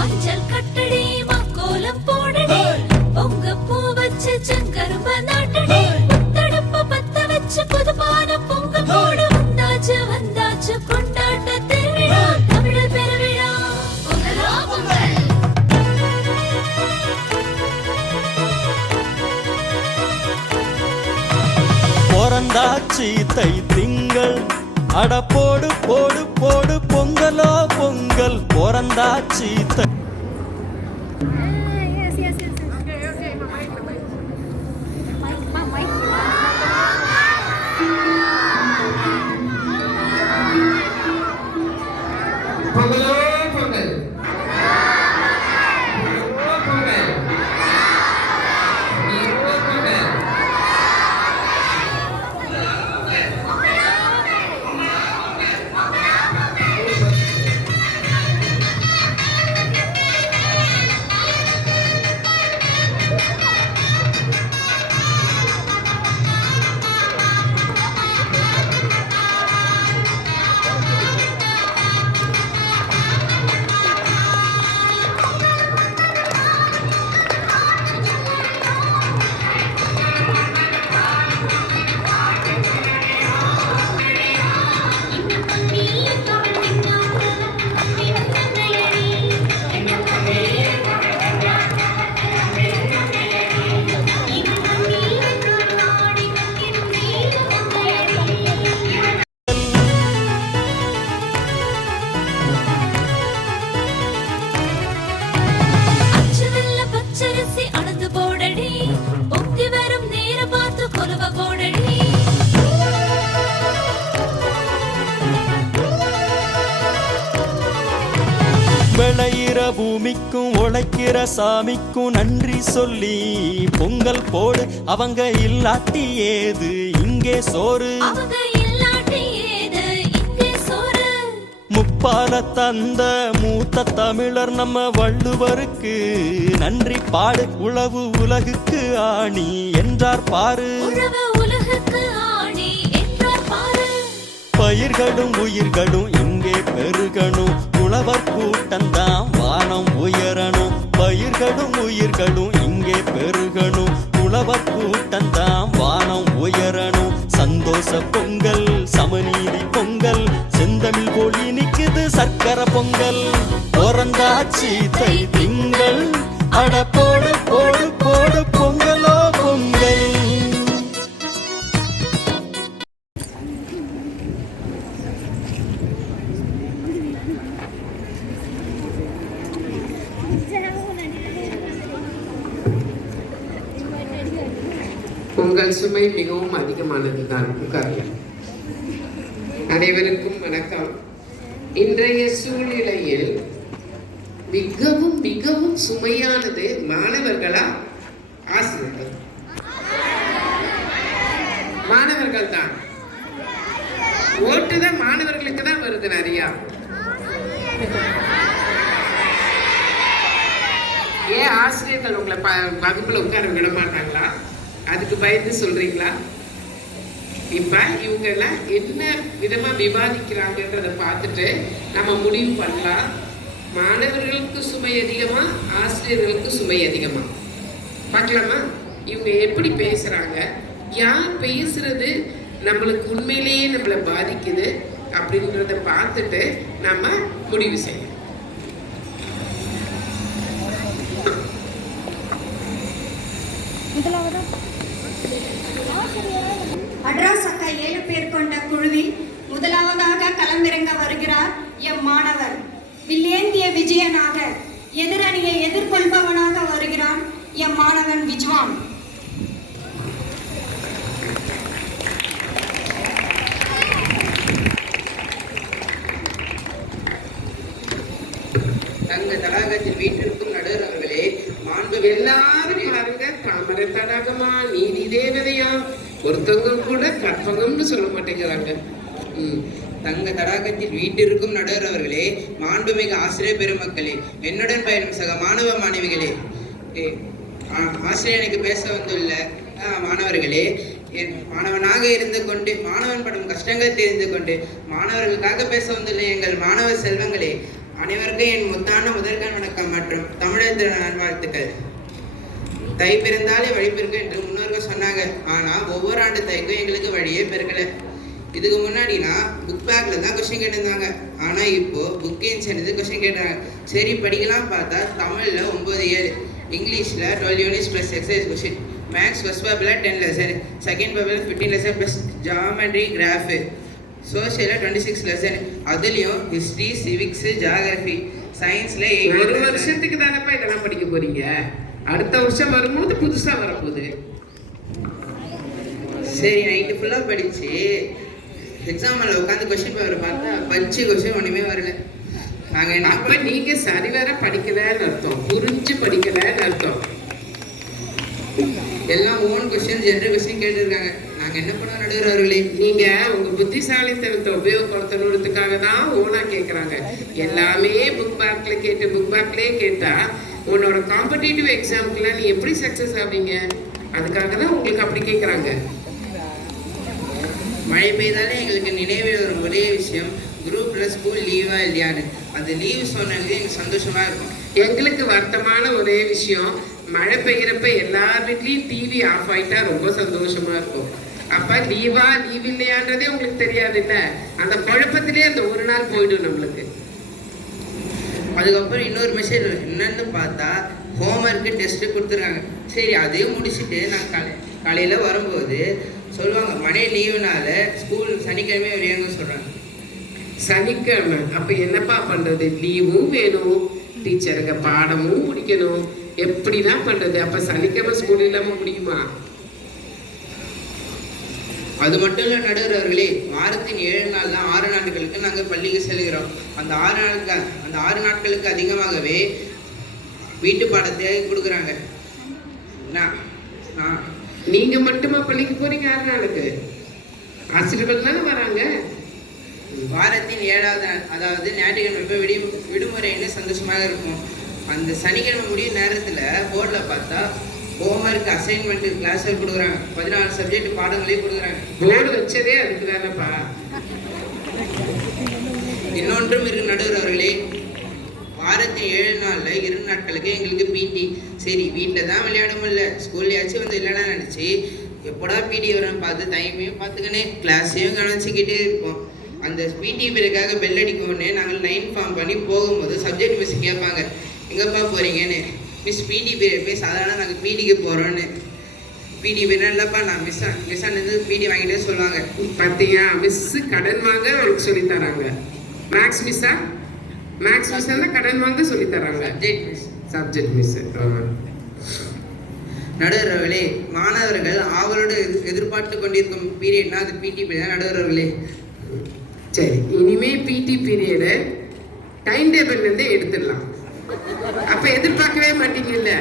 மஞ்சள் கட்டடி கோலம் போடடி பொங்க பூ வச்சு செங்கரும்ப நாட்டடி தடுப்பு பத்த வச்சு புதுப்பான பொங்க போடு வந்தாச்சு வந்தாச்சு கொண்டாட்ட திருவிழா தமிழர் பெருவிழா பொங்கலோ பொங்கல். பிறந்தாச்சு தை திங்கள் அட போடு போடு போடு பொங்கலோ பொங்கல் பிறந்தாச்சு தை. விளையிற பூமிக்கும் உழைக்கிற சாமிக்கும் நன்றி சொல்லி பொங்கல் போடு அவங்க இல்லாட்டி ஏது இங்கே சோறு முப்பால தந்த மூத்த தமிழர் நம்ம வள்ளுவருக்கு நன்றி பாடு உழவு உலகுக்கு ஆணி என்றார் பாரு பயிர்களும் உயிர்களும் இங்கே பெருகணும் உழவர் கூட்டம்தான் வானம் உயரணும் பயிர்களும் உயிர்களும் இங்கே பெருகணும் உழவர் கூட்டம்தான் வானம் உயரணும் சந்தோஷ பொங்கல் சமநீதி பொங்கல் செந்தமிழ் போலி நிக்குது சர்க்கரை பொங்கல் பிறந்தாச்சு தை திங்கள் அட போடு போடு போடு பொங்கலோ பொங்கல். பொங்கல் சுமை மிகவும் அதிகமானது தான். அனைவருக்கும் வணக்கம். இன்றைய சூழ்நிலையில் மிகவும் மிகவும் சுமையானது மாணவர்களா ஆசிரியர்கள்? மாணவர்கள் தான். ஓட்டுதான் மாணவர்களுக்கு தான் வருது நிறையா. ஏன் ஆசிரியர்கள் உங்களை வகுப்புல உட்கார விட மாட்டாங்களா? அதுக்கு பயந்து சொல்றீங்களா? இப்ப இவங்க எல்லாம் என்ன விதமா விவாதிக்கிறாங்கன்றத பார்த்துட்டு நம்ம முடிவு பண்ணலாம். மாணவர்களுக்கு சுமை அதிகமா ஆசிரியர்களுக்கு சுமை அதிகமா பார்க்கலாமா? இவங்க எப்படி பேசுறாங்க, யார் பேசுறது நம்மளுக்கு உண்மையிலேயே நம்மளை பாதிக்குது அப்படின்றத பார்த்துட்டு நம்ம முடிவு செய்யணும். அட்ராஸ் அக்கா 7 பேர் கொண்ட குழுவில் முதலாவதாக களமிறங்க வருகிறார் எம் மாணவர். வில்லேந்திய விஜயனாக எதிரணியை எதிர்கொள்பவனாக வருகிறான் எம் மாணவன் விஜ்வான். தங்க தடாகத்தில் வீட்டிற்கும் நடுவர் அவர்களே, மாண்பு எல்லாரும் பாருங்க, தாமரை தடாகமா நீதி தேவதையா, ஒருத்தவங்க கூட கற்பகம்னு சொல்ல மாட்டேங்கிறாங்க. தங்க தடாகத்தில் வீட்டிற்கும் நடுவர் அவர்களே, மாண்புமிகு ஆசிரியர் பெருமக்களே, என்னுடன் பயணம் சக மாணவ மாணவிகளே, ஆசிரியர் எனக்கு பேச வந்துள்ள மாணவர்களே, மாணவனாக இருந்து கொண்டு மாணவன் படும் கஷ்டங்கள் தெரிந்து கொண்டு மாணவர்களுக்காக பேச வந்துள்ள எங்கள் மாணவ செல்வங்களே, அனைவருக்கும் என் முத்தான முதற்கண் வணக்கம் மற்றும் தமிழர் தின நல்வாழ்த்துக்கள். தை பிறந்தாலே வழி பெருக்கும் என்று முன்னோர்கள் சொன்னாங்க. ஆனால் ஒவ்வொரு ஆண்டு தைக்கும் எங்களுக்கு வழியே பெருக்கலை. இதுக்கு முன்னாடினா புக் பேக்ல தான் கொஸ்டின் கேட்டிருந்தாங்க. ஆனால் இப்போ புக் சேர்ந்து கொஸ்டின் கேட்டாங்க. சரி படிக்கலாம் பார்த்தா தமிழில் 9-7, இங்கிலீஷில் 12 units plus exercise question, maths first பேப்பரில் 10 லெசன், செகண்ட் பேப்பரில் 15 லெசன் ப்ளஸ் ஜாமெட்ரி கிராஃபு, சோஷியலில் 26 லெசன், அதுலேயும் ஹிஸ்ட்ரி, சிவிக்ஸ், ஜியாகிரபி, சயின்ஸில் 8. ஒரு வருஷத்துக்கு தானப்பா இதெல்லாம் படிக்க போறீங்க. அடுத்த வருஷம் வரும்போது புதுசா வரப்போகுது. சரி நைட்டு ஃபுல்லாக படித்து எக்ஸாமில் உட்காந்து கொஸ்டின் பேப்பர் பார்த்தா படிச்சு கொஸ்டின் ஒன்றுமே வரல. நாங்கள் என்ன அப்ப நீங்க சரிவர படிக்கலன்னு அர்த்தம், புரிஞ்சு படிக்கலன்னு அர்த்தம். எல்லாம் ஓன் கொஸ்டின் ஜென்ரல் கொஸ்டின் கேட்டுருக்காங்க. நாங்கள் என்ன பண்ண நடுவர் அவர்களே? நீங்க உங்க புத்திசாலித்தனத்தை உபயோகப்படுத்தணுன்றதுக்காக தான் ஓனா கேட்குறாங்க. எல்லாமே புக் பேக்லேயே கேட்டா உன்னோட காம்படிட்டிவ் எக்ஸாமுக்குலாம் நீ எப்படி சக்ஸஸ் ஆவீங்க? அதுக்காக தான் உங்களுக்கு அப்படி கேட்குறாங்க. மழை பெய்தாலே எங்களுக்கு நினைவில் வரும் ஒரே விஷயம் குரூப்ல ஸ்கூல் லீவா இல்லையான்னு. அது லீவு சொன்னது எங்களுக்கு சந்தோஷமா இருக்கும். எங்களுக்கு வருத்தமான ஒரே விஷயம், மழை பெய்யறப்ப எல்லார் வீட்லயும் டிவி ஆஃப் ஆயிட்டா ரொம்ப சந்தோஷமா இருக்கும். அப்ப லீவா லீவ் இல்லையான்றதே உங்களுக்கு தெரியாது இல்ல, அந்த குழப்பத்திலே அந்த ஒரு நாள் போயிடும் நம்மளுக்கு. அதுக்கப்புறம் இன்னொரு மெசேஜ் என்னன்னு பார்த்தா ஹோம்ஒர்க்கு டெஸ்ட்டு கொடுத்துருக்காங்க. சரி அதையும் முடிச்சுட்டு நான் காலையில் வரும்போது சொல்லுவாங்க மழை லீவுனால ஸ்கூல் சனிக்கிழமை வெளியாங்க சொல்கிறாங்க. சனிக்கிழமை அப்ப என்னப்பா பண்றது? லீவும் வேணும், டீச்சருங்க பாடமும் முடிக்கணும், எப்படிதான் பண்றது? அப்ப சனிக்கிழமை ஸ்கூல் இல்லாம முடியுமா? அது மட்டும் இல்லை நடுவர் அவர்களே, வாரத்தின் 7 நாள் தான் 6 நாட்களுக்கு நாங்கள் பள்ளிக்கு செல்கிறோம். அந்த 6 நாட்களுக்கு அதிகமாகவே வீட்டு பாடத்தை கொடுக்குறாங்க. நீங்க மட்டுமா பள்ளிக்கு போறீங்க? 6 நாளுக்கு ஆசிரியர்கள் தானே வராங்க. வாரத்தின் 7வது நாள், அதாவது ஞாயிற்றுக்கிழமை விடுமுறைன்னு சந்தோஷமாக இருக்கும். அந்த சனிக்கிழமை முடியும் நேரத்தில் போர்டில் பார்த்தா ஹோம்ஒர்க், அசைன்மெண்ட், கிளாஸ் கொடுக்குறாங்க. 14 சப்ஜெக்ட் பாடங்களையும் கொடுக்குறாங்க. போர்டு வச்சதே அதுக்கு தானேப்பா. இன்னொன்றும் இருக்கு நடுவர் அவர்களே, வாரத்தின் 7 நாளில் 2 நாட்களுக்கு எங்களுக்கு பிடி. சரி வீட்டில் தான் விளையாட முடியல, ஸ்கூல்லையாச்சும் வந்து இல்லைன்னா நினச்சி எப்போடா பிடி வரும் பார்த்து டைமையும் பார்த்துக்கினே கிளாஸையும் கவனிச்சுக்கிட்டே இருப்போம். அந்த பிடி பீரியடுக்காக பெல் அடிக்கும் உடனே நாங்கள் லைன் ஃபார்ம் பண்ணி போகும்போது சப்ஜெக்ட் மிஸ் கேட்பாங்க, எங்கப்பா போகிறீங்கன்னு. மிஸ் பிடி பீரியட் போய் சாதாரண நாங்கள் பிடிக்கு போகிறோன்னு. பிடி பீரியட் இல்லைப்பா நான் மிஸ்ஸானது பிடி வாங்கிட்டே சொல்லுவாங்க. பார்த்தியா, மிஸ்ஸு கடன் வாங்க அவருக்கு சொல்லித்தராங்க. மேக்ஸ் மிஸ்ஸா? மேக்ஸ் மிஸ் தான் கடன் வாங்க சொல்லித்தராங்க. Subject miss. நடுவர்களே, மாணவர்கள் ஆவலோடு எதிர்பார்த்து கொண்டிருக்கும் பீரியட்னா அது பிடி பீரியட் தான் நடுவர்களே. சரி, இனிமே பிடி பீரியடு டைம் டேபிள்லேருந்தே எடுத்துடலாம். அப்போ எதிர்பார்க்கவே மாட்டீங்கல்ல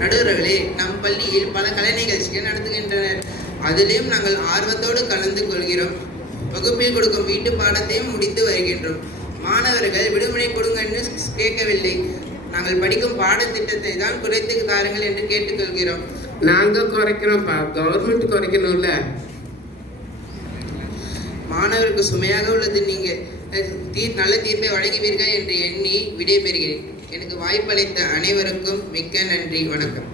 நடுவர்களே. நம் பள்ளியில் பல கலை நிகழ்ச்சிகள் நடத்துகின்றனர். அதிலேயும் நாங்கள் ஆர்வத்தோடு கலந்து கொள்கிறோம். வகுப்பில் கொடுக்கும் வீட்டு பாடத்தையும் முடித்து வருகின்றோம். மாணவர்கள் விடுமுறை கொடுங்கன்னு கேட்கவில்லை, நாங்கள் படிக்கும் பாடத்திட்டத்தை தான் குறைத்து தாருங்கள் என்று கேட்டுக்கொள்கிறோம். நாங்கள் குறைக்கிறோம்ப்பா, கவர்மெண்ட் குறைக்கணும்ல. மாணவருக்கு சுமையாக உள்ளது. நீங்கள் நல்ல தீர்ப்பை வழங்குவீர்கள் என்று எண்ணி விடைபெறுகிறேன். எனக்கு வாய்ப்பளித்த அனைவருக்கும் மிக்க நன்றி, வணக்கம்.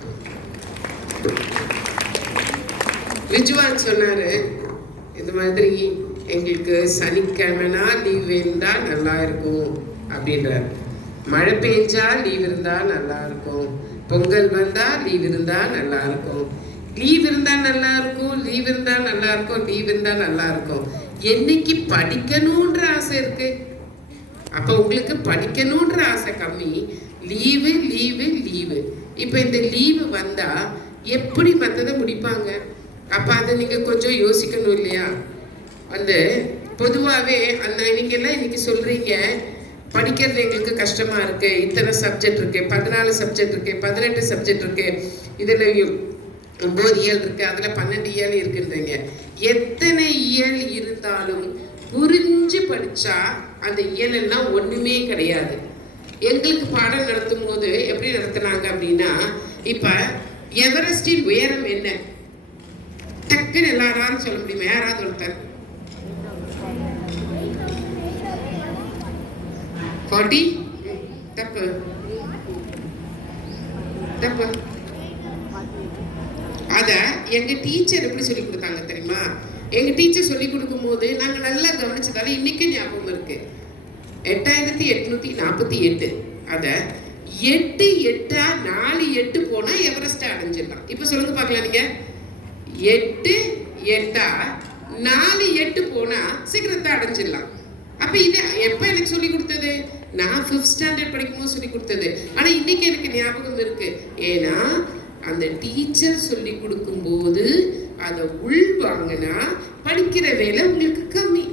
ரிஜுவான் சொன்னாரு, இந்த மாதிரி எங்களுக்கு சனிக்கிழமைனா லீவ் இருந்தால் நல்லா இருக்கும் அப்படின்றார். மழை பெஞ்சா லீவ் இருந்தால் நல்லா இருக்கும், பொங்கல் வந்தால் லீவ் இருந்தால் நல்லா இருக்கும், லீவ் இருந்தால் நல்லா இருக்கும், லீவ் இருந்தால் நல்லா இருக்கும், லீவ் இருந்தால் நல்லா இருக்கும். என்னைக்கு படிக்கணுன்ற ஆசை இருக்கு? அப்போ உங்களுக்கு படிக்கணுன்ற ஆசை கம்மி, லீவு லீவு லீவு. இப்போ இந்த லீவு வந்தா எப்படி மற்றதை முடிப்பாங்க? அப்போ அதை நீங்கள் கொஞ்சம் யோசிக்கணும் இல்லையா? வந்து பொதுவாகவே அந்த நீங்கள்லாம் இன்னைக்கு சொல்கிறீங்க படிக்கிறது எங்களுக்கு கஷ்டமாக இருக்குது, இத்தனை சப்ஜெக்ட் இருக்குது, 14 சப்ஜெக்ட் இருக்குது, 18 சப்ஜெக்ட் இருக்குது, இதில் 9 இயல் இருக்குது, அதில் 12 இயல் இருக்குன்றீங்க. எத்தனை இயல் இருந்தாலும் புரிஞ்சு படித்தா அந்த இயல் எல்லாம் ஒன்றுமே கிடையாது. எங்களுக்கு பாடம் நடத்தும் போது எப்படி நடத்துனாங்க அப்படின்னா, இப்போ எவரெஸ்டின் உயரம் என்ன டக்குன்னு எல்லாராலும் சொல்ல முடியுமா? யாராவது ஒருத்தர் 40 தப்பு தப்பு. அத எங்க டீச்சர் எப்படி சொல்லி கொடுத்தாங்க தெரியுமா? எங்க டீச்சர் சொல்லி கொடுக்கும் போது நாங்க நல்லா கவனிச்சதால இன்னைக்கு ஞாபகம் இருக்கு. 8848 அத 8 8 4 8 போனா எவரெஸ்ட் அடைஞ்சிடலாம். இப்ப சொல்லுங்க பார்க்கலாம், நீங்க 8 8 4 8 போனா சிகரத்தை அடைஞ்சிடலாம். அப்ப இது எப்ப எனக்கு சொல்லி கொடுத்தது? நான் 5th ஸ்டாண்டர்ட் படிக்கும்போது சொல்லி கொடுத்தது. ஆனா இன்னைக்கு எனக்கு ஞாபகம் இருக்கு. ஏன்னா அந்த டீச்சர் சொல்லி கொடுக்கும்போது அதை உள்வாங்கினா படிக்கிற வேலை உங்களுக்கு கம்மி.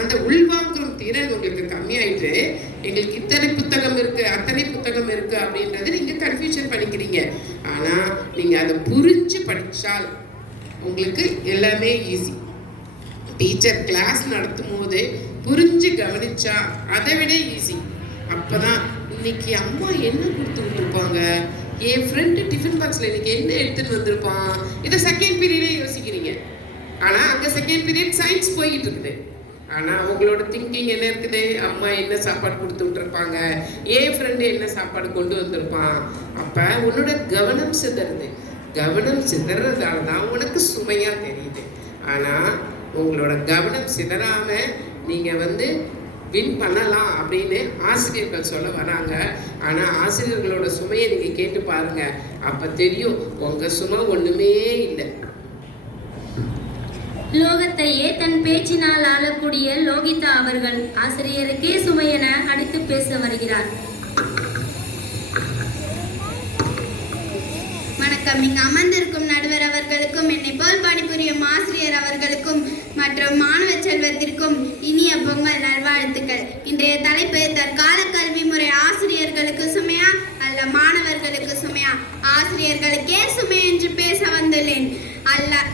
அந்த உள்வாங்குற திறன் உங்களுக்கு கம்மியாயிட்டு எங்களுக்கு இத்தனை புத்தகம் இருக்கு அத்தனை புத்தகம் இருக்கு அப்படின்றது நீங்க கன்ஃபியூஷன் பண்ணிக்கிறீங்க. ஆனா நீங்க அதை புரிஞ்சு படிச்சால் உங்களுக்கு எல்லாமே ஈஸி. டீச்சர் கிளாஸ் நடத்தும் போது புரிஞ்சு கவனிச்சா அதை விட ஈஸி. அப்பதான் இன்னைக்கு அம்மா என்ன கொடுத்து விட்டுருப்பாங்க, என் ஃப்ரெண்டு டிஃபன் பாக்ஸ்ல இன்னைக்கு என்ன எடுத்துட்டு வந்திருப்பான், இதை செகண்ட் பீரியடே யோசிக்கிறீங்க. ஆனா அங்க செகண்ட் பீரியட் சயின்ஸ் போய்கிட்டு இருக்குது. ஆனா உங்களோட திங்கிங் என்ன இருக்குது? அம்மா என்ன சாப்பாடு கொடுத்து விட்டுருப்பாங்க, என் ஃப்ரெண்டு என்ன சாப்பாடு கொண்டு வந்திருப்பான். அப்ப உன்னோட கவனம் சிதறுது. கவனம் சிதறதால தான் உனக்கு சுமையா தெரியுது. ஆனா உங்களோட கவனம் சிதறாம நீங்க வின் பண்ணலாம் அப்படின்னு ஆசிரியர்கள் சொல்ல வராங்க. ஆனா ஆசிரியர்களோட சுமையை நீங்க கேட்டு பாருங்க, அப்ப தெரியும் உங்க சுமை ஒண்ணுமே இல்லை. லோகத்தையே தன் பேச்சினால் ஆளக்கூடிய லோகிதா அவர்கள் ஆசிரியருக்கே சுமையென அடித்து பேச வருகிறார். வணக்கம். இங்கு அமர்ந்திருக்கும் நடுவர் அவர்களுக்கும் என்னை போல் பணிபுரியும் ஆசிரியர் அவர்களுக்கும் மற்றும் மாணவ செல்வத்திற்கும் இனிய பொங்கல் நல்வாழ்த்துக்கள். இன்றைய தலைப்பு தற்கால கல்வி முறை ஆசிரியர்களுக்கு சுமையா அல்ல மாணவர்களுக்கு சுமையா? ஆசிரியர்களுக்கே சுமை என்று பேச வந்துள்ளேன்.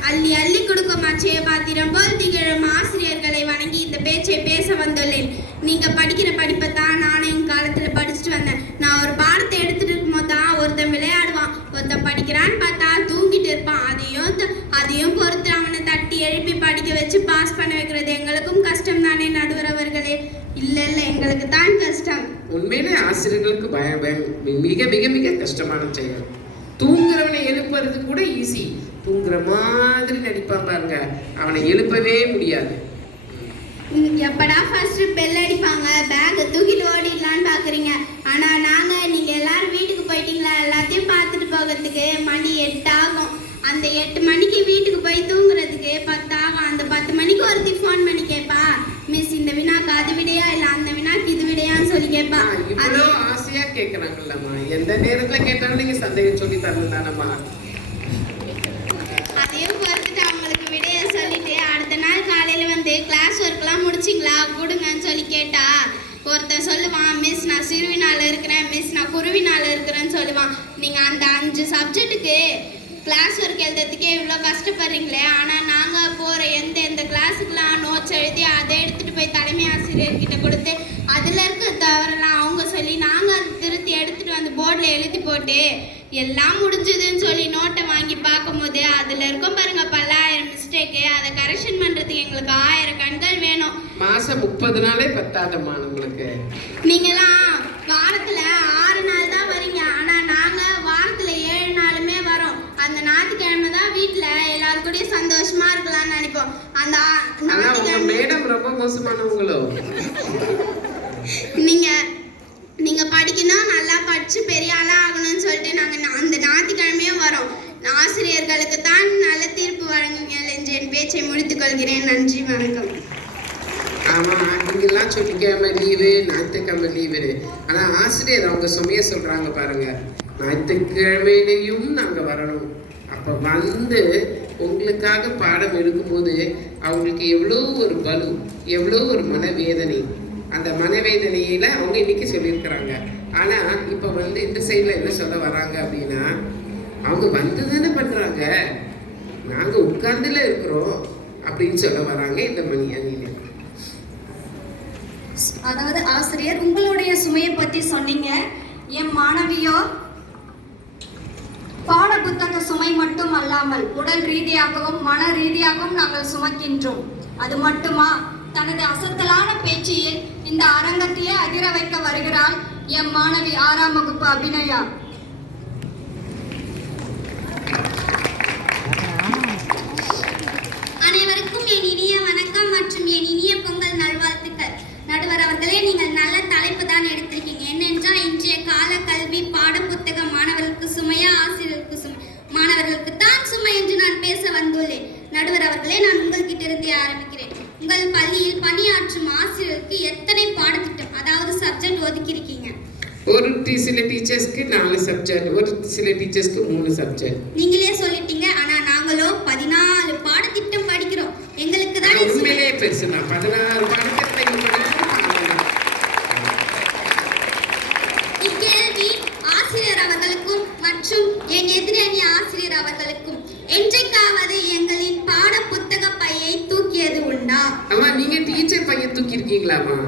அள்ளி அள்ளி கொடுக்கும் அச்சய பாத்திரம் போல் திகழும் ஆசிரியர்களை வணங்கி இந்த பேச்சை பேச வந்துள்ளேன். நீங்க படிக்கிற படிப்பை தான் நானும் என் காலத்துல படிச்சுட்டு வந்தேன். நான் ஒரு பாடத்தை எடுத்துட்டு இருக்கும் போது தான் ஒருத்தன் விளையாடுவான், ஒருத்தன் படிக்கிறான்னு பார்த்தா தூங்கிட்டு இருப்பான். அதையும் பொறுத்து அவனை தட்டி எழுப்பி படிக்க வச்சு பாஸ் பண்ண வைக்கிறது எங்களுக்கும் கஷ்டம் தானே நடுவர் அவர்களே? இல்ல எங்களுக்கு தான் கஷ்டம். உண்மையிலே ஆசிரியர்களுக்கு மிக மிக மிக கஷ்டமான செயல். தூங்குறவனை எழுப்புறது கூட ஈஸி, தூங்குற மாதிரி நடிப்பான் பாருங்க, அவனை எழுப்பவே முடியாது. எப்படா ஃபர்ஸ்ட் பெல் அடிப்பாங்க பேக் தூக்கிட்டு ஓடிடலான்னு பாக்குறீங்க. ஆனா நீங்க எல்லாரும் வீட்டுக்கு போயிட்டீங்களா? எல்லாத்தையும் பார்த்துட்டு போகிறதுக்கு மணி 8 ஆகும். அந்த 8 மணிக்கு வீட்டுக்கு போய் தூங்குறதுக்கு 10 ஆகும். அந்த 10 மணிக்கு ஒருத்தி ஃபோன் பண்ணி கேட்பா, மிஸ் இந்த வினாக்கு அது விடையா இல்ல அந்த வினாக்கு இது விடையான்னு சொல்லி கேட்பா. இவ்வளோ ஆசையா கேட்கறாங்கல்லம்மா, எந்த நேரத்துல கேட்டாலும் நீங்க சந்தேகம் சொல்லி தரணும் தானம்மா. அதையும் பொறுத்துட்டு அவங்களுக்கு விடைய சொல்லிட்டு அடுத்த நாள் காலையில கிளாஸ் ஒர்க்லாம் முடிச்சிங்களா கொடுங்கன்னு சொல்லி கேட்டா ஒருத்தன் சொல்லுவான், மிஸ் நான் சிறுவினால இருக்கிறேன், மிஸ் நான் குருவினால இருக்கிறேன்னு சொல்லுவான். நீங்க அந்த 5 சப்ஜெக்ட்டுக்கு கிளாஸ் ஒர்க் எழுதுறதுக்கே இவ்வளோ கஷ்டப்படுறீங்களே, ஆனால் நாங்கள் போகிற எந்த கிளாஸுக்கெலாம் நோட்ஸ் எழுதி அதை எடுத்துகிட்டு போய் தலைமை ஆசிரியர்கிட்ட கொடுத்து அதில் இருக்க தவறெல்லாம் அவங்க சொல்லி நாங்கள் அதை திருத்தி எடுத்துகிட்டு போர்டில் எழுதி போட்டு எல்லாம் முடிஞ்சதுன்னு சொல்லி நோட்டை வாங்கி பார்க்கும்போது அதில் இருக்கும் பாருங்க 10,000 மிஸ்டேக்கு. அதை கரெக்ஷன் பண்ணுறதுக்கு எங்களுக்கு 1000 கண்கள் வேணும். மாதம் 30 நாளே பத்தாதம்மா உங்களுக்கு. நீங்களாம் வாரத்தில் 6 நாள் தான் வரீங்க, ஆனால் நாங்கள் வாரத்தில் 7 நாளுமே வரோம். அந்த ஞாயிற்றுக்கிழமை தான் வீட்டில் எல்லாரும் கூட சந்தோஷமா இருக்கலாம்னு நினைப்போம். அந்த மேடம் ரொம்ப மோசமானவங்களோ. நீங்க படிக்கணும், நல்லா படிச்சு பெரிய ஆளா ஆகணும்னு சொல்லிட்டு நாங்கள் அந்த ஞாயிற்றுக்கிழமையும் வரோம். ஆசிரியர்களுக்கு தான் நல்ல தீர்ப்பு வழங்குங்கள் என்று என் பேச்சை முடித்துக் கொள்கிறேன். நன்றி, வணக்கம். ஆமாம், நீங்கெல்லாம் சொல்லிக்கிழமை லீவு ஞாயிற்றுக்கிழமை லீவு, ஆனால் ஆசிரியர் அவங்க சுமைய சொல்கிறாங்க பாருங்க, ஞாயிற்றுக்கிழமையிலையும் நாங்கள் வரணும். அப்போ உங்களுக்காக பாடம் எடுக்கும்போது அவங்களுக்கு எவ்வளோ ஒரு பலு, எவ்வளோ ஒரு மனவேதனை. அந்த மனவேதனையில் அவங்க இன்னைக்கு சொல்லியிருக்கிறாங்க. ஆனால் இப்போ இந்த சைடில் என்ன சொல்ல வராங்க அப்படின்னா, அவங்க தானே பண்ணுறாங்க, நாங்கள் உட்கார்ந்துல இருக்கிறோம் அப்படின்னு சொல்ல வராங்க இந்த மணியானியில். அதாவது ஆசிரியர் உங்களுடைய சுமையை பற்றி சொன்னீங்க. என் மாணவியோ பாட புத்தக சுமை மட்டும் அல்லாமல் உடல் ரீதியாகவும் மன ரீதியாகவும் நாங்கள் சுமக்கின்றோம். அது மட்டுமா, தனது அசத்தலான பேச்சில் இந்த அரங்கத்தையே அதிர வைக்க வருகிறாள் என் மாணவி 6ஆம் வகுப்பு அபிநயா. அனைவருக்கும் என் இனிய வணக்கம் மற்றும் என் இனிய பொங்கல் நல்வாழ்த்துக்கள். நடுவர் அவர்களே, நீங்கள் நல்ல தலைப்பு தான் எடுத்திருக்கீங்க. என்னென்றால் இன்றைய கால கல்வி பாடப்புத்தகம் மாணவர்களுக்கு சுமையா ஆசிரியருக்கு சுமை, மாணவர்களுக்கு தான் சுமை என்று நான் பேச வந்துள்ளேன். நடுவர் அவர்களே, நான் உங்கள்கிட்ட இருந்தே ஆரம்பிக்கிறேன். உங்கள் பள்ளியில் பணியாற்றும் ஆசிரியருக்கு எத்தனை பாடத்திட்டம், அதாவது சப்ஜெக்ட் ஒதுக்கியிருக்கீங்க? சில டீச்சர்ஸ்க்கு 4 சப்ஜெக்ட், ஒரு சில டீச்சர்ஸ்க்கு 3 சப்ஜெக்ட். நீங்களே சொல்லிட்டீங்க. ஆனா நாங்களோ 14 பாடத்திட்டம் படிக்கிறோம். எங்களுக்கு தான் உண்மையிலே பெருசுதான். 16 பாடத்திட்டம் படிக்கிறோம். இக்கேள்வி ஆசிரியர் அவர்களுக்கும் மற்றும் என் எதிரணி ஆசிரியர் அவர்களுக்கும் என்றைக்காவது எங்களின் பாட புத்தக பையை தூக்கியது உண்டா? அம்மா, நீங்க டீச்சர் பையன் தூக்கி இருக்கீங்களாமா?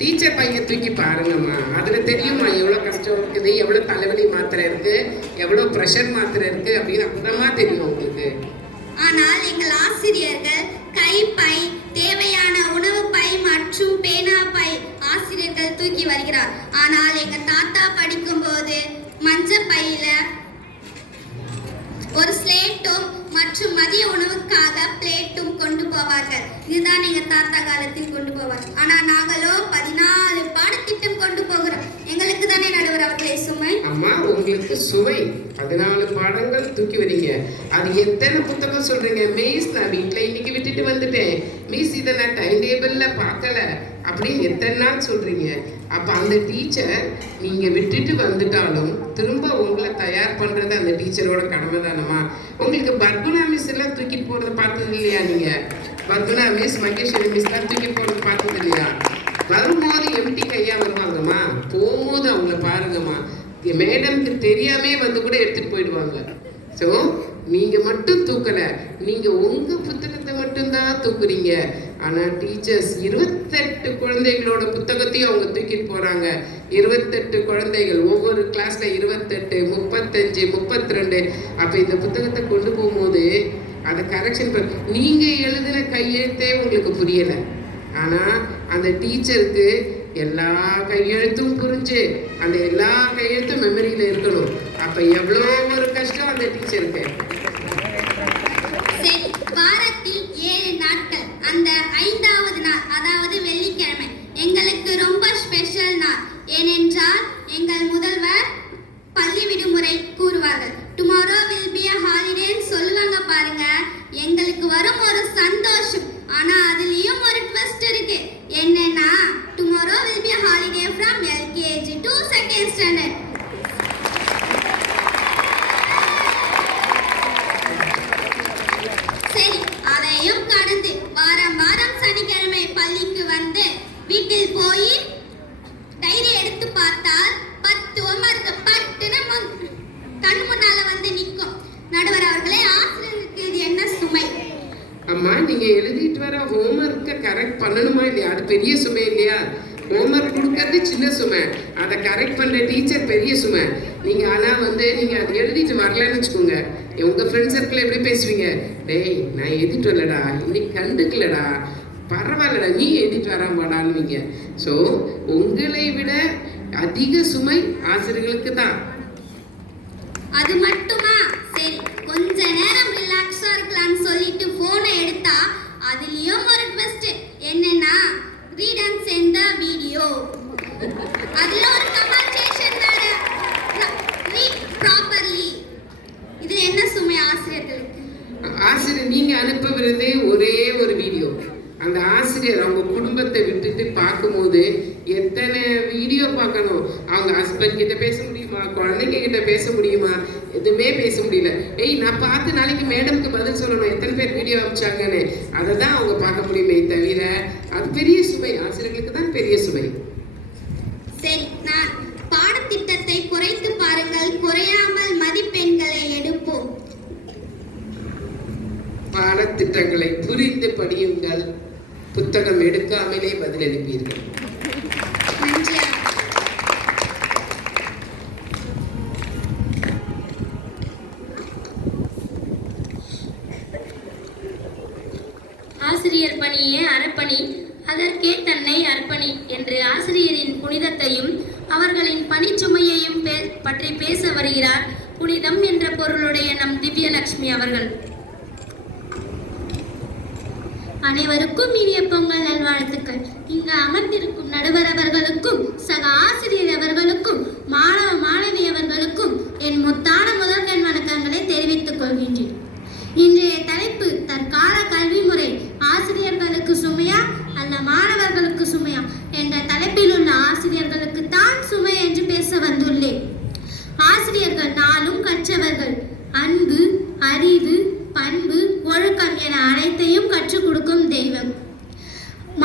டீச்சர் பையன் தூக்கி பாருங்கம்மா. அதுல தெரியுமா எவ்வளவு கஷ்டம் இருக்குது, எவ்வளவு தலைவலி மாத்திரை இருக்கு, எவ்வளவு ப்ரெஷர் மாத்திரை இருக்கு அப்படின்னு அப்புறமா தெரியும் உங்களுக்கு. ஆனால் எங்கள் ஆசிரியர்கள் கைப்பை, தேவையான உணவு பை மற்றும் பேனா பை ஆசிரியர்கள் தூக்கி வருகிறார். ஆனால் எங்க தாத்தா படிக்கும் போது மஞ்சள் பையில ஒரு ஸ்லேட்டும் மற்றும் மதிய உணவுக்காக பிளேட்டும் கொண்டு போவார்கள். இதுதான் எங்க தாத்தா காலத்தில் கொண்டு போவார்கள். ஆனா நாங்களோ 14 பாடத்திட்டம் கொண்டு போகிறோம். எங்களுக்கு தானே நடுவர் அவர்களே சுமை. அம்மா, உங்களுக்கு சுவை 14 பாடங்கள் தூக்கி வரீங்க. அது எத்தனை புத்தகம் சொல்றீங்க? மிஸ், நான் வீட்டுல இன்னைக்கு விட்டுட்டு வந்துட்டேன் மிஸ், இதை நான் டைம் டேபிள்ல பார்க்கல அப்படின்னு எத்தனை நாள் சொல்றீங்க? அப்ப அந்த டீச்சர் நீங்க விட்டுட்டு வந்துட்டாலும் திரும்ப உங்களை தயார் பண்றது அந்த டீச்சரோட கடமை தானம்மா. உங்களுக்கு பர்குணா மிஸ் எல்லாம் தூக்கிட்டு போறதை பார்த்தது இல்லையா? நீங்க பர்குணா மிஸ், மகேஸ்வரி மிஸ் எல்லாம் தூக்கிட்டு போறது பார்த்தது இல்லையா? வரும்போது எம்டி கையா வருவாங்கம்மா, போகும்போது அவங்கள பாருங்கம்மா. மேடம்க்கு தெரியாமே வந்து கூட எடுத்துட்டு போயிடுவாங்க. ஸோ நீங்க மட்டும் தூக்கல, நீங்க உங்க புத்தகத்தை மட்டும்தான் தூக்குறீங்க. ஆனா டீச்சர்ஸ் 28 குழந்தைகளோட புத்தகத்தையும் அவங்க தூக்கிட்டு போறாங்க. 28 குழந்தைகள், ஒவ்வொரு கிளாஸ்ல 28, 35, 32. அப்ப இந்த புத்தகத்தை கொண்டு போகும்போது அதை கரெக்ஷன் நீங்க எழுதின கையெழுத்தே உங்களுக்கு புரியல. ஆனா அந்த டீச்சருக்கு எல்லா கையெழுத்தும் புரிஞ்சு அந்த எல்லா கையெழுத்தும் மெமரியில இருக்கணும். அப்ப எவ்வளோ ஒரு கஷ்டம் அந்த டீச்சருக்கு. சரி, வாரத்தில் 7 நாட்கள், அந்த 5வது நாள் அதாவது வெள்ளிக்கிழமை எங்களுக்கு ரொம்ப ஸ்பெஷல் நாள். ஏனென்றால் எங்கள் முதல்வர் பள்ளி விடுமுறை கூறுவார்கள். Tomorrow will be a holiday சொல்லுவாங்க பாருங்க. எங்களுக்கு வரும் ஒரு சந்தோஷம். ஆனா அதுலயும் ஒரு ட்விஸ்ட் இருக்கு. என்னன்னா tomorrow will be a holiday from LKG to 2nd standard. சரி, அதையும் கடந்து வாரம் வாரம் சனிக்கிழமை பள்ளிக்கு வந்து வீட்டில் போய் டைரி எடுத்து பார்த்தால் 10 ஹோம்வொர்க் பட்டுன்னு கண் முன்னால வந்து நிற்கும். நடுவர் அவர்களே, ஆசிரியருக்கு இது என்ன சுமை? அம்மா, நீங்க எழுதிட்டு வர ஹோம்ஒர்க்கை கரெக்ட் பண்ணணுமா இல்லையா? அது பெரிய சுமை இல்லையா? ஹோம்ஒர்க் கொடுக்கறது சின்ன சுமை, அதை கரெக்ட் பண்ற டீச்சர் பெரிய சுமை. நீங்க ஆனா நீங்க அதை எழுதிட்டு வரலன்னு வச்சுக்கோங்க, உங்க ஃப்ரெண்ட் சர்க்கிள் எப்படி பேசுவீங்க? டேய், நான் எழுதிட்டு வரலடா, இன்னைக்கு கண்டுக்கலடா, பரவாயில்லடா, நீ எழுதிட்டு வராமடான்னுவீங்க. ஸோ உங்களை விட அதிக சுமை ஆசிரியர்களுக்கு தான். அது மட்டுமா? சரி, கொஞ்ச நேரம் ரிலாக்ஸா இருக்கலாம்னு சொல்லிட்டு போனை எடுத்தா அதுலயும் ஒரு ட்விஸ்ட். என்னன்னா read and send the video. அதுல ஒரு கமெண்டேஷன் வேற. Read properly. இது என்ன சுமை ஆசிரியர்களுக்கு? ஆசிரியர் நீங்க அனுப்புறதே ஒரே ஒரு வீடியோ. அந்த ஆசிரியர் அவங்க குடும்பத்தை விட்டுட்டு பார்க்கும்போது எத்தனை வீடியோ பார்க்கணும்? அவங்க ஹஸ்பண்ட் கிட்ட பேச முடியுமா? குழந்தைங்க கிட்ட பேச முடியுமா? எதுவுமே பேச முடியல. நான் பார்த்து நாளைக்கு மேடம்க்கு பதில் சொல்லணும், எத்தனை பேர் வீடியோ அனுப்பிச்சாங்கன்னு. அதை தான் அவங்க பார்க்க முடியுமே தவிர அது பெரிய சுமை, ஆசிரியர்களுக்கு தான் பெரிய சுமை. சரி, நான் பாடத்திட்டத்தை குறைத்து பாருங்கள், குறையாமல் மதிப்பெண்களை எடுப்போம். பாடத்திட்டங்களை புரிந்து படியுங்கள், புத்தகம் எடுக்காமலே பதில் எழுப்பீர்கள். நன்றி. ஆசிரியர் பணியே அறப்பணி, அதற்கே தன்னை அர்ப்பணி என்று ஆசிரியரின் புனிதத்தையும் அவர்களின் பணிச்சுமையையும் பற்றி பேச வருகிறார் புனிதம் என்ற பொருளுடைய நம் திவ்யலட்சுமி அவர்கள். அனைவருக்கும் இனிய பொங்கல் நல்வாழ்த்துக்கள். இங்கு அமர்ந்திருக்கும் நடுவர் அவர்களுக்கும் சக ஆசிரியர் அவர்களுக்கும் மாணவ மாணவி அவர்களுக்கும் என் முத்தான முதற்கண் வணக்கங்களை தெரிவித்துக் கொள்கின்றேன். இன்றைய தலைப்பு தற்கால கல்வி முறை ஆசிரியர்களுக்கு சுமையா அல்ல மாணவர்களுக்கு சுமையா என்ற தலைப்பில் உள்ள ஆசிரியர்களுக்கு தான் சுமை என்று பேச வந்துள்ளேன். ஆசிரியர்கள் நாளும் கற்றவர்கள். அன்பு, அறிவு, பண்பு, ஒழுக்கம் என அனைத்தையும் கற்றுக் கொடுக்கும் தெய்வம்.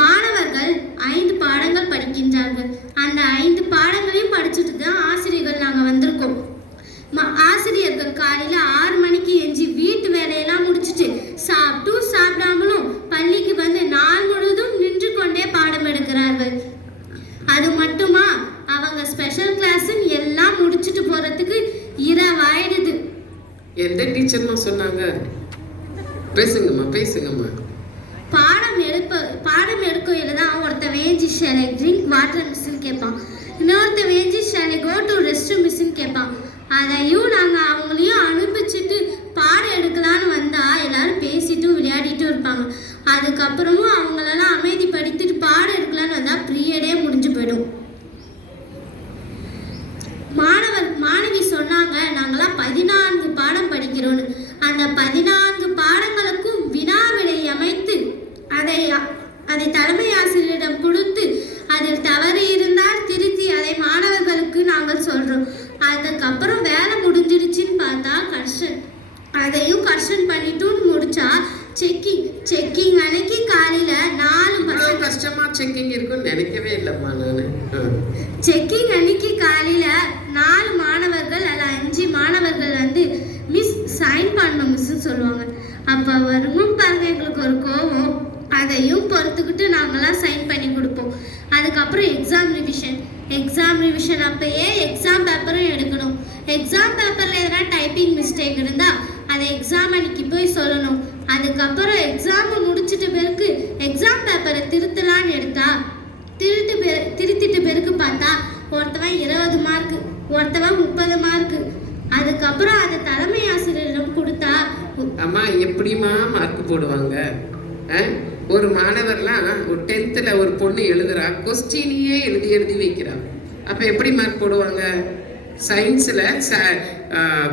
மாணவர்கள் 5 பாடங்கள் படிக்கின்றார்கள். அந்த 5 பாடங்களையும் படிச்சுட்டு தான் ஆசிரியர்கள் நாங்கள் வந்திருக்கோம். ஆசிரியர்கள் காலையில் 6 மணிக்கு எஞ்சி வீட்டு வேலையெல்லாம் முடிச்சுட்டு சாப்பிடாமலும் பள்ளிக்கு வந்து நாள் முழுவதும் நின்று கொண்டே பாடம் எடுக்கிறார்கள். அது மட்டுமா, அவங்க ஸ்பெஷல் கிளாஸுன்னு எல்லாம் முடிச்சுட்டு போறதுக்கு இரவாயிடுது. எந்த டீச்சர்மா சொன்னாங்க? பேசுங்கம்மா. பாடம் எடுக்கையில தான் ஒருத்த வேஞ்சி ஷேல் ஐ ட்ரிங்க் வாட்டர் மிஸ்ன்னு கேட்பான். இன்னொருத்த வேஞ்சி shall I go to rest room மிஸ்ன்னு கேட்பான். அதையும் நாங்கள் அவங்களையும் அனுப்பிச்சிட்டு பாடம் எடுக்கலான்னு வந்தா எல்லாரும் பேசிட்டும் விளையாடிட்டும் இருப்பாங்க. அதுக்கப்புறமும் அவங்களெல்லாம் அமைதிப்படுத்திட்டு பாடம் எடுக்கலான்னு வந்தா பீரியடே முடிஞ்சு போயிடும். மாணவி சொன்னாங்க நாங்களாம் 14 பாடம் படிக்கிறோன்னு. அந்த 14 பாடங்களுக்கும் வினா விடை அமைத்து அதை தலைமை ஆசிரியரிடம் கொடுத்து அதில் தவறு இருந்தால் திருத்தி அதை மாணவர்களுக்கு நாங்கள் சொல்றோம். அதுக்கப்புறம் வேலை முடிஞ்சிருச்சுன்னு பார்த்தா அதையும் கரெக்ஷன் பண்ணிட்டு முடிச்சா செக்கிங் அன்னைக்கு காலையில 4 கஷ்டமா செக்கிங் இருக்குன்னு நினைக்கவே இல்லைம்மா நான். செக்கிங் அன்னைக்கு காலையில 4 மாணவர்கள் அல்ல 5 மாணவர்கள் வந்து மிஸ் சைன் பண்ணணும் மிஸ்ன்னு சொல்லுவாங்க. அப்போ வருமும் பாருங்க எங்களுக்கு ஒரு கோவம். அதையும் பொறுத்துக்கிட்டு நாங்களாம் சைன் பண்ணி கொடுப்போம். அதுக்கப்புறம் எக்ஸாம் ரிவிஷன் அப்பயே எக்ஸாம் பேப்பரும் எடுக்கணும். எக்ஸாம் பேப்பரில் எதனா டைப்பிங் மிஸ்டேக் இருந்தால் அதை எக்ஸாம் அன்னைக்கு போய் சொல்லணும். அதுக்கப்புறம் எக்ஸாமை முடிச்சிட்ட பிறகு எக்ஸாம் பேப்பரை திருத்தலான்னு எடுத்தா திருத்திட்டு பிறகு பார்த்தா ஒருத்தவன் 20 மார்க்கு, ஒருத்தவன் 30 மார்க்கு. அதுக்கப்புறம் அதை தலைமை ஆசிரியரிடம் கொடுத்தா அம்மா எப்படிமா மார்க் போடுவாங்க? ஒரு மாணவர்லாம் ஒரு 10th ஒரு பொண்ணு எழுதுறா, கொஸ்டினையே எழுதி வைக்கிறான். அப்போ எப்படி மார்க் போடுவாங்க? சயின்ஸில்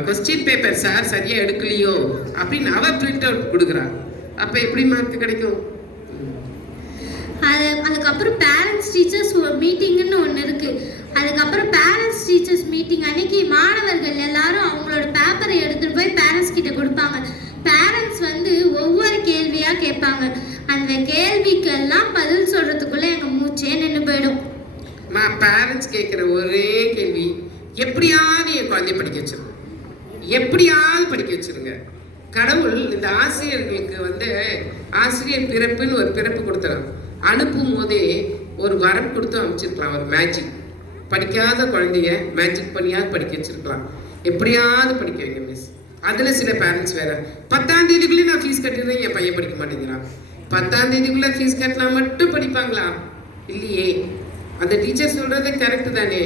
கொஸ்டின் பேப்பர் சார் சரியாக எடுக்கலையோ அப்படின்னு அவள் பிரிண்ட் அவுட் கொடுக்குறான். அப்போ எப்படி மார்க் கிடைக்கும்? அதுக்கப்புறம் பேரண்ட்ஸ் டீச்சர்ஸ் மீட்டிங்னு ஒன்று இருக்குது. அதுக்கப்புறம் பேரண்ட்ஸ் டீச்சர்ஸ் மீட்டிங் அன்னைக்கு மாணவர்கள் எல்லாரும் அவங்களோட பேப்பரை எடுத்துகிட்டு போய் பேரண்ட்ஸ் கிட்ட கொடுப்பாங்க. பேரண்ட்ஸ் வந்து ஒவ்வொரு கேள்வியாக கேட்பாங்க. அந்த கேள்விக்கெல்லாம் பதில் சொல்கிறதுக்குள்ளே எங்கள் மூச்சே நின்று போயிடும். பேரண்ட்ஸ் கேட்குற ஒரே கேள்வி, எப்படியாவது என் குழந்தைய படிக்க வச்சிருங்க, எப்படியாவது படிக்க வச்சிருங்க. கடவுள் இந்த ஆசிரியர்களுக்கு வந்து ஆசிரியர் பிறப்புன்னு ஒரு பிறப்பு கொடுத்துறாங்க. அனுப்பும் போதே ஒரு வரம் கொடுத்து அமைச்சிருக்கலாம். ஒரு மேஜிக், படிக்காத குழந்தைய மேஜிக் பண்ணியாவது படிக்க வச்சிருக்கலாம். எப்படியாவது படிக்க வைங்க மிஸ். அதில் சில பேரண்ட்ஸ் வேற 10ஆம் தேதிக்குள்ளே நான் ஃபீஸ் கட்டிடுறேன், என் பையன் படிக்க மாட்டேங்கிறான். 10ஆம் தேதிக்குள்ளே ஃபீஸ் கட்டினா மட்டும் படிப்பாங்களா? இல்லையே. அந்த டீச்சர் சொல்கிறது கரெக்டு தானே.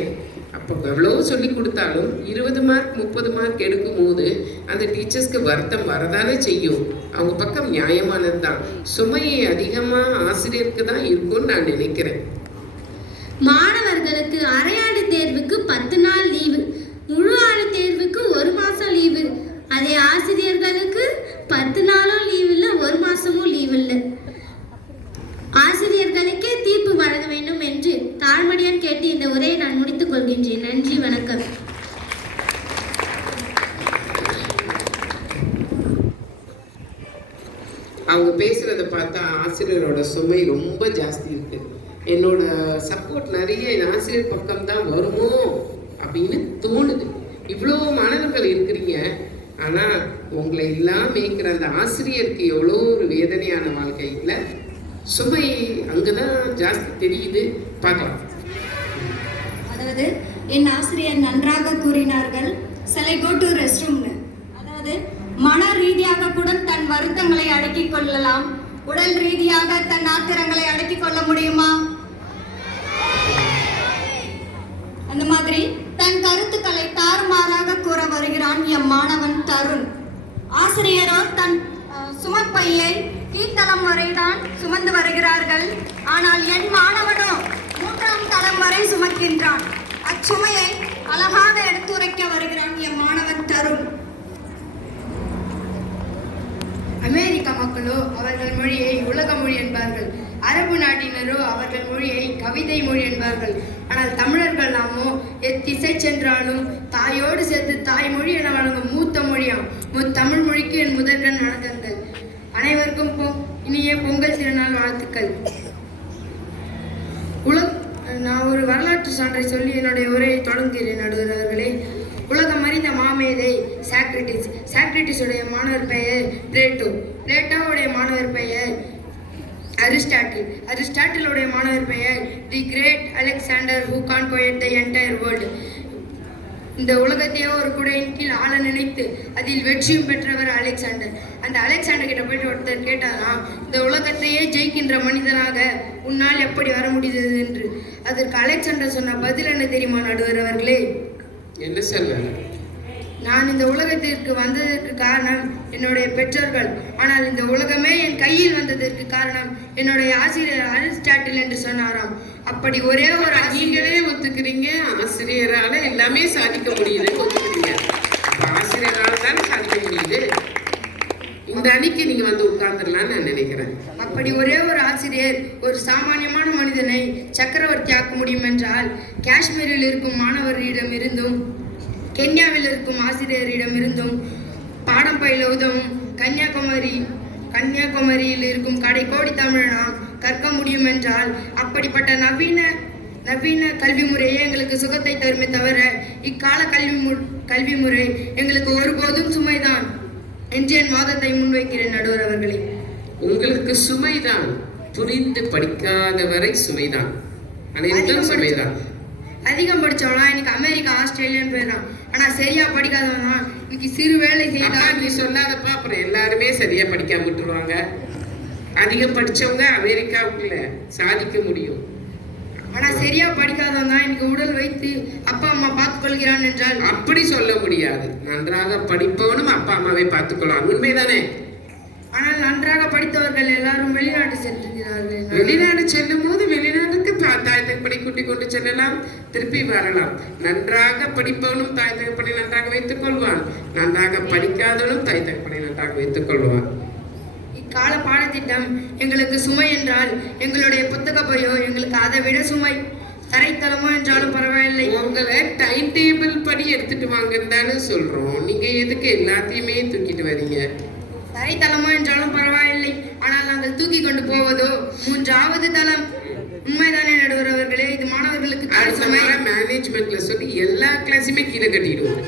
அப்போ எவ்வளோ சொல்லி கொடுத்தாலும் 20 மார்க் 30 மார்க் எடுக்கும் போது அந்த டீச்சர்ஸ்க்கு வருத்தம் வரதானே செய்யும். அவங்க பக்கம் நியாயமானது தான். சுமையை அதிகமாக ஆசிரியருக்கு தான் இருக்கும்னு நான் நினைக்கிறேன். மாணவர்களுக்கு அரையாண்டு தேர்வுக்கு 10 நாள் லீவு, முழு ஆண்டு தேர்வுக்கு 1 மாதம் லீவு. அதே ஆசிரியர்களுக்கு 10 நாளும் லீவ் இல்லை, 1 மாதமும் லீவ் இல்லை. ஆசிரியர்களுக்கே தீர்ப்பு வழங்க வேண்டும் என்று தாழ்மடியான் கேட்டு இந்த உரையை நான் முடித்துக் கொள்கின்றேன். நன்றி, வணக்கம். அவங்க பேசுகிறத பார்த்தா ஆசிரியரோட சுமை ரொம்ப ஜாஸ்தி இருக்குது. என்னோட சப்போர்ட் நிறைய என் ஆசிரியர் பக்கம்தான் வருமோ அப்படின்னு தோணுது. இவ்வளோ மாணவர்கள் இருக்கிறீங்க, ஆனால் உங்களை எல்லாம் மேய்க்கிற அந்த ஆசிரியருக்கு எவ்வளோ ஒரு வேதனையான வாழ்க்கையில் சுமை அங்கே தான் ஜாஸ்தி தெரியுது. பார்க்கலாம். அதாவது என் ஆசிரியர் நன்றாக கூறினார்கள், "Shall I go to restroomனு." அதாவது மன ரீதியாக கூட தன் வருத்தங்களை அடக்கிக் கொள்ளலாம், உடல் ரீதியாக தன் ஆத்திரங்களை அடக்கிக் கொள்ள முடியுமா? ஆசிரியரோ தன் சுமப்பையை கீழ்த்தளம் வரைதான் சுமந்து வருகிறார்கள். ஆனால் என் மாணவனோ 3ஆம் தளம் வரை சுமக்கின்றான். அச்சுமையை அழகாக எடுத்துரைக்க வருகிறான் என் மாணவன் தருண். அமெரிக்க மக்களோ அவர்கள் மொழியை உலக மொழி என்பார்கள். அரபு நாட்டினரோ அவர்கள் மொழியை கவிதை மொழி என்பார்கள். ஆனால் தமிழர்கள் நாமோ எத்திசை சென்றாலும் தாயோடு சேர்த்து தாய்மொழி என வழங்கும் மூத்த மொழியாம். தமிழ் மொழிக்கு என் முதற்கண் வணக்கங்கள். அனைவருக்கும் இனிய பொங்கல் திருநாள் வாழ்த்துக்கள். நான் ஒரு வரலாற்று சான்றை சொல்லி என்னுடைய உரையை தொடங்குகிறேன். நடுவர் அவர்களே, உலகம் அறிந்த மாமேதை சாக்ரட்டிஸ். சாக்ரட்டிஸுடைய மாணவர் பெயர் பிளேட்டோ. பிளேட்டோவுடைய மாணவர் பெயர் அரிஸ்டாட்டில். அரிஸ்டாட்டிலுடைய மாணவர் பெயர் the great Alexander who conquered the entire world. இந்த உலகத்தையே ஒரு குடையின் கீழ் ஆள நினைத்து அதில் வெற்றியும் பெற்றவர் அலெக்சாண்டர். அந்த அலெக்சாண்டர் கிட்ட போயிட்டு ஒருத்தர் கேட்டாராம், இந்த உலகத்தையே ஜெயிக்கின்ற மனிதனாக உன்னால் எப்படி வர முடிந்தது என்று. அதற்கு அலெக்சாண்டர் சொன்ன பதில் என்ன தெரியுமா நடுவர் அவர்களே? என்ன சொல்ல? நான் இந்த உலகத்திற்கு வந்ததற்கு காரணம் என்னுடைய பெற்றோர்கள். ஆனால் இந்த உலகமே என் கையில் வந்ததற்கு காரணம் என்னுடைய ஆசிரியர் அரிஸ்டாட்டில் என்று சொன்னாராம். அப்படி ஒரே ஒரு நீங்களே ஒத்துக்கிறீங்க, ஆசிரியரால எல்லாமே சாதிக்க முடியுது ஒத்துக்கிறீங்க. ஆசிரியரால தானே சாதிக்க முடியுது. இந்த அணிக்கு நீங்க வந்து உட்கார்ந்துடலாம்னு நான் நினைக்கிறேன். அப்படி ஒரே ஒரு ஆசிரியர் ஒரு சாமானியமான மனிதனை சக்கரவர்த்தி ஆக்க முடியும் என்றால், காஷ்மீரில் இருக்கும் மாணவர்களிடம் இருந்தும் கென்யாவில் இருக்கும் ஆசிரியரிடம் இருந்தும் பாடம் பயில உதவும் கன்னியாகுமரியில் இருக்கும் கடைக்கோடி தமிழனாம் கற்க முடியும் என்றால், அப்படிப்பட்ட நவீன கல்வி முறையே எங்களுக்கு சுகத்தை தருமே தவிர இக்கால கல்வி முறை எங்களுக்கு ஒருபோதும் சுமைதான் என்று என் வாதத்தை முன்வைக்கிறேன் நடுவர் அவர்களே. உங்களுக்கு சுமைதான், புரிந்து படிக்காத வரை சுமைதான், அனைத்தும் சுமைதான். அதிகம் படிச்சவனா இன்னைக்கு அமெரிக்கா ஆஸ்திரேலியான்னு போயிடறான். ஆனா சரியா படிக்காதவனா இன்னைக்கு சிறு வேலை செய்தா. நீ சொல்லாதப்பா, அப்புறம் எல்லாருமே சரியா படிக்காம விட்டுருவாங்க. அதிகம் படிச்சவங்க அமெரிக்காவுக்குள்ள சாதிக்க முடியும். ஆனா சரியா படிக்காதவங்க இன்னைக்கு உடல் வைத்து அப்பா அம்மா பார்த்துக் கொள்கிறான் என்றால் அப்படி சொல்ல முடியாது. நன்றாக படிப்பவனும் அப்பா அம்மாவை பார்த்துக்கொள்ளலாம், உண்மைதானே? ஆனால் நன்றாக படித்தவர்கள் எல்லாரும் வெளிநாட்டு சென்றிருக்கிறார்கள். வெளிநாடு செல்லும் போது வெளிநாட்டுக்கு தாய் தகப்பனை கூட்டிக் கொண்டு செல்லலாம், திருப்பி வரலாம். நன்றாக படிப்பவனும் தாய் தகப்பனை நன்றாக வைத்துக் கொள்வான், நன்றாக படிக்காதவனும் தாய் தகப்பனை நன்றாக வைத்துக் கொள்வான். இக்கால பாடத்திட்டம் எங்களுக்கு சுமை என்றால் எங்களுடைய புத்தக பையோ எங்களுக்கு அதை விட சுமை. தரைத்தளமோ என்றாலும் பரவாயில்லை. உங்களை டைம் டேபிள் படி எடுத்துட்டு வாங்கன்னு தானே சொல்றோம். நீங்க எதுக்கு எல்லாத்தையுமே தூக்கிட்டு வரீங்க? தரைத்தளமோ என்றாலும் பரவாயில்லை, ஆனால் நாங்கள் தூக்கி கொண்டு போவதோ 3வது தளம். உண்மைதானே நடுவர் அவர்களே? இது மாணவர்களுக்கு மேனேஜ்மெண்ட்ல சொல்லி எல்லா கிளாஸுமே கீழே கட்டிடுவோம்.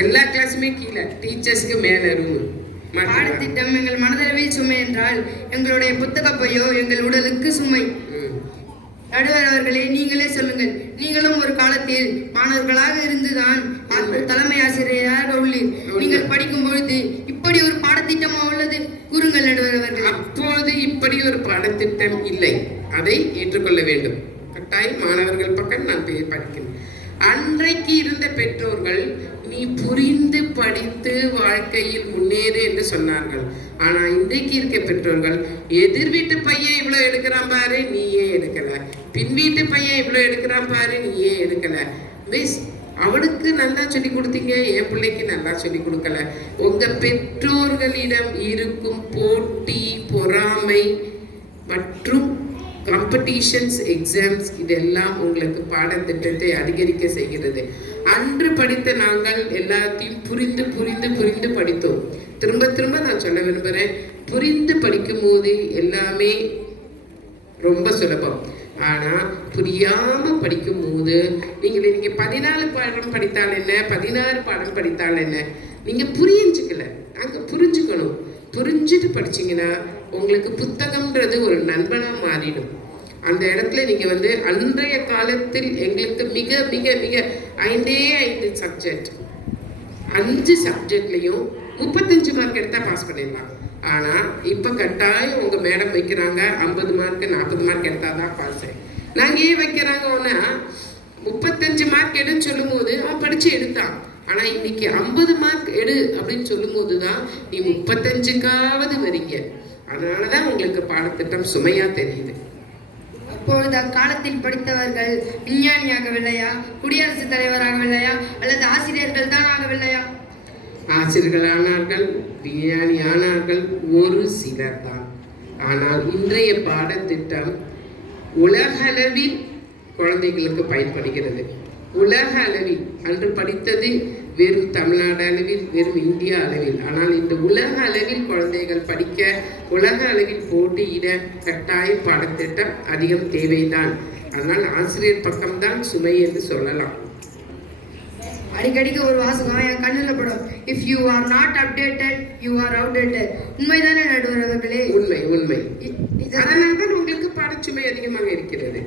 எல்லா கிளாஸுமே கீழே, டீச்சர்ஸ்க்கு மேல ரூம். பாடத்திட்டம் எங்கள் மனதளவில் சுமை என்றால் எங்களுடைய புத்தக பையோ எங்கள் உடலுக்கு சுமை. நடுவர் அவர்களே, நீங்களே சொல்லுங்கள். நீங்களும் ஒரு காலத்தில் மாணவர்களாக இருந்துதான் தலைமை ஆசிரியராக உள்ளீர். நீங்கள் படிக்கும் பொழுது இப்படி ஒரு பாடத்திட்டமா உள்ளது? கூறுங்கள் நடுவர் அவர்கள். அப்போது இப்படி ஒரு பாடத்திட்டம் இல்லை, அதை ஏற்றுக்கொள்ள வேண்டும். கட்டாயம் மாணவர்கள் பக்கம் நான் படிக்கிறேன். அன்றைக்கு இருந்த பெற்றோர்கள் நீ புரிந்து படித்து வாழ்க்கையில் முன்னேறு என்று சொன்னார்கள். ஆனா இன்றைக்கு இருக்க பெற்றோர்கள், எதிர் வீட்டு பையன் இவ்வளவு எடுக்கிறான் பாரு, நீயே எடுக்கல. பின் வீட்டு பையன் இவ்வளவு எடுக்கிறான் பாரு, நீயே எடுக்கல. மிஸ், அவனுக்கு நல்லா சொல்லி கொடுத்தீங்க, என் பிள்ளைக்கு நல்லா சொல்லி கொடுக்கல. உங்க பெற்றோர்களிடம் இருக்கும் போட்டி, பொறாமை மற்றும் காம்படிஷன்ஸ், எக்ஸாம்ஸ், இதெல்லாம் உங்களுக்கு பாடத்திட்டத்தை அதிகரிக்க செய்கிறது. அன்று படித்த நாங்கள் எல்லாத்தையும் புரிந்து புரிந்து புரிந்து படித்தோம். திரும்ப திரும்ப நான் சொல்ல விரும்புகிறேன், புரிந்து படிக்கும் போது எல்லாமே ரொம்ப சுலபம். ஆனால் புரியாமல் படிக்கும்போது நீங்கள் 14 பாடம் படித்தால் என்ன, 16 பாடம் படித்தால் என்ன, நீங்கள் புரிஞ்சுக்கல. அங்கே புரிஞ்சுக்கணும். புரிஞ்சுட்டு படிச்சிங்கன்னா உங்களுக்கு புத்தகம்ன்றது ஒரு நண்பனாக மாறிடும். அந்த இடத்துல நீங்கள் அன்றைய காலத்தில் எங்களுக்கு மிக மிக மிக 5 சப்ஜெக்ட், 5 சப்ஜெக்ட்லையும் 35 மார்க் எடுத்தால் பாஸ் பண்ணிடலாம். ஆனால் இப்போ கட்டாயம் உங்கள் மேடம் வைக்கிறாங்க 50 மார்க் 40 மார்க் எடுத்தால் தான் பாஸ். நாங்கள் ஏன் வைக்கிறாங்கன்னா 35 மார்க் எடுன்னு சொல்லும் போது அவன் படித்து எடுத்தான். ஆனா இன்னைக்கு 50 மார்க் எடு அப்படின்னு சொல்லும்போது தான் நீ 35க்காவது வரீங்க. அதனாலதான் உங்களுக்கு பாடத்திட்டம் சுமையா தெரியுது. அப்பொழுது அக்காலத்தில் படித்தவர்கள் விஞ்ஞானியாகவில்லையா, குடியரசுத் தலைவராகவில்லையா, அல்லது ஆசிரியர்கள் தான் ஆகவில்லையா? ஆசிரியர்கள் ஆனார்கள், விஞ்ஞானி ஆனார்கள், ஒரு சிலர் தான். ஆனால் இன்றைய பாடத்திட்டம் உலக அளவில் குழந்தைகளுக்கு பயன்படுகிறது. உலக அளவில் அன்று படித்தது வெறும் தமிழ்நாடு அளவில், வெறும் இந்தியா அளவில். ஆனால் இந்த உலக அளவில் குழந்தைகள் படிக்க, உலக அளவில் போட்டியிட கட்டாய பாடத்திட்டம் அதிகம் தேவைதான். அதனால் ஆசிரியர் பக்கம்தான் சுமை என்று சொல்லலாம். அடிக்கடிக்கு ஒரு வாசகம் என் கண்ணில் படும். If you are not updated you are outdated. உண்மைதானே நடுவர் அவர்களே? உண்மை உண்மை. அதனால்தான் உங்களுக்கு பாடச்சுமை அதிகமாக இருக்கிறது.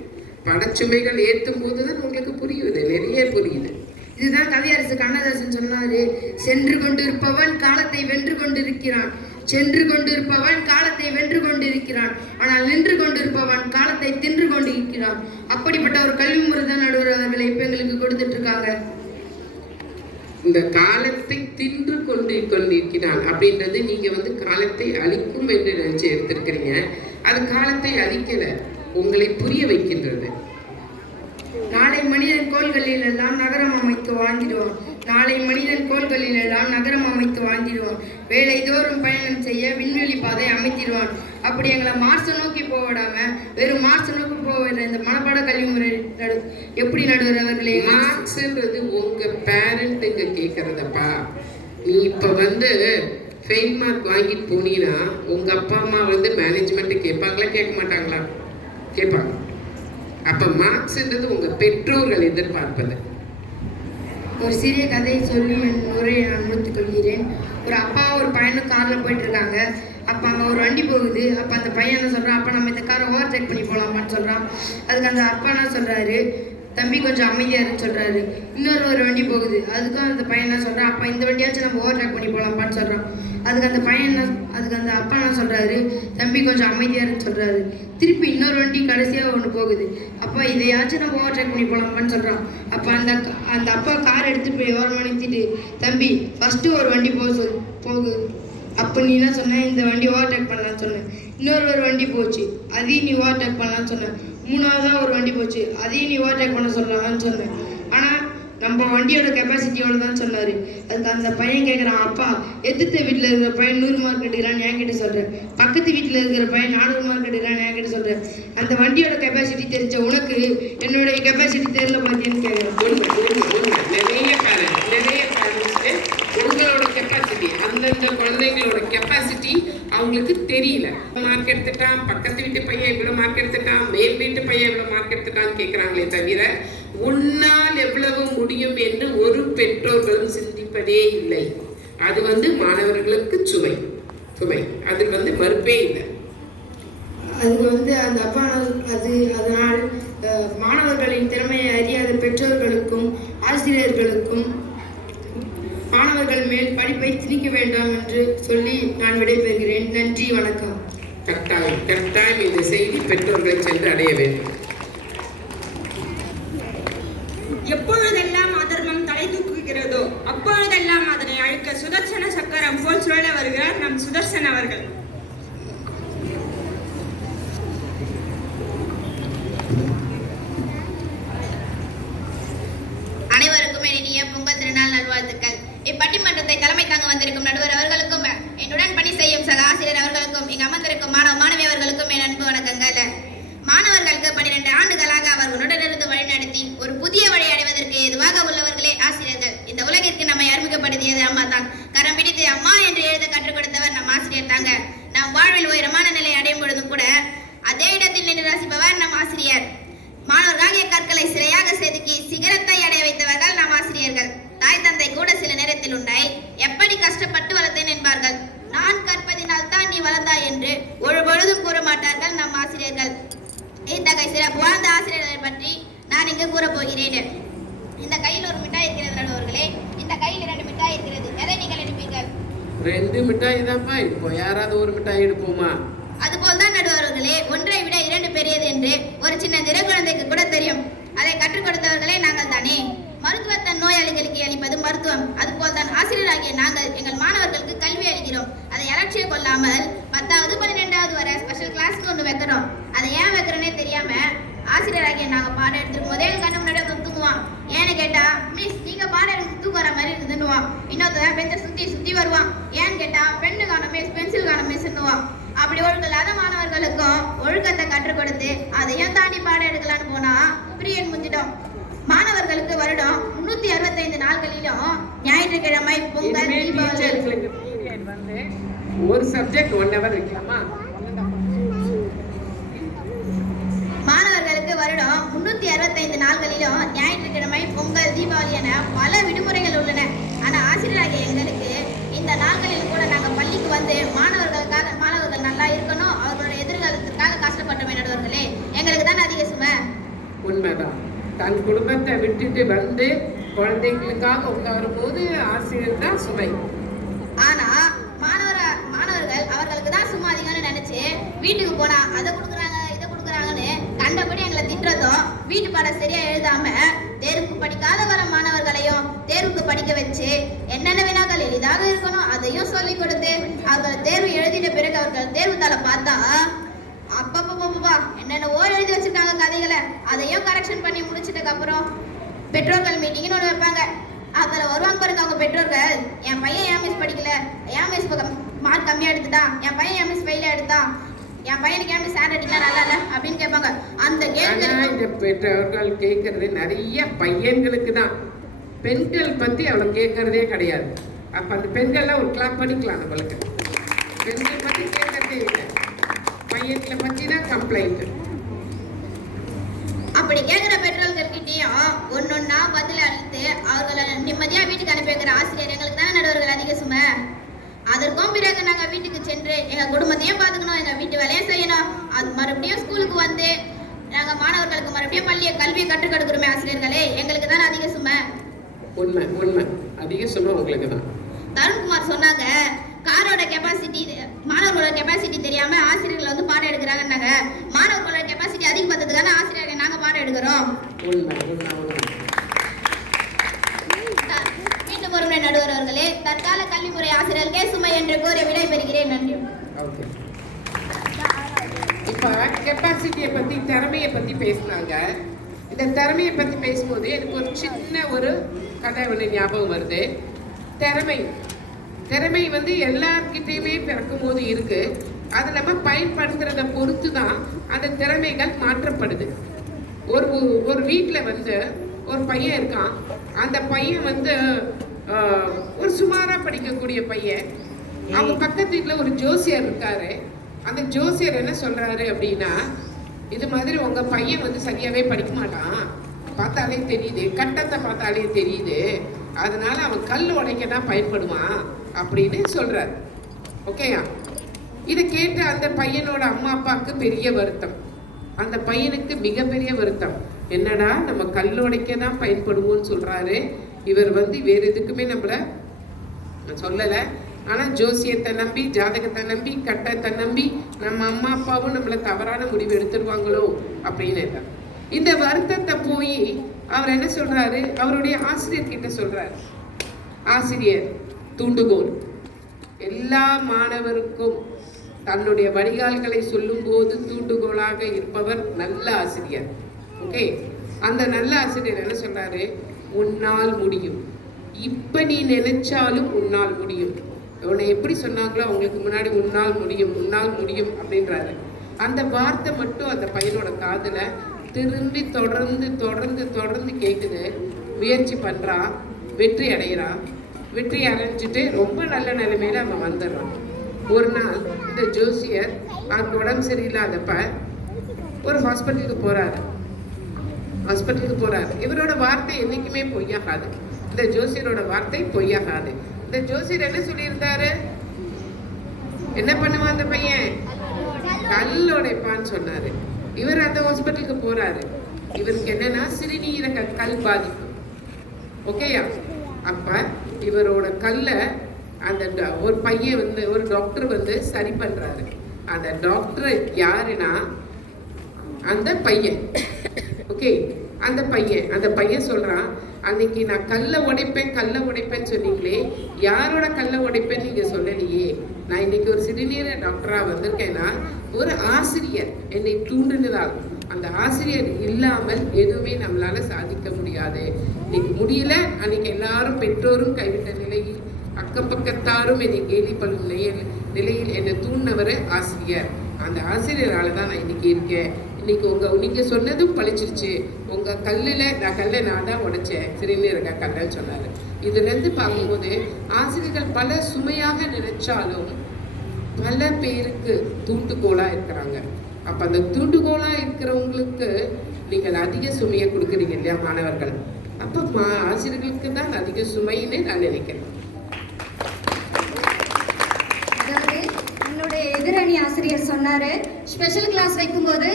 பாடச்சுமைகள் ஏற்றும் போதுதான் உங்களுக்கு புரியுது, நிறைய புரியுது. இதுதான் கவியரசு கண்ணதாசன் சொன்னாரு. சென்று கொண்டிருப்பவன் காலத்தை வென்று கொண்டிருக்கிறான், சென்று கொண்டிருப்பவன் காலத்தை வென்று கொண்டிருக்கிறான், ஆனால் நின்று கொண்டிருப்பவன் காலத்தை தின்று கொண்டிருக்கிறான். அப்படிப்பட்ட ஒரு கல்வி முறை தான் நடுவர் அவர்களை இப்ப எங்களுக்கு கொடுத்துட்டு இருக்காங்க. இந்த காலத்தை தின்று கொண்டிருக்கிறான் அப்படின்றது நீங்க காலத்தை அழிக்கும் என்று நினைச்சு எடுத்திருக்கிறீங்க. அது காலத்தை அழிக்கல, உங்களை புரிய வைக்கின்றது. நாளை மனிதன் கோள்களில் எல்லாம் நகரம் அமைத்து வாழ்ந்திடுவான், நாளை மனிதன் கோள்களில் எல்லாம் நகரம் அமைத்து வாழ்ந்திடுவான், வேலை தோறும் பயணம் செய்ய விண்வெளி பாதை அமைத்திடுவான். அப்படி எங்களை மார்ஸை நோக்கி போவிடாம வெறும் மார்ஸை நோக்கி போகிற இந்த மனப்பாட கல்வி முறை எப்படி நடுவர் அவர்களே? மார்க்ஸ்ன்றது உங்க பேரண்ட்டுங்க கேட்கறதப்பா. நீ இப்ப ஃபெயில் மார்க் வாங்கிட்டு போனீங்கன்னா உங்க அப்பா அம்மா மேனேஜ்மெண்ட் கேட்பாங்களா, கேட்க மாட்டாங்களா? கேட்பாங்க. அப்ப மார்க்ஸ்ன்றது உங்க பெற்றோர்கள் எதிர்பார்ப்பது. ஒரு சிறிய கதையை சொல்லி என் உரையை நான் முடித்துக் கொள்கிறேன். ஒரு அப்பா ஒரு பையனும் காரில் போயிட்டு இருக்காங்க. அப்போ அங்கே ஒரு வண்டி போகுது. அப்போ அந்த பையன் என்ன சொல்கிறான், அப்போ நம்ம இந்த காரை ஓவர் டேக் பண்ணி போகலாமான்னு சொல்கிறான். அதுக்கு அந்த அப்பா என்ன சொல்கிறாரு, தம்பி கொஞ்சம் அமைதியாக இருக்குன்னு சொல்கிறாரு. ஒரு வண்டி போகுது. அதுக்கும் அந்த பையன் என்ன சொல்கிறான், அப்போ இந்த வண்டியாச்சும் நம்ம ஓவர் டேக் பண்ணி போகலாமான்னு சொல்கிறான். அதுக்கு அந்த அப்பா என்ன சொல்கிறாரு, தம்பி கொஞ்சம் அமைதியாக இருக்குன்னு சொல்கிறாரு. திருப்பி இன்னொரு வண்டி கடைசியாக ஒன்று போகுது. அப்போ இதையாச்சும் நம்ம ஓவர் டேக் பண்ணி போகலாமான்னு சொல்கிறான். அப்போ அந்த அப்பா கார் எடுத்துகிட்டு போய் ஓரமாக நிறுத்திட்டு, தம்பி ஃபஸ்ட்டு ஒரு வண்டி போகுது. அப்போ நீ என்ன சொன்ன, இந்த வண்டி ஓவர்டேக் பண்ணலான்னு சொன்னேன். ஒரு வண்டி போச்சு, அதையும் நீ ஓவர்டேக் பண்ணலான்னு சொன்னேன். மூணாவதாக ஒரு வண்டி போச்சு, அதையும் நீ ஓவர்டேக் பண்ண சொல்லலாம்னு சொன்னேன். ஆனால் நம்ம வண்டியோட கெப்பாசிட்டியோட தான் சொன்னார். அதுக்கு அந்த பையன் கேட்குறான், அப்பா எதிர்த்த வீட்டில் இருக்கிற பையன் 100 மார்க் எடுக்கிறான்னு என்கிட்ட சொல்கிறேன், பக்கத்து வீட்டில் இருக்கிற பையன் 400 மார்க் எடுக்கிறான்னு என்கிட்ட சொல்கிறேன். அந்த வண்டியோட கெப்பாசிட்டி தெரிஞ்ச உனக்கு என்னுடைய கெப்பாசிட்டி தெரியல பார்த்தியான்னு கேட்குறான். நிறைய பேரண்ட்ஸ்க்கு உங்களோட கெப்பாசிட்டி, அந்தந்த குழந்தைங்களோட கெப்பாசிட்டி அவங்களுக்கு தெரியல. மார்க் எடுத்துட்டான், பக்கத்து வீட்டு பையன் இவ்வளோ மார்க் எடுத்துட்டான், மேல் வீட்டு பையன் இவ்வளோ மார்க் எடுத்துட்டான்னு கேட்குறாங்களே தவிர உன்னால் எவ்வளவு முடியும் என்று ஒரு பெற்றோர்களும் சிந்திப்பதே இல்லை. அது மாணவர்களுக்கு சுமை, அது மறுப்பே இல்லை. அது அந்த அப்பா அதனால் மாணவர்களின் திறமையை அறியாத பெற்றோர்களுக்கும் ஆசிரியர்களுக்கும் மாணவர்கள் மேல் படிப்பை திணிக்க வேண்டாம் என்று சொல்லி நான் விடைபெறுகிறேன். நன்றி, வணக்கம். கட்டாயம் இந்த செய்தி பெற்றோர்களை சென்று அடைய வேண்டும். எப்பொழுதெல்லாம் அதர்மம் தலை தூக்குகிறதோ அப்பொழுதெல்லாம் அதனை அழிக்க சுதர்சன சக்கரம் போல் சுழல வருகிறார் நம் சுதர்சன் அவர்கள். அனைவருக்கும் இனிய பொங்கல் திருநாள் நல்வாழ்த்துக்கள். இப்பட்டிமன்றத்தை தலைமை தாங்க வந்திருக்கும் நடுவர் அவர்களுக்கும், என்னுடன் பணி செய்யும் சக ஆசிரியர் அவர்களுக்கும், இங்கு அமர்ந்திருக்கும் மாணவ மாணவி அவர்களுக்கும் என் அன்பு வணக்கங்கள். மாணவர்களுக்கு 12 ஆண்டுகளாக அவர்களுடன் இருந்து வழிநடத்தி ஒரு புதிய வழி அடைவதற்கு ஏதுவாக உள்ளவர்களே ஆசிரியர்கள். இந்த உலகிற்கு நம்மை அறிமுகப்படுத்தியது அம்மா தான். கரம் பிடித்து அம்மா என்று எழுத கற்றுக் கொடுத்தவர் நம் ஆசிரியர் தாங்க. நம் வாழ்வில் உயரமான நிலை அடையும் பொழுதும் கூட அதே இடத்தில் நின்று ரசிப்பவர் நம் ஆசிரியர். மாணவர்களாகிய கற்களை சிலையாக செதுக்கி சிகரத்தை அடைய வைத்தவர்கள் நம் ஆசிரியர்கள். தாய் தந்தை கூட சில நேரத்தில் உண்டாய் எப்படி கஷ்டப்பட்டு வளர்த்தேன் என்பார்கள். நான் கற்பதினால் தான் நீ வளர்ந்தாய் என்று ஒரு பொழுதும் கூற மாட்டார்கள் நம் ஆசிரியர்கள். இத்தகைய சிறப்பு வாழ்ந்த ஆசிரியர்களை பற்றி நான் இங்கு கூறப் போகிறேன். இந்த கையில் ஒரு மிட்டாய் இருக்கிறது நடுவர்களே, இந்த கையில் 2 மிட்டாய் இருக்கிறது. எதை நீங்கள் எடுப்பீர்கள்? 2 மிட்டாய் தான்ப்பா. இப்போ யாராவது ஒரு மிட்டாய் எடுப்போமா? அதுபோல் தான் நடுவர்களே, ஒன்றை விட 2 பெரியது என்று ஒரு சின்ன சிறு குழந்தைக்கு கூட தெரியும். அதை கற்றுக் கொடுத்தவர்களே நாங்கள் தானே. மருத்துவத்தை நோயாளிகளுக்கு அளிப்பது மருத்துவம். அதுபோல் தான் ஆசிரியராகிய நாங்கள் எங்கள் மாணவர்களுக்கு கல்வி அளிக்கிறோம். அதை அலட்சியம் கொள்ளாமல் 10வது 12வது வரை ஸ்பெஷல் கிளாஸ்க்கு ஒன்று வைக்கிறோம். அதை ஏன் வைக்கிறோன்னே தெரியாம ஆசிரியராகிய நாங்கள் பாடம் எடுத்துக்கும் போதே எங்கள் கண்ணு முன்னாடி வந்து தூங்குவான். ஏன்னு கேட்டா, மிஸ் நீங்க பாடம் எடுத்து தூக்க வர மாதிரி இருக்குதுன்னுவான். இன்னொருத்தர் பெஞ்சை சுத்தி சுத்தி வருவான். ஏன்னு கேட்டா, பெண்ணு காணும் மிஸ், பென்சில் காணும் மிஸ்ன்னுவான். அப்படி ஒழுக்கம் இல்லாத மாணவர்களுக்கும் ஒழுக்கத்தை கற்றுக் கொடுத்து அதையும் தாண்டி பாடம் எடுக்கலான்னு போனா பிரியன் முடிஞ்சிடும். மாணவர்களுக்கு வருடம் 365 நாட்களிலும் ஞாயிற்றுக்கிழமை, பொங்கல், தீபாவளி. ஒரு சப்ஜெக்ட் 1 hour வைக்கலாமா? மாணவர்களுக்கு வருடம் 365 நாட்களிலும் ஞாயிற்றுக்கிழமை, பொங்கல், தீபாவளி என பல விடுமுறைகள் உள்ளன. ஆனா ஆசிரியராகிய எங்களுக்கு இந்த நாட்களில் கூட நாங்கள் பள்ளிக்கு வந்து மாணவர்கள் நல்லா இருக்கணும், அவர்களுடைய எதிர்காலத்திற்காக கஷ்டப்பட்டோமே நடுவர்களே, எங்களுக்கு தான் அதிக சுமை. உண்மைதான். தன் குடும்பத்தை விட்டுட்டு வந்து குழந்தைங்களுக்காக உட்காரும் போது ஆசிரியர் தான் சுமை. ஆனா மாணவர்கள் அவர்களுக்கு தான் சும்மா அதிகம்னு நினைச்சு வீட்டுக்கு போனா அதை கொடுக்குறாங்க இதை கொடுக்குறாங்கன்னு கண்டபடி எங்களை திட்டுறதும், வீட்டு பாடம் சரியா எழுதாம தேர்வுக்கு படிக்காத வர மாணவர்களையும் தேர்வுக்கு படிக்க வச்சு என்னென்ன வினாக்கள் எளிதாக இருக்கணும் அதையும் சொல்லி கொடுத்து அவர்கள் தேர்வு எழுதிட்ட பிறகு அவர்கள் தேர்வுத்தாளை பார்த்தா அப்பப்பா என்னென்னவோ எழுதி வச்சிருக்காங்க கதைகளை, அதையும் கரெக்ஷன் பண்ணி முடிச்சிட்டதுக்கு அப்புறம் பெற்றோர்கள் மீட்டிங்னு ஒன்று வைப்பாங்க. அதில் வருவாங்க பாருங்க அவங்க பெற்றோர்கள், என் பையன் ஏன் மிஸ் படிக்கல, என் மிஸ் மார்க் கம்மியாக எடுத்துட்டான், என் பையன் ஏன் மிஸ் ஃபெயிலாக எடுத்தான், என் பையனுக்கு ஏன் மிஸ் ஹேண்ட் ரைட்டிங்லாம் நல்லா இல்லை அப்படின்னு கேட்பாங்க. அந்த இந்த பெற்றோர்கள் கேட்கறது நிறைய பையன்களுக்கு தான். பெண்கள் பற்றி அவளை கேட்கறதே கிடையாது. அப்போ அந்த பெண்கள்லாம் ஒரு கிளாப் பண்ணிக்கலாம். நம்மளுக்கு பெண்கள் பற்றி கேட்கறதே இல்லை, பையன்களை பற்றி தான் கம்ப்ளைண்ட். அப்படி கேட்குற பெற்றோர்கள்கிட்டையும் ஒன்னொன்னா பதில் அளித்து அவர்களை நிம்மதியாக வீட்டுக்கு அனுப்பி வைக்கிற ஆசிரியர் எங்களுக்கு தானே நடுவர்கள் அதிக சுமை. அதற்கும் பிறகு நாங்கள் வீட்டுக்கு சென்று எங்கள் குடும்பத்தையும் பார்த்துக்கணும், எங்கள் வீட்டு வேலையும் செய்யணும். அது மறுபடியும் ஸ்கூலுக்கு வந்து நாங்கள் மாணவர்களுக்கு மறுபடியும் கல்வியை கற்றுக் கொடுக்குறோமே ஆசிரியர்களே, எங்களுக்கு தானே அதிக சுமை. உண்மை உண்மை, அதிக சுமை உங்களுக்கு தான். தருண்குமார் சொன்னாங்க, காரோட கெப்பாசிட்டி மாணவர்களோட கெப்பாசிட்டி தெரியாம ஆசிரியர்கள் வந்து பாடம் எடுக்கிறாங்கன்னாங்க. மாணவர்களோட கெப்பாசிட்டி அதிகப்படுத்துறதுக்கான ஆசிரியர்கள் நாங்க பாடம் எடுக்கிறோம். மீண்டும் ஒருமுறை நடுவர் அவர்களே, தற்கால கல்விமுறை ஆசிரியர்களுக்கே சுமை என்று கூறி விடை பெறுகிறேன். நன்றி. இப்ப கெப்பாசிட்டியை பத்தி, திறமையை பத்தி பேசினாங்க. இந்த திறமையை பத்தி பேசும்போது எனக்கு ஒரு சின்ன ஒரு கதை ஒன்று ஞாபகம் வருது. திறமை வந்து எல்லார்கிட்டையுமே பிறக்கும் போது இருக்கு. அதை நம்ம பயன்படுத்துறத பொறுத்து தான் அந்த திறமைகள் மாற்றப்படுது. ஒரு வீட்டில் வந்து ஒரு பையன் இருக்கான். அந்த பையன் வந்து ஒரு சுமாராக படிக்கக்கூடிய பையன். அவங்க பக்கத்து வீட்டில் ஒரு ஜோசியர் இருக்காரு. அந்த ஜோசியர் என்ன சொல்றாரு அப்படின்னா, இது மாதிரி உங்க பையன் வந்து சரியாவே படிக்க மாட்டான், பார்த்தாலே தெரியுது, கட்டத்தை பார்த்தாலே தெரியுது, அதனால அவன் கல் உடைக்க தான் பயன்படுவான் அப்படின்னு சொல்றாரு. ஓகேயா? இதை கேட்டு அந்த பையனோட அம்மா அப்பாவுக்கு பெரிய வருத்தம். அந்த பையனுக்கு மிகப்பெரிய வருத்தம். என்னடா நம்ம கல் உடைக்க தான் பயன்படுவோம்னு சொல்றாரு, இவர் வந்து வேற எதுக்குமே நம்மள சொல்லலை. ஆனால் ஜோசியத்தை நம்பி, ஜாதகத்தை நம்பி, கட்டத்தை நம்பி நம்ம அம்மா அப்பாவும் நம்மளை தவறான முடிவு எடுத்துருவாங்களோ அப்படின்னு. இந்த வருத்தத்தை போய் அவர் என்ன சொல்றாரு, அவருடைய ஆசிரியர்கிட்ட சொல்றாரு. ஆசிரியர் தூண்டுகோல். எல்லா மாணவருக்கும் தன்னுடைய வடிகால்களை சொல்லும் போது தூண்டுகோலாக இருப்பவர் நல்ல ஆசிரியர். ஓகே, அந்த நல்ல ஆசிரியர் என்ன சொல்றாரு, உன்னால் முடியும், இப்ப நீ நினைச்சாலும் உன்னால் முடியும். உன்னை எப்படி சொன்னாங்களோ அவங்களுக்கு முன்னாடி உன்னால் முடியும், உன்னால் முடியும் அப்படின்றாரு. அந்த வார்த்தை மட்டும் அந்த பையனோட காதுல திரும்பி தொடர்ந்து தொடர்ந்து தொடர்ந்து கேட்குது. முயற்சி பண்றான், வெற்றி அடைகிறான். வெற்றி அடைஞ்சிட்டு ரொம்ப நல்ல நிலைமையில அவன் வந்துடுறான். ஒரு நாள் இந்த ஜோசியர் அவனுக்கு உடம்பு சரியில்லாதப்ப ஒரு ஹாஸ்பிட்டலுக்கு போறாரு. இவரோட வார்த்தை என்னைக்குமே பொய்யாகாது. இந்த ஜோசியரோட வார்த்தை பொய்யாகாது. இந்த ஜோசியர் என்ன சொல்லியிருந்தாரு, என்ன பண்ணுவான் அந்த பையன், கல் உடைப்பான்னு சொன்னாரு. இவர் அந்த ஹாஸ்பிட்டலுக்கு போறாரு. இவருக்கு என்னன்னா சிறுநீரக கல் பாதிப்பு. ஓகேயா? அப்ப இவரோட கல்லை அந்த ஒரு பையன் வந்து, ஒரு டாக்டர் வந்து சரி பண்றாரு. அந்த டாக்டர் யாருன்னா அந்த பையன். ஓகே, அந்த பையன் சொல்றான், அன்னைக்கு நான் கல்லை உடைப்பேன்னு சொன்னீங்களே, யாரோட கல்லை உடைப்பேன்னு நீங்க சொல்லலையே. நான் இன்னைக்கு ஒரு சிறுநீர டாக்டரா வந்திருக்கேன்னா ஒரு ஆசிரியர் என்னை தூண்டுனதால், அந்த ஆசிரியர் இல்லாமல் எதுவுமே நம்மளால சாதிக்க முடியாது. இன்னைக்கு முடியல, அன்னைக்கு எல்லாரும் பெற்றோரும் கைவிட்ட நிலையில், அக்கம் பக்கத்தாரும் என்னை கேலி பண்ணும் நிலையில் என்னை தூண்டினவர் ஆசிரியர். அந்த ஆசிரியரால தான் நான் இன்னைக்கு இருக்கேன். இன்னைக்கு நீங்க சொன்னதும் பழிச்சிருச்சு. உங்க கல்லை நான் தான் உடைச்சேன், சிறுநீரக கல்லுன்னு சொன்னாரு. இதுல இருந்து பார்க்கும்போது ஆசிரியர்கள் பல சுமையாக நினைச்சாலும் பல பேருக்கு தூண்டுகோலா இருக்கிறாங்க. அப்ப அந்த தூண்டுகோலா இருக்கிறவங்களுக்கு நீங்கள் அதிக சுமையை கொடுக்குறீங்க இல்லையா மாணவர்கள். அப்ப ஆசிரியர்களுக்கு தான் அதிக சுமைன்னு நான் நினைக்கிறேன். என்னுடைய எதிரணி ஆசிரியர் சொன்னாரு, ஸ்பெஷல் கிளாஸ் வைக்கும்போது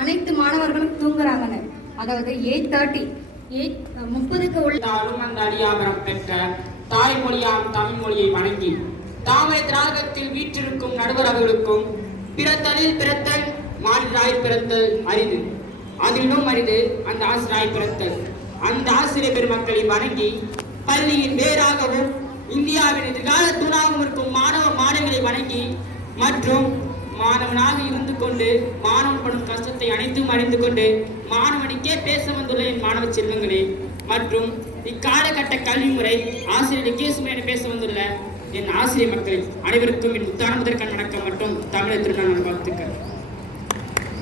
அனைத்து மாணவர்களும் தூங்குறாங்கன்னு. அதாவது 8:30 உள்ளாலும் அந்த அடியாமரம் பெற்ற தாய்மொழியாம் தமிழ் மொழியை வணங்கி தாமரை திராகத்தில் வீற்றிருக்கும் நடுவர் அவர்களுக்கும் பிறத்தலில் பிறத்தல் மாநிலாய் பிறத்தல் அரிது, அதிலும் அரிது அந்த ஆசிரியராய் பிறத்தல். அந்த ஆசிரியர் பெருமக்களை வணங்கி பள்ளியின் வேறாகவும் இந்தியாவின் எதிர்கால தூணாகவும் இருக்கும் மாணவ மாணவிகளை வணங்கி மற்றும் மாணவனாக இருந்து கொண்டு மாணவன் படும் கஷ்டத்தை அனைத்தும் அறிந்து கொண்டு மாணவனுக்கே பேச வந்துள்ள என் மாணவ செல்வங்களே மற்றும் இக்காலகட்ட கல்வி முறை ஆசிரியருக்கே சுமையான பேச வந்துள்ள என் ஆசிரியர் மக்கள் அனைவருக்கும் என் முத்தான முதற்கண் வணக்கம் மற்றும் தமிழர் திருநாள் வாழ்த்துக்கள்.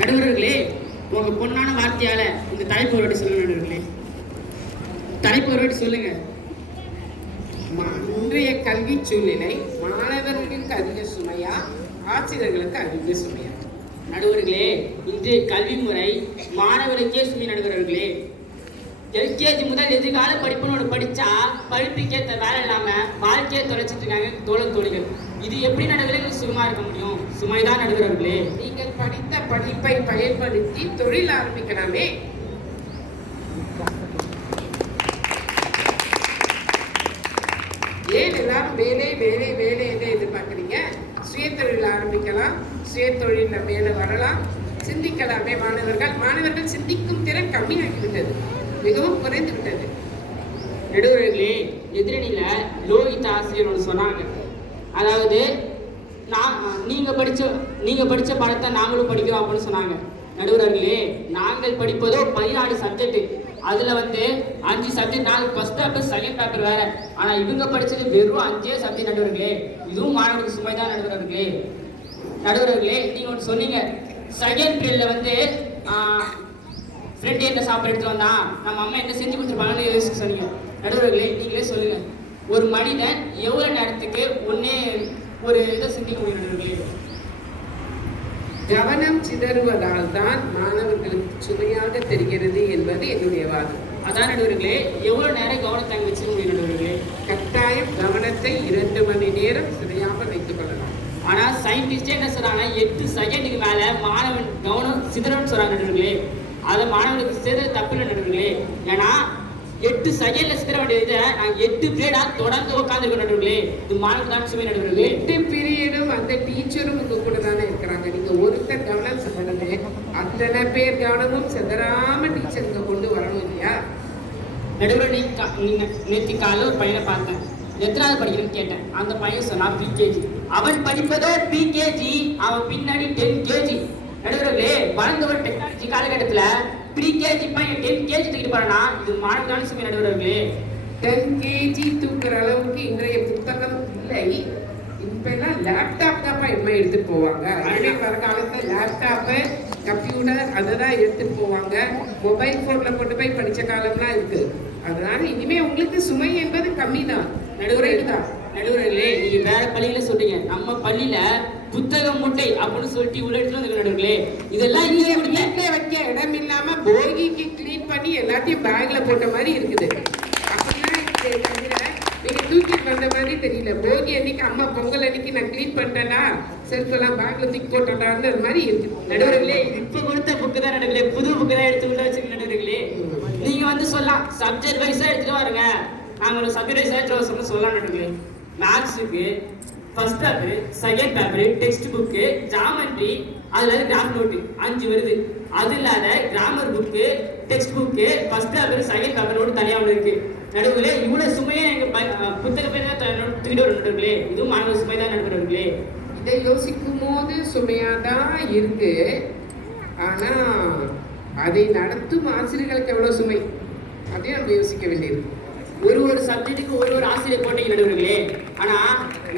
நடுவர்களே, உங்க பொன்னான வார்த்தையால இந்த தலைப்பு ஒருவாட்டி சொல்லுங்க. நடுவர்களே, தலைப்பு ஒருவாட்டி சொல்லுங்க. இன்றைய கல்வி சூழ்நிலை மாணவர்களுக்கு அதிக சுமையா, ஆசிரியர்களுக்கு அதிக சுமையா? நடுவர்களே, இன்றைய கல்வி முறை மாணவர்களுக்கே சுமை. நடுவர்களே, எல்கேஜி முதல் எதிர்கால படிப்புன்னு படிச்சா படிப்புக்கேற்ற வேலை இல்லாம வாழ்க்கையை தொலைச்சிட்டு இருக்காங்க தோழிகள். இது எப்படி நடுவர்களே சுகமா இருக்க முடியும்? சுமைதான் நடுவர்களே. நீங்கள் படித்த படிப்பை பயன்படுத்தி தொழில் ஆரம்பிக்கலாமே. ஏன் எல்லாரும் வேலை வேலை வேலை என்ன எதிர்பார்க்குறீங்க? சுயதொழில் ஆரம்பிக்கலாம், சுயதொழில மேலே வரலாம், சிந்திக்கலாமே. மாணவர்கள் சிந்திக்கும் திறன் கம்மியாகிவிட்டது, மிகவும் குறைந்து விட்டது. நடுவர்களே, எதிரணியில லோகித் ஆசிரியர் ஒன்று சொன்னாங்க. அதாவது நீங்க படிச்ச பாடத்தை நாங்களும் படிக்கிறோம் அப்படின்னு சொன்னாங்க. நடுவர்களே, நாங்கள் படிப்பதோ 14 சப்ஜெக்ட். அதுல 5 subject, 4 first paper second paper வேற. ஆனா இவங்க படிச்சது வெறும் 5 சப்ஜெக்ட். நடுவர்களே, இதுவும் மாணவர்களுக்கு சுமைதான். நடுவர்களே, நீங்க ஒன்று சொன்னீங்க, செகண்ட் பீரியட்ல ஃப்ரெண்ட் என்ன சாப்பிட எடுத்து வந்தா நம்ம அம்மா என்ன செஞ்சு கொடுத்துருப்பாங்கன்னு யோசிச்சு சொன்னீங்க. நடுவர்களே, நீங்களே சொல்லுங்க, ஒரு மனிதன் எவ்வளவு நேரத்துக்கு ஒரு இதை சிந்திக்க முடியும்? நடுவர்களே, கவனம் சிதறுவதால் தான் மாணவர்களுக்கு சுமையாக தெரிகிறது என்பது என்னுடைய வாதம். அதான் நடுவர்களே, எவ்வளவு நேரம் கவனத்தை அங்கே வச்சுக்க முடியும்? நடுவர்களே, கட்டாயம் கவனத்தை 2 மணி நேரம் சிதையாமல் வைத்துக் கொள்ளலாம். ஆனா சயின்டிஸ்டே என்ன சொல்றாங்க, 8 செகண்டுக்கு மேல மாணவன் கவனம் சிதறன்னு சொல்றாங்க. நடுவர்களே, அதை மாணவனுக்கு சிதற தப்பில்லை. நடுவர்களே, ஏன்னா 8 செகண்ட்ல சிதற வேண்டியதை நாங்கள் 8 பீரியடா தொடர்ந்து உட்காந்துருக்கோம். நடுவர்களே, இது மாணவனுக்கு தான் சுமை. நடுவர்களே, 8 பீரியடும் அந்த டீச்சரும் உங்க கூட தானே இருக்கிறாங்க. நீங்க ஒருத்தர் கவனம் சிதறவே அத்தனை பேர் கவனமும் சிதறாம டீச்சருங்க கொண்டு வரணும் இல்லையா? நடுவர்களே, நீங்க நேற்று காலையில் ஒரு பையனை பார்த்தேன். எத்தனாவது படிக்கிறேன்னு கேட்டேன். அந்த பையன் சொன்னா பிகேஜி. அவன் படிப்பதோ பிகேஜி, அவன் பின்னாடி 10 கேஜி. நடுவர்களே, வளர்ந்து ஒரு டெக்னாலஜி காலகட்டத்துல ப்ரீகேஜி பையன் 10 கேஜி தூக்கிட்டு போறானா இது மாணவர்களான சுமை. நடுவர்களே, 10 கேஜி தூக்குற அளவுக்கு இன்றைய புத்தகம் இல்லை. இப்ப எல்லாம் லேப்டாப் தான் எடுத்துட்டு போவாங்க. வர காலத்துல லேப்டாப்பு, கம்ப்யூட்டர் அதை தான் எடுத்துட்டு போவாங்க. மொபைல் போன்ல கொண்டு போய் படிச்ச காலம்லாம் இருக்கு. அதனால இனிமே உங்களுக்கு சுமை என்பது கம்மி தான். நடுவர்களே, நீங்க வேற பள்ளியில சொல்றீங்க, நம்ம பள்ளியில புத்தக மூட்டை அப்படின்னு சொல்லிட்டு உள்ள எடுத்துட்டு வந்து. நடுவர்களே, இதெல்லாம் வீட்டுல வைக்க இடம் இல்லாம போகிக்கு கிளீன் பண்ணி எல்லாத்தையும் பேக்ல போட்ட மாதிரி இருக்குது. அப்படிலாம் நீங்க தூக்கிட்டு வந்த மாதிரி தெரியல. போகி அன்னைக்கு அம்மா பொங்கல் அன்னைக்கு நான் கிளீன் பண்ணிட்டேன்னா செல்ஃபெல்லாம் பேக்ல தூக்கி போட்டேன்டான்னு மாதிரி இருக்கு. நடுவர்களே, இப்ப கொடுத்த புக்கு தான். நடுவர்களே, புது புக்கு தான் எடுத்து உள்ள வச்சுக்க. நடுவர்களே, நீங்க சொல்லலாம் சப்ஜெக்ட் வைஸா எடுத்துட்டு வாருங்க, நாங்க ஒரு சப்ஜெக்ட் வைஸா எடுத்து சொல்லலாம். நடுவர்களே, மேக்ஸுக்கு first paper, second paper, text book, geometry, அதுல கிராஃப் நோட்டு 5 வருது. அது இல்லாத grammar book, text book first paper second பேப்பரோட தனியாக ஒன்று இருக்கு. நடுவுல இவ்வளவு சுமையை எங்க புத்தக பேர் தான் தூக்கிட்டு வர நடுவுகளே, இதுவும் மாணவ சுமை தான் நடுவுகளே. இதை யோசிக்கும் போது சுமையா தான் இருக்கு. ஆனா அதை நடத்தும் ஆசிரியர்களுக்கு எவ்வளவு சுமை அதையும் நம்ம யோசிக்க வேண்டியது. ஒரு சப்ஜெக்ட்டுக்கு ஒரு ஆசிரியர் போட்டிக்கு நடுவுகளே. ஆனா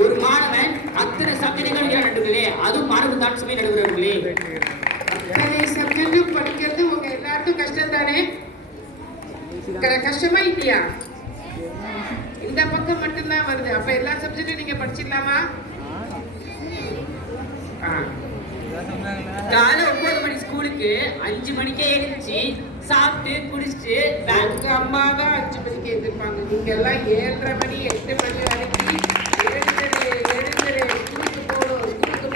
ஒரு மாணவன் அத்தனை சப்ஜெக்டுகள் நடுவுகளே, அதுவும் மாணவ தான் சுமை நடுவுகளே. அத்தனை சப்ஜெக்டும் படிக்கிறது உங்க எல்லாருக்கும் கஷ்டம் தானே? கஷ்டமா இல்லையா? இந்த பக்கம் மட்டும்தான் வருது. அப்ப எல்லா சப்ஜெக்டும் நீங்க படிச்சிடலாமா? காலை 9 மணி ஸ்கூலுக்கு 5 மணிக்கே எழுந்துச்சு சாப்பிட்டு குடிச்சிட்டு உங்க அம்மா தான் 5 மணிக்கு எழுந்திருப்பாங்க. நீங்க எல்லாம் 7:30 மணி 8 மணி வரைக்கும் எழுந்துரு ஸ்கூலுக்கு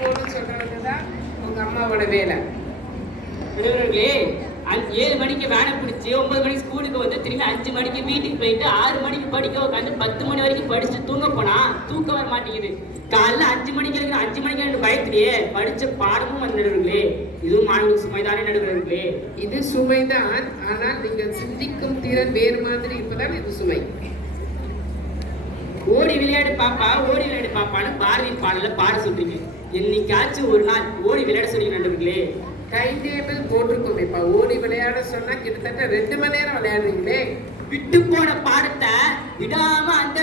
போகணும்னு சொல்றது தான் உங்க அம்மாவோட வேலை. விடுவர்களே 7 மணிக்கு வேனை பிடிச்சி 9 மணிக்கு ஸ்கூலுக்கு வந்து திரும்பி 5 மணிக்கு வீட்டுக்கு போயிட்டு 6 மணிக்கு படிக்க உட்காந்து 10 மணி வரைக்கும் படிச்சுட்டு தூங்க போனா தூக்கம் வர மாட்டேங்குது. காலைல 5 மணிக்கு இருக்கிற 5 மணிக்கு பயத்திலேயே படிச்ச பாடமும் வந்து நடுவர்களே, இதுவும் மாணவ சுமைதானே நடுவர்களே. இது சுமைதான். ஆனால் நீங்கள் சிந்திக்கும் திறன் வேறு மாதிரி இருப்பதால் இது சுமை. ஓடி விளையாடு பாப்பான்னு பாரதி பாடல பாட சொல்றீங்க. என்னைக்காச்சும் ஒரு நாள் ஓடி விளையாட சொல்லி நடுவர்களே. டைம் டேபிள் போட்டிருக்கோமேப்பா. ஓடி விளையாட சொன்னா கிட்டத்தட்ட 2 மணி நேரம் விளையாடுறீங்களே. விட்டு போன பாடத்தை விடாம அந்த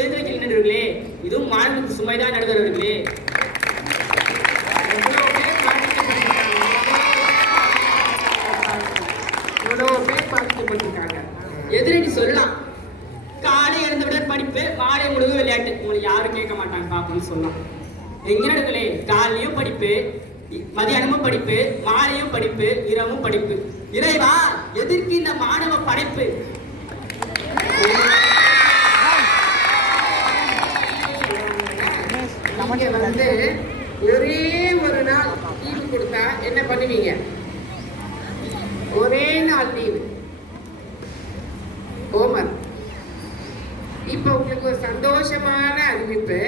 எழுத வைக்கிறீர்களே, இதுவும் மாணவர்களுக்கு சுமைதான் நடுவர்களே. எதிரடி சொல்லலாம். காலை எழுந்தவுடன் படிப்பு, மாலை முழுவதும் விளையாட்டு. உங்களை யாரும் கேட்க மாட்டாங்க பாப்போம்னு சொல்லலாம். எங்க நடுகளே காலையும் படிப்பு, மதியானமும் படிப்பு, மாலையும் படிப்பு, இரவும் படிப்பு. இறைவா எதற்கு இந்த மாணவ படைப்பு? நீங்க வந்து ஒரே ஒரு நாள் லீவு கொடுத்தா என்ன பண்ணுவீங்க? ஒரே நாள் லீவு ஹோம்ஒர்க். இப்ப உங்களுக்கு ஒரு சந்தோஷமான அறிவிப்பு.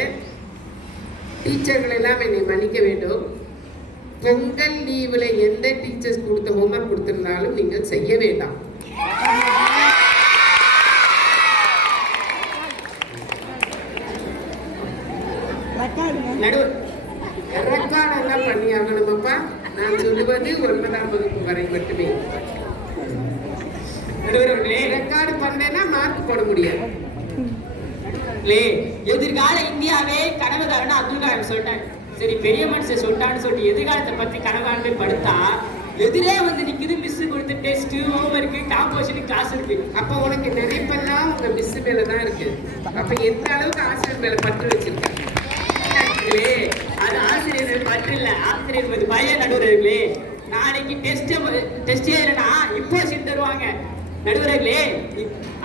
டீச்சர்கள் எல்லாம் என்னை மன்னிக்க வேண்டும். பொங்கல் லீவுல எந்த டீச்சர்ஸ் கொடுத்த ஹோம்ஒர்க் கொடுத்திருந்தாலும் நீங்கள் செய்ய வேண்டாம். ரெக்கார்டெல்லாம் பண்ணி ஆகணுமாப்பா. நான் சொல்லுவது 9ஆம் வகுப்பு வரை மட்டுமே. ரெக்கார்டு பண்ணேன்னா மார்க் போட முடியாது. எதிர்கால இந்தியாவே கனவுதாரன்னு அப்துல் கலாம் சொல்லிட்டாங்க. சரி பெரிய மனுஷன் சொல்லிட்டான்னு சொல்லிட்டு எதிர்காலத்தை பத்தி கனவான போய் படுத்தா எதிரே வந்து நிக்குது மிஸ் கொடுத்த டெஸ்ட் ஹோம்ஒர்க் காம்போசிஷன் கிளாஸ் இருக்கு. அப்ப உனக்கு நினைப்பெல்லாம் உங்க மிஸ் மேலதான் இருக்கு. அப்ப எந்த அளவுக்கு ஆசிரியர் மேல பற்று வச்சிருக்க? அது ஆசிரியர் பற்று இல்ல, ஆசிரியர் மீது பயம் நடுவர்களே. நாளைக்கு டெஸ்ட் இல்லைன்னா இப்போ தருவாங்க நடுவர்களே.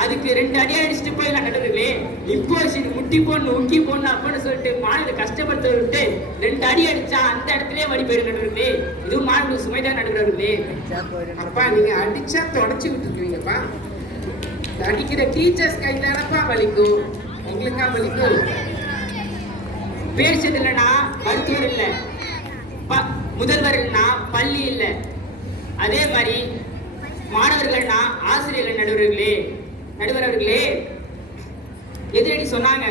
அதுக்கு 2 அடி அடிச்சுட்டு போயிடலாம் நடுவர்களே. இப்போ முட்டி போடணும் உக்கி போடணும் அப்படின்னு சொல்லிட்டு மாணவரை கஷ்டப்படுத்த விட்டு 2 அடி அடிச்சா அந்த இடத்துலயே வழி போயிடும் நடுவர்களே. இதுவும் மாணவர்கள் சுமைதான் நடுவர்களே. அப்பா நீங்க அடிச்சா தொடச்சு விட்டுருக்கீங்கப்பா. அடிக்கிற டீச்சர்ஸ் கை தானப்பா வலிக்கும், உங்களுக்கா வலிக்கும்? பேர் இல்லைன்னா மருத்துவர் இல்லை, முதல்வர் இல்லைன்னா பள்ளி இல்லை. அதே மாதிரி மாணவர்கள்னா ஆசிரியர்கள் நடுவர் அவர்களே எதிரடி சொன்னாங்க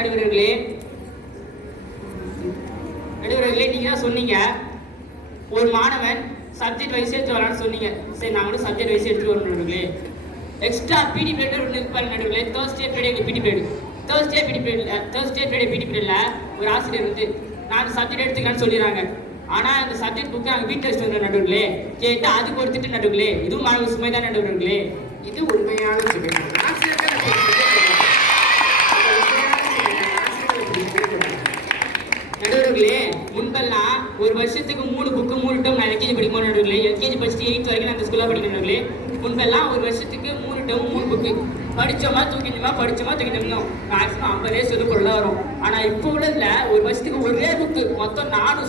நடுவர்களே. நீங்க தான் சொன்னீங்க ஒரு மாணவன் சப்ஜெக்ட் வைஸ் எடுத்து வரலான்னு சொன்னீங்க. சரி நாங்களும் சப்ஜெக்ட் வைஸ் எடுத்து வரணும் நடுவர்களே. எக்ஸ்ட்ரா பிடி பீரியட் ஒன்று இருப்பாரு நடுவர்களே. Thursday Friday PT period. Thursday Friday PT பீரியட்ல ஒரு ஆசிரியர் வந்து நான் சப்ஜெக்ட் எடுத்துக்கலான்னு சொல்லிடுறாங்க. ஆனா அந்த சப்ஜெக்ட் புக்கு அங்கே வீட்டில் வச்சுட்டு வந்த நடுவர்களே கேட்டு அதுக்கு ஒரு திட்டு நடுவர்களே. இதுவும் மாணவ சுமைதான் நடுவர்களே. இது உண்மையான சுமை. நடுவர்களே முன்பெல்லாம் ஒரு வருஷத்துக்கு 3 புக்கு 3 டேர்ம் நான் எல்கேஜி படிக்கும் நடுவர்களே. எல்கேஜி படிச்சுட்டு 8th வரைக்கும் நான் அந்த ஸ்கூலில் படிக்கணும் நடுவர்களே. முன்பெல்லாம் ஒரு வருஷத்துக்கு 3 டேர்ம் 3 புக்கு படிச்சோமா தூக்கிட்டோமா மேக்ஸிமம் 50 சொல்லுக்குள்ள வரும். ஆனா இப்போ உள்ளதுல ஒரு வருஷத்துக்கு ஒரே புக்கு மொத்தம் 4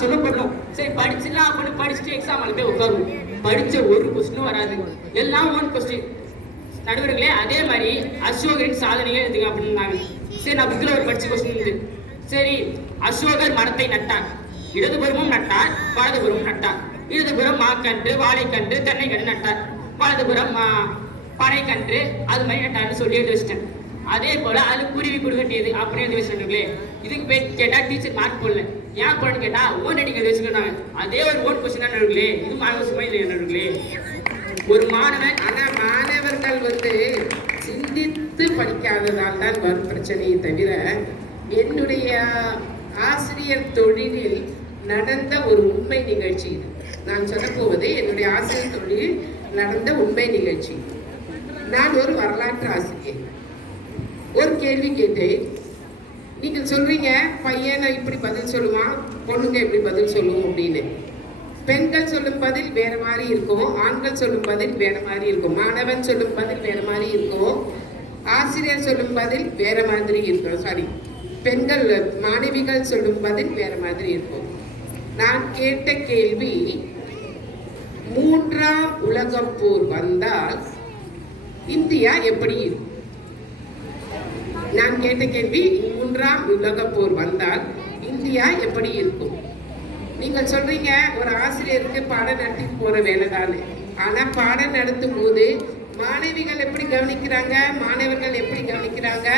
சொல்லப்படணும். சரி படிச்சுலாம் அப்படின்னு படிச்சுட்டு எக்ஸாம் போய் உட்காரும். படிச்ச ஒரு கொஸ்டினும் வராது, எல்லாம் 1 கொஸ்டின் நடுவர்களே. அதே மாதிரி அசோகரின் சாதனைகள் எடுத்துங்க அப்படின்னாங்க. சரி நான் புக்கில் ஒரு படிச்ச கொஸ்டின் இருந்து சரி அசோகர் மரத்தை நட்டான், இடதுபுறமும் நட்டான் வலதுபுறமும் நட்டான். இடதுபுறம் மாக்கன்று வாழைக்கன்று தென்னைக்கன்று நட்டார், வலதுபுறம் பனைக்கன்று அது மாதிரி நட்டார்னு சொல்லி எழுதி வச்சிட்டேன். அதே போல அது குருவி குடுக்கட்டியது அப்படின்னு எழுதி வச்சுருங்களே. இதுக்கு போய் கேட்டா டீச்சர் மார்க் போடல. ஏன் போடன்னு கேட்டா ஓன் ரைட்டிங் எழுதி வச்சுக்கிறாங்க. அதே ஒரு ஓன் கொஸ்டின் நடுங்களே. இது மாணவ சுமை நடுங்களே. ஒரு மாணவன் ஆனா மாணவர்கள் வந்து சிந்தித்து படிக்காததால் தான் வரும் பிரச்சனையை தவிர, என்னுடைய ஆசிரியர் தொழிலில் நடந்த ஒரு உண்மை நிகழ்ச்சி இது. நான் சொல்ல போவது என்னுடைய ஆசிரியர் தொழிலில் நடந்த உண்மை நிகழ்ச்சி. நான் ஒரு வரலாற்று ஆசிரியர். ஒரு கேள்வி கேட்டேன். நீங்கள் சொல்றீங்க பையனை இப்படி பதில் சொல்லுவான், பொண்ணுங்க இப்படி பதில் சொல்லுவோம் அப்படின்னு. பெண்கள் சொல்லும் பதில் வேற மாதிரி இருக்கும், ஆண்கள் சொல்லும் பதில் வேற மாதிரி இருக்கும், மாணவன் சொல்லும் பதில் வேற மாதிரி இருக்கும், ஆசிரியர் சொல்லும் பதில் வேற மாதிரி இருக்கும். சாரி, பெண்கள் மாணவிகள் சொல்லும் பதில் வேற மாதிரி இருக்கும். நான் கேட்ட கேள்வி, 3ஆம் உலகப் போர் வந்தால் இந்தியா எப்படி இருக்கும்? நான் கேட்ட கேள்வி, 3ஆம் உலகப் போர் வந்தால் இந்தியா எப்படி இருக்கும்? நீங்கள் சொல்றீங்க ஒரு ஆசிரியருக்கு பாடம் நடத்திட்டு போற வேலை தானே. ஆனா பாடம் நடத்தும் போது மாணவிகள் எப்படி கவனிக்கிறாங்க, மாணவர்கள் எப்படி கவனிக்கிறாங்க,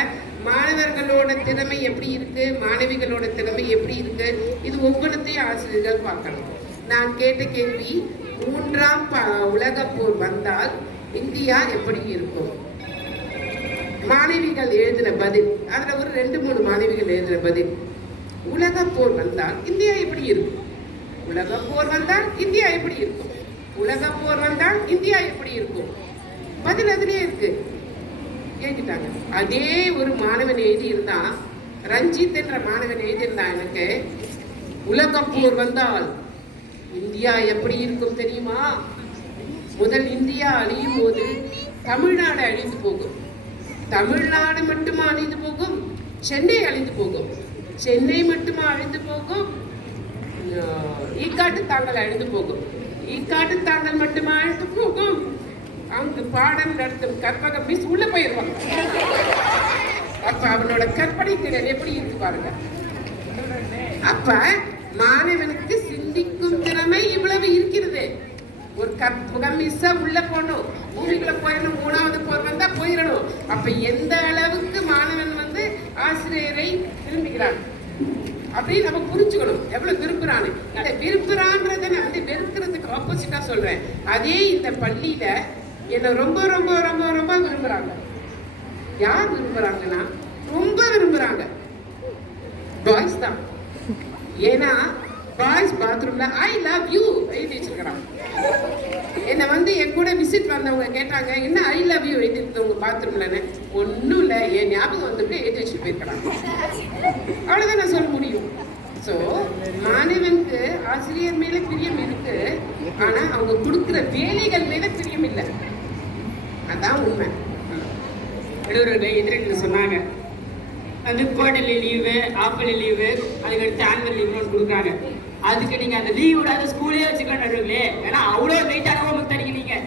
மாணவர்களோட திறமை எப்படி இருக்கு, மாணவிகளோட திறமை எப்படி இருக்கு, இது ஒவ்வொருத்தையும் ஆசிரியர்கள் பார்க்கணும். நான் கேட்ட கேள்வி, 3ஆம் உலகப் போர் வந்தால் இந்தியா எப்படி இருக்கும்? மாணவிகள் எழுதின பதில், அதுல ஒரு 2-3 மாணவிகள் எழுதின பதில், உலகப் போர் வந்தால் இந்தியா எப்படி இருக்கும்? உலகப் போர் வந்தால் இந்தியா எப்படி இருக்கும்? உலகப் போர் வந்தால் இந்தியா எப்படி இருக்கும்? பதில் அதிலே இருக்கு, எழுதிட்டாங்க. அதே ஒரு மாணவன் எழுதியிருந்தான், ரஞ்சித் என்ற மாணவன் எழுதியிருந்தான், எனக்கு உலகப் போர் வந்தால் இந்தியா எப்படி இருக்கும் தெரியுமா? முதல் இந்தியா அழியும் போது தமிழ்நாடு அழிந்து போகும். தமிழ்நாடு மட்டுமா அழிந்து போகும்? சென்னை அழிந்து போகும். சென்னை மட்டுமா அழிந்து போகும்? ஈக்காட்டு தாங்கல் அழிந்து போகும். ஈக்காட்டு தாங்கல் மட்டுமா அழிந்து போகும்? அங்கு பாடம் நடத்தும் கற்பக மிஸ் உள்ள போயிடுவாங்க. அப்ப அவனோட கற்பனை திறன் எப்படி இருக்கு பாருங்க. அப்ப மாணவனுக்கு சிந்திக்கும் திறமை இவ்வளவு இருக்கிறது. ஒரு கற்பக மிஸ்ஸா உள்ள போகணும், பூமிக்குள்ள போயிடணும், 3ஆவது போர் வந்தா போயிடணும். அப்ப எந்த அளவுக்கு மாணவன் வந்து ஆசிரியரை விரும்புகிறான் அப்படின்னு நம்ம புரிஞ்சுக்கணும். எவ்வளவு விரும்புறான்னு, அந்த விரும்புறான்றதை நான் வந்து வெறுக்கிறதுக்கு ஆப்போசிட்டா சொல்றேன். அதே இந்த பள்ளியில என்ன ரொம்ப ரொம்ப ரொம்ப ரொம்ப விரும்புறாங்க. யார் விரும்புறாங்கன்னா, ரொம்ப விரும்புறாங்க பாய்ஸ் தான். ஏன்னா பாய்ஸ் பாத்ரூம்ல ஐ லவ் யூ எழுதி வச்சிருக்கிறாங்க. என்னை வந்து என் கூட விசிட் வந்தவங்க கேட்டாங்க, என்ன ஐ லவ் யூ எழுதி இருந்தவங்க பாத்ரூம்லன்னு. ஒன்றும் இல்லை, என் ஞாபகம் வந்துட்டு எழுதி வச்சுட்டு போயிருக்கிறாங்க. அவ்வளோதான் நான் சொல்ல முடியும். ஸோ மாணவனுக்கு ஆசிரியர் மேல பிரியம் இருக்கு, ஆனா அவங்க கொடுக்குற வேலைகள் மேல பிரியம் இல்லை. அதான் உண்மை. நடுவர்கள் எதிரில் சொன்னாங்க, வந்து குவார்டர்லி லீவு, ஆஃபர்லி லீவு, அதுக்கடுத்து ஆனுவல் லீவ்னு ஒன்று கொடுக்குறாங்க. அதுக்கு நீங்கள் அந்த லீவ் விடாத ஸ்கூலே வச்சுக்கலாம் நடுவுங்களே. ஏன்னா அவ்வளோ வெயிட்டான ஹோம்ஒர்க் தரீங்க நீங்கள்.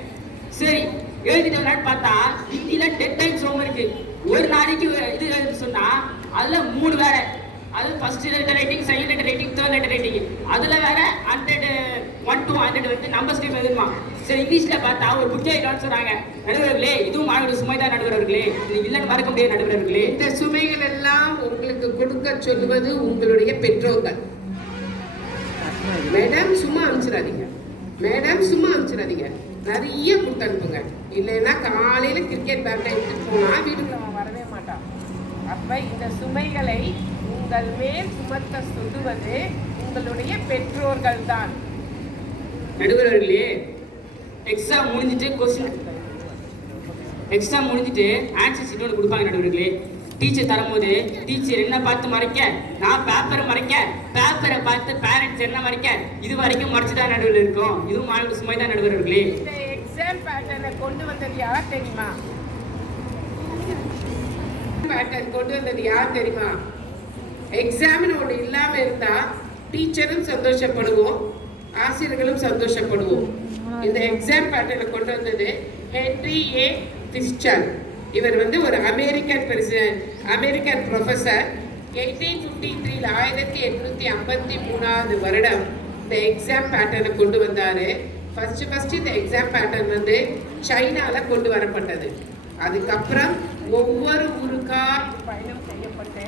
சரி, எழுதிட்டு விளையாட்டு பார்த்தா ஹிந்தியில் 10 டைம்ஸ் ஹோம்ஒர்க்கு. ஒரு நாளைக்கு இது எழுதி சொன்னால் அதில் 3 வேற. அது first letter writing, second letter writing, third letter writing. அதில் வேற 100 to 100 வந்து நம்பர் ஸ்ட்ரீம் எழுதுமா. சரி, இங்கிலீஷில் பார்த்தா ஒரு புக் எழுதான்னு சொன்னாங்க. நடுவர்களே, இதுவும் மாணவர்கள் சுமை தான் நடுவர்களே, இது இல்லைன்னு மறக்க முடியாது நடுவர்களே. இந்த சுமைகள் எல்லாம் உங்களுக்கு கொடுக்க சொல்லுவது உங்களுடைய பெற்றோர்கள். மேடம் சும்மா அனுப்பிச்சிடாதீங்க, மேடம் சும்மா அனுப்பிச்சிடாதீங்க, நிறைய கொடுத்து அனுப்புங்க. இல்லைன்னா காலையில கிரிக்கெட் பேட்டை எடுத்துட்டு போனா வீட்டுக்கு அவன் வரவே மாட்டான். அப்ப இந்த சுமைகளை உங்கள் மேல் சுமத்த சொல்லுவது உங்களுடைய பெற்றோர்கள் தான். நடுவர்களே, எக்ஸாம் முடிஞ்சிட்டு ஆன்சர் ஷீட் ஒன்று கொடுப்பாங்க நடுவர்களே. டீச்சர் தரும்போது டீச்சர் என்ன பார்த்து மறைக்க, நான் பேப்பரை மறைக்க, பேப்பரை பார்த்து பேரண்ட்ஸ் என்ன மறைக்க, இது வரைக்கும் மறைச்சுதான் நடுவில் இருக்கும். இதுவும் மாணவர்கள் சுமை தான் நடுவர்களே. இந்த எக்ஸாம் பேட்டர்னை கொண்டு வந்தது யார் தெரியுமா? பேட்டர்ன் கொண்டு வந்தது யார் தெரியுமா? எக்ஸாம்னு ஒன்று இல்லாம இருந்தா டீச்சரும் சந்தோஷப்படுவோம், ஆசிரியர்களும் சந்தோஷப்படுவோம். இந்த எக்ஸாம் பேட்டர்னை கொண்டு வந்தது ஹென்ரி ஏ ஃபிஷ்சர். இவர் வந்து ஒரு அமெரிக்கன் ப்ரொஃபஸர். 1853 1853 வருடம் இந்த எக்ஸாம் பேட்டர்னை கொண்டு வந்தார். ஃபர்ஸ்ட் இந்த எக்ஸாம் பேட்டர்ன் வந்து சைனாவில் கொண்டு வரப்பட்டது. அதுக்கப்புறம் ஒவ்வொரு ஊருக்கா பயணம் செய்யப்பட்டு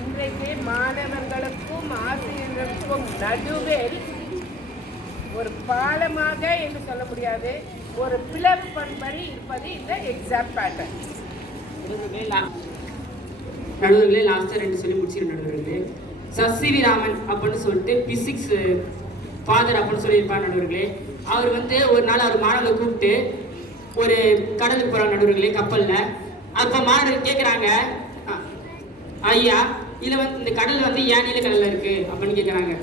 இன்றைக்கு மாணவர்களுக்கும் ஆசிரியர்களுக்கும் நடுவில் ஒரு பாலமாக என்று சொல்ல முடியாது, ஒரு பிளவு பண்படி இருப்பது இந்த எக்ஸாம் பேட்டர்ன். நடுவர்களே லாஸ்ட்டாக 2 சொல்லி முடிச்சிருக்க நடுவர்களே. சசிவி ராமன் அப்படின்னு சொல்லிட்டு பிசிக்ஸ் ஃபாதர் அப்படின்னு சொல்லியிருப்பார் நடுவர்களே. அவர் வந்து ஒரு நாள் அவர் மாணவர்களை கூப்பிட்டு ஒரு கடலுக்கு போகிறாங்க நடுவர்களே, கப்பலில். அப்போ மாணவர்கள் கேட்குறாங்க, ஐயா இதில் வந்து இந்த கடல் வந்து ஏன் நீல கடலில் இருக்குது அப்படின்னு கேட்குறாங்க.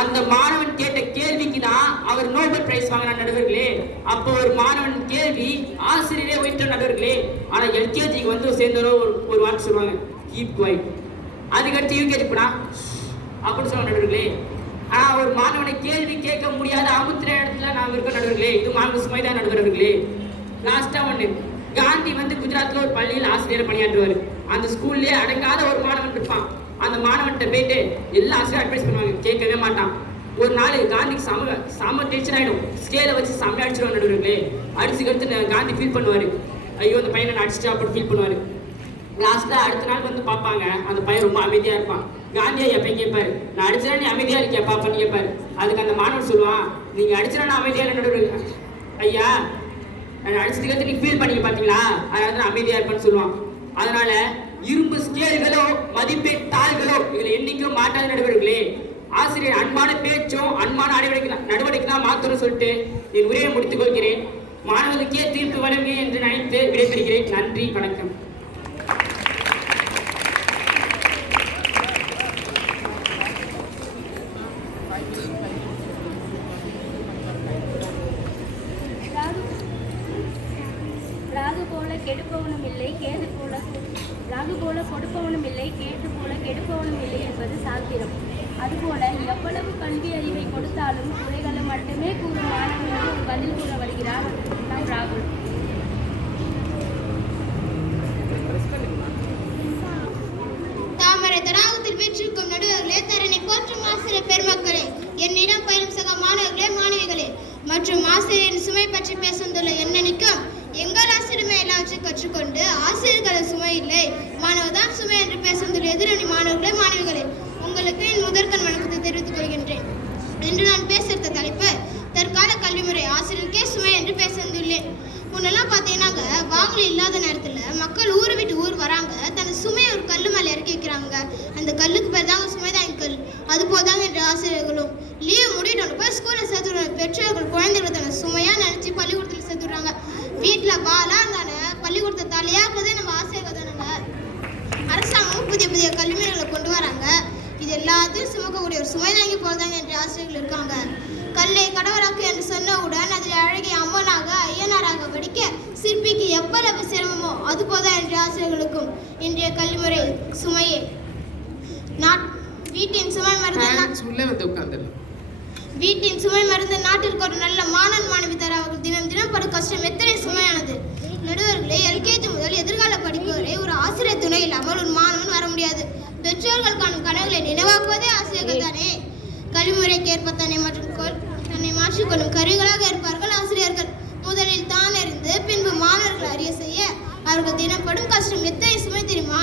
அந்த மாணவன் கேட்ட கேள்விக்கு தான் அவர் நோபல் பிரைஸ் வாங்கினார் நடுவர்களே. அப்போ ஒரு மாணவன் கேள்வி ஆசிரியரே உயிர்த்த நடுவர்களே. ஆனால் எல்கேஜிக்கு வந்து சேர்ந்தவரோ ஒரு வார்த்தை சொல்லுவாங்க, கீப் குவைட். அதுக்கடுத்து யூகேஜி போனா அப்படின்னு சொல்லுவாங்க நடுவர்களே. ஆனால் ஒரு மாணவனை கேள்வி கேட்க முடியாத அமுத்திர இடத்துல நாம் இருக்க நடுவர்களே. இது மாணவ சுமைதான் நடுவர்களே. லாஸ்ட்டாக ஒன்று, காந்தி வந்து குஜராத்தில் ஒரு பள்ளியில் ஆசிரியர் பணியாற்றுவார். அந்த ஸ்கூல்லேயே அடங்காத ஒரு மாணவன் இருப்பான். அந்த மாணவன்கிட்ட போயிட்டு எல்லா ஆசிரியரும் அட்வைஸ் பண்ணுவாங்க, கேட்கவே மாட்டான். ஒரு நாள் காந்திக்கு செம டென்ஷன் ஆகிடும். ஸ்கேலை வச்சு செம்ம அடிச்சிடுவாங்க நடுவர்களே. அடிச்சுக்கடுத்து காந்தி ஃபீல் பண்ணுவார், ஐயோ அந்த பையனை அடிச்சிட்டா அப்படின்னு ஃபீல் பண்ணுவார். லாஸ்ட்டாக அடுத்த நாள் வந்து பார்ப்பாங்க, அந்த பையன் ரொம்ப அமைதியாக இருப்பான். காந்தி ஐயா போய் கேட்பாரு, நான் அடிச்சா நீ அமைதியாக இருக்கியா பாப்பான்னு கேட்பாரு. அதுக்கு அந்த மாணவன் சொல்லுவான், நீங்கள் அடிச்சா நான் அமைதியாக நடுவர்கள் ஐயா, நான் அடிச்சதுக்கு நீ ஃபீல் பண்ணி பார்த்தீங்களா, அதாவது நான் அமைதியாக இருப்பேன்னு சொல்லுவான். அதனால இரும்பு ஸ்கேல்களோ மதிப்பெண் தாள்களோ இதில் என்னைக்கும் மாட்டாத நடுவர்களே. ஆசிரியர் அன்பான பேச்சும் அன்பான நடவடிக்கை தான் மாற்றணும்னு சொல்லிட்டு என் உரையை முடித்துக் கொள்கிறேன். மாணவர்களுக்கே தீர்ப்பு வழங்கு என்று நினைத்து விடைபெறுகிறேன். நன்றி, வணக்கம். ராகு போல கொடுப்பவனும் இல்லை, கேட்டு போல கெடுப்பவனும் இல்லை என்பது சாத்திரம். அதுபோல எவ்வளவு கல்வி அறிவை கொடுத்தாலும் குறைகளை மட்டுமே கூறும் மாணவனுக்கு ஒரு பதில் கூற வருகிறார் நம் ராகுல். தாமரை தடாகத்தில் வீற்றிருக்கும் நடுவர்களே, தரனை போற்றும் ஆசிரியர் பெருமக்களே, என்னிடம் பயிலும் சக மாணவர்களே, மாணவிகளே மற்றும் ஆசிரியரின் சுமை பற்றி பேசுந்துள்ள என்னென்னைக்கும் எங்கள் ஆசிரியமே எல்லாவற்றையும் கற்றுக்கொண்டு ஆசிரியர்களின் சுமை இல்லை, மாணவர்தான் சுமை என்று பேசுந்துள்ள எதிரணி மாணவர்களே, மாணவிகளே, உங்களுக்கு என் முதற்கண் வணக்கத்தை தெரிவித்துக் கொள்கின்றேன். இன்று நான் பேசுகிற தலைப்பு தற்கால கல்வி முறை ஆசிரியருக்கே சுமை என்று பேசுந்துள்ளேன். முன்னெல்லாம் பார்த்தீங்கன்னாங்க, வாகனம் இல்லாத நேரத்தில் மக்கள் ஊரை விட்டு ஊர் வராங்க, தன் சுமையை ஒரு கல் மேலே இறக்கி வைக்கிறாங்க. அந்த கல்லுக்கு பேர் தாங்க சுமைதாங்க கல். அது போதாங்க என்ற ஆசிரியர்களும் லீவ் முடிவிட்டு போய் ஸ்கூலில் சேர்த்துடுறாங்க. பெற்றோர்கள் குழந்தைகளை தன்னை சுமையாக நினச்சி பள்ளிக்கூடத்தில் சேர்த்துடுறாங்க. வீட்டில் பாலாக இருந்தானே பள்ளிக்கூடத்தை தலையாக்குறதே நம்ம ஆசிரியர்கள் தானுங்க. அரசாங்கமும் புதிய புதிய கல்விமுறைகளை கொண்டு வராங்க. இது எல்லாத்தையும் சுமக்கக்கூடிய ஒரு சுமைதாங்கி போதாங்க என்ற ஆசிரியர்கள் இருக்காங்க. கல்லை கடவுளாக்கு என்று சொன்னவுடன் அதில் அழகிய அம்மனாக ஐயனாராக படிக்க சிற்பிக்கு எவ்வளவு சிரமமோ அது போதா என்ற ஆசிரியர்களுக்கும் இன்றைய கல்விமுறை சுமையே. வீட்டின் சுமை மருந்து நாட்டிற்கு ஒரு நல்ல மாணவன் மாணவி தர அவர்கள் தினம் தினம் படும் கஷ்டம் எத்தனை சுமையானது. நடுவர்களே, எல்கேஜி முதல் எதிர்கால படிப்பு வரை ஒரு ஆசிரியர் துணை இல்லாமல் ஒரு மாணவன் வர முடியாது. பெற்றோர்கள் காணும் கனவுகளை நினைவாக்குவதே ஆசிரியர்கள் தானே. கல்விமுறைக்கு ஏற்ப தன்னை மாற்றிக்கொள்ளும் கருவிகளாக இருப்பார்கள் ஆசிரியர்கள். முதலில் தான் அறிந்து பின்பு மாணவர்கள் அறிய செய்ய அவர்கள் தினப்படும் கஷ்டம் எத்தனை சுமை தெரியுமா?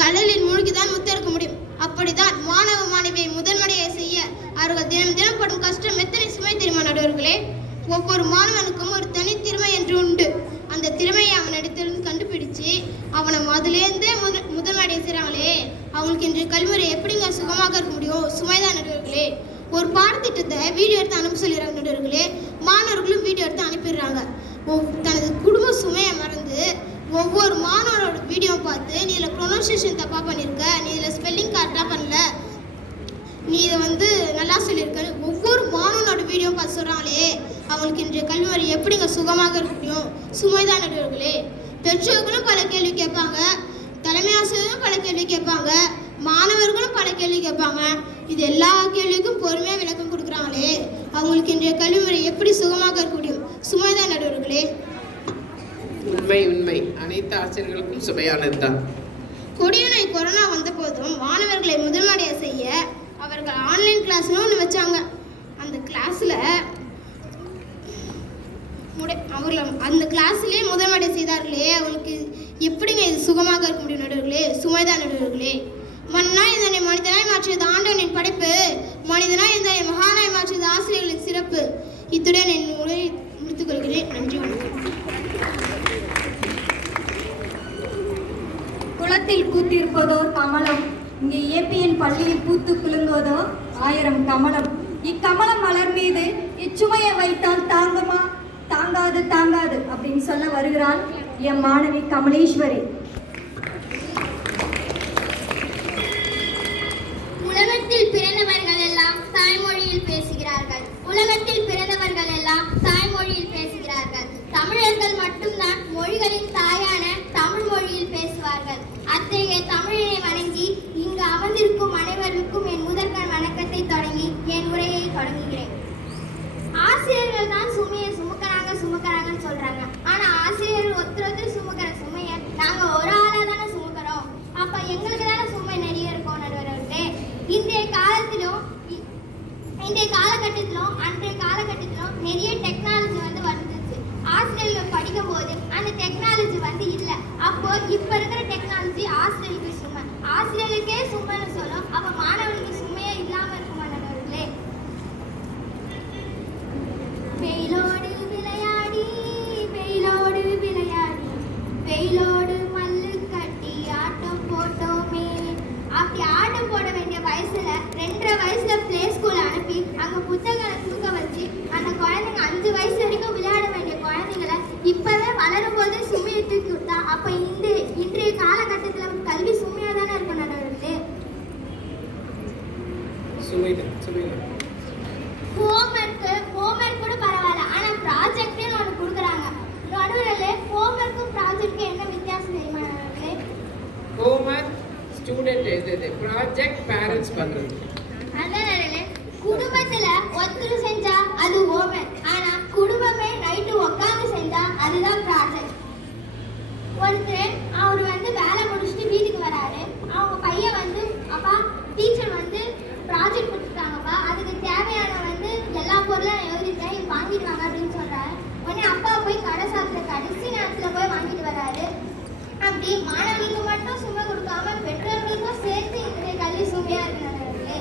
கடலில் மூழ்கிதான் முத்தெடுக்க முடியும். அப்படிதான் மாணவ மாணவியை முதன்மடையை செய்ய அவர்கள் தினம் தினம் படும் கஷ்டம் எத்தனை சுமை தெரியுமா நடுவர்களே? ஒவ்வொரு மாணவனுக்கும் ஒரு தனி திறமை என்று உண்டு. அந்த திறமையை அவனிடத்திலிருந்து கண்டுபிடிச்சு அவனை முதலேருந்தே முதன்மடைய செய்கிறாங்களே, அவங்களுக்கு இன்று கல்விமுறை எப்படிங்க சுகமாக இருக்க முடியும்? சுமைதான் நடுவர்களே. ஒரு பாடத்திட்டத்தை வீடியோ எடுத்து அனுப்ப சொல்லிடுறாங்க நடுவர்களே. மாணவர்களும் வீடியோ எடுத்து அனுப்பிடுறாங்க. தனது குடும்ப சுமையை மறந்து ஒவ்வொரு மாணவரோட வீடியோ பார்த்து, நீ இதில் ப்ரொனன்சியேஷன் தப்பாக பண்ணியிருக்க, நீ இதில் ஸ்பெல்லிங் கரெக்டாக பண்ணல, நீ இதை நல்லா சொல்லியிருக்க, ஒவ்வொரு மாணவனோட வீடியோ பார்த்து சொல்கிறாங்களே, அவங்களுக்கு இன்றைய கல்விமுறை எப்படிங்க சுகமாக இருக்க முடியும்? சுமைதான் நடுவர்களே. பெற்றோர்களும் பல கேள்வி கேட்பாங்க, தலைமை ஆசிரியரும் பல கேள்வி கேட்பாங்க, மாணவர்களும் பல கேள்வி கேட்பாங்க. இது எல்லா கேள்விக்கும் பொறுமையாக விளக்கம் கொடுக்குறாங்களே, அவங்களுக்கு இன்றைய கல்விமுறை எப்படி சுகமாக இருக்க முடியும்? சுமைதான் நடுவர்களே. உண்மை அனைத்து ஆசிரியர்களுக்கும் சுமையானது தான். கொடிய நோய் கொரோனா வந்த போதும் மாணவர்களை முதல்மடைய செய்ய அவர்கள் ஆன்லைன் கிளாஸ்னு ஒன்று வச்சாங்க. அந்த கிளாஸில் அந்த கிளாஸ்லேயே முதல்மடை செய்தார்களே, அவங்களுக்கு எப்படிங்க இது சுகமாக இருக்க முடியும் நடுவர்களே? சுமைதான் நடுவர்களே. மண்ணாய் இதனை மனிதனாய் மாற்றியது ஆண்டவனின் படைப்பு, மனிதனாய் இதனை மகானாய் மாற்றியது ஆசிரியர்களின் சிறப்பு. இத்துடன் என் உரையை முடித்துக் கொள்கிறேன். நன்றி, வணக்கம். குளத்தில் பூத்திருப்பதோர் கமலம், இங்கே ஏபிஎன் பள்ளியில் பூத்து குலுங்குவதோ 1000 கமலம். இக்கமலம் மலர் மீது இச்சுமையை வைத்தால் தாங்குமா? தாங்காது தாங்காது அப்படின்னு சொல்ல வருகிறாள் என் மாணவி கமலேஸ்வரி. உலகத்தில் பிறந்தவர்கள் எல்லாம் தாய்மொழியில் பேசுகிறார்கள். உலகத்தில் பிறந்தவர்கள் எல்லாம் தாய்மொழியில் பேசுகிறார்கள். தமிழர்கள் மட்டும்தான் மொழிகளின் தாயான தமிழ் மொழியில் பேசுவார்கள். அத்தகைய தமிழினை வணங்கி இங்கு அமர்ந்திருக்கும் அனைவருக்கும் என் முதற்கண் வணக்கத்தை தொடங்கி என் உரையை தொடங்குகிறேன். ஆசிரியர்கள் தான் சுமையை சுமக்கிறாங்கன்னு சொல்றாங்க. ஆனா ஆசிரியர்கள் ஒருத்தர் சுமக்கிற சுமையை நாங்க ஒரு ஆளா தானே சுமக்கிறோம். அப்ப எங்களுக்கு தானே சுமை நிறைய இருக்கும் நடுவர்களே. இன்றைய காலகட்டத்திலும் அன்றைய காலகட்டத்திலும் நிறைய டெக்னாலஜி வந்துச்சு. ஆசிரியர்கள் படிக்கும் போது அந்த டெக்னாலஜி இல்லை. அப்போ இப்ப இருக்கிற டெக்னாலஜி ஆசிரியர்களுக்கு சுமை, ஆசிரியர்களுக்கே சுமைன்னு சொல்லும். அப்ப மாணவர்களுக்கு சுமையே இல்லாம இருக்குமா நடுவர்களே? வெயிலோடு விளையாடி வெயிலோடு மல்லு கட்டி ஆட்டம் போட்டோமே. அப்படி ஆட்டம் போட வேண்டிய வயசுல 2.5 வயசுல பிளே ஸ்கூல் அனுப்பி அங்க புத்தகங்களை தூக்க வச்சு அந்த குழந்தைங்க 5 வயசு வரைக்கும் விளையாட வேண்டிய குழந்தைங்களை இப்பவே வளரும் போதே சுமையை தூக்கி விட்டா அப்ப இன்றைய காலகட்டத்துல கல்வி சுமையா தானே இருக்கும் நடுவர்களே. ஹோம்ஒர்க் கூட பரவாயில்ல, ஆனா ப்ராஜெக்ட்னு ஒன்று கொடுக்குறாங்க நடுவர்களே. ஹோம்ஒர்க்கும் ப்ராஜெக்ட்க்கும் என்ன வித்தியாசம் தெரியுமா நடுவர்களே? ஹோம்ஒர்க் ஸ்டூடெண்ட் எழுதுது, ப்ராஜெக்ட் பேரண்ட்ஸ் பண்றது. அதான் நடுவர்களே, குடும்பத்துல ஒருத்தர் செஞ்சா அது ஹோம்ஒர்க், ஆனா குடும்பமே நைட்டு உட்காந்து செஞ்சா அதுதான் ப்ராஜெக்ட். ஒருத்தர் அவர் வேலை முடிச்சுட்டு வீட்டுக்கு வராரு. அவங்க பையன் அப்பா டீச்சர் ப்ராஜெக்ட் கொடுத்துருக்காங்கப்பா, அதுக்கு தேவையான எல்லா பொருளும் எழுதிட்டேன், வாங்கிட்டு வாங்க அப்படின்னு சொல்றாரு. உடனே அப்பா போய் கடை சாப்பிட்ட கடைசி நேரத்துல போய் வாங்கிட்டு வராரு. அப்படி மாணவர்களுக்கு மட்டும் சுமை கொடுக்காம பெற்றோர்களுக்கும் சேர்த்து இந்த கல்வி சுமையா இருக்கிறாங்க.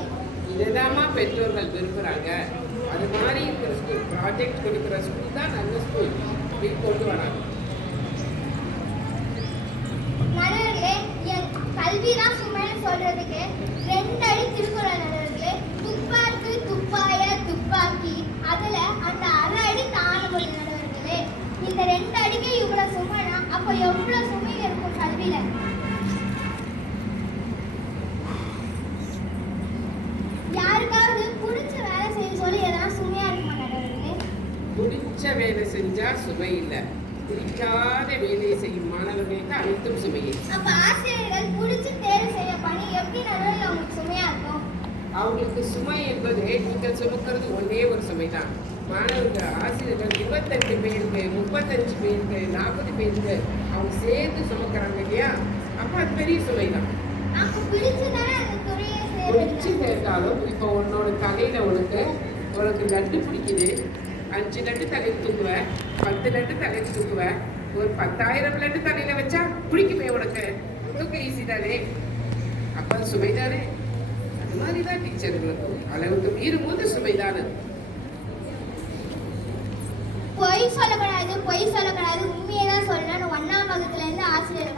இதுதாம்மா பெற்றோர்கள் விரும்புறாங்க. அது மாதிரி இருக்கிற ஸ்கூல், ப்ராஜெக்ட் கொடுக்குற ஸ்கூல் தான் நல்ல ஸ்கூல் அப்படின்னு கொண்டு வராங்க. நடுவர்களே, கல்விதான் சுமைன்னு சொல்றதுக்கு 2 அடி திருக்குறள் நடுவர்களே. துப்பாக்கு துப்பாய துப்பாக்கி, அதுல அந்த 1/2 அடி தாழமொழி நடுவர்களே. இந்த 2 அடிக்கு இவ்வளவு சுமைனா அப்ப எவ்வளவு சுமை இருக்கும் கல்வியில? யாருக்காவது பிடிச்ச வேலை செய்ய சொல்லி எதனா சுமையா இருக்குமா நடுவர்களே? பிடிச்ச வேலை செஞ்சா சுமை இல்லை, பிடிக்காத வேலையை செய்யும் மாணவர்களுக்கு அனைத்தும் சுமையே. அப்ப ஆசிரியர்கள் பிடிச்சு தேர்வு செய்ய பணி எப்படி நடுவர்கள் அவங்களுக்கு சுமையா இருக்கும்? அவங்களுக்கு சுமை என்பது நீங்கள் சுமக்கிறது ஒன்றே ஒரு சுமை தான். மாணவர்கள் ஆசிரியர்கள் 25 பேருக்கு 35 பேருக்கு 40 பேருக்கு அவங்க சேர்த்து சுமக்கிறாங்க இல்லையா? அப்போ அது பெரிய சுமை தான். பிடிச்சு சேர்த்தாலும் இப்போ உன்னோட தலையில உனக்கு லட்டு பிடிக்குது, 5 லட்டு தலையில் தூக்குவேன், 10 லட்டு தலையில் தூக்குவேன், ஒரு 10,000 லட்டு தலையில வச்சா பிடிக்குமே உனக்கு, தூக்க ஈஸி தானே? அப்போ சுமைதானே? அது மாதிரி தான் டீச்சர்களுக்கு அளவுக்கு மீறும் போது சுமைதானே. பொய் சொல்லக்கூடாது, உண்மையை தான் சொல்லணும்னு 1ஆம் வகுப்புல இருந்து ஆசிரியர்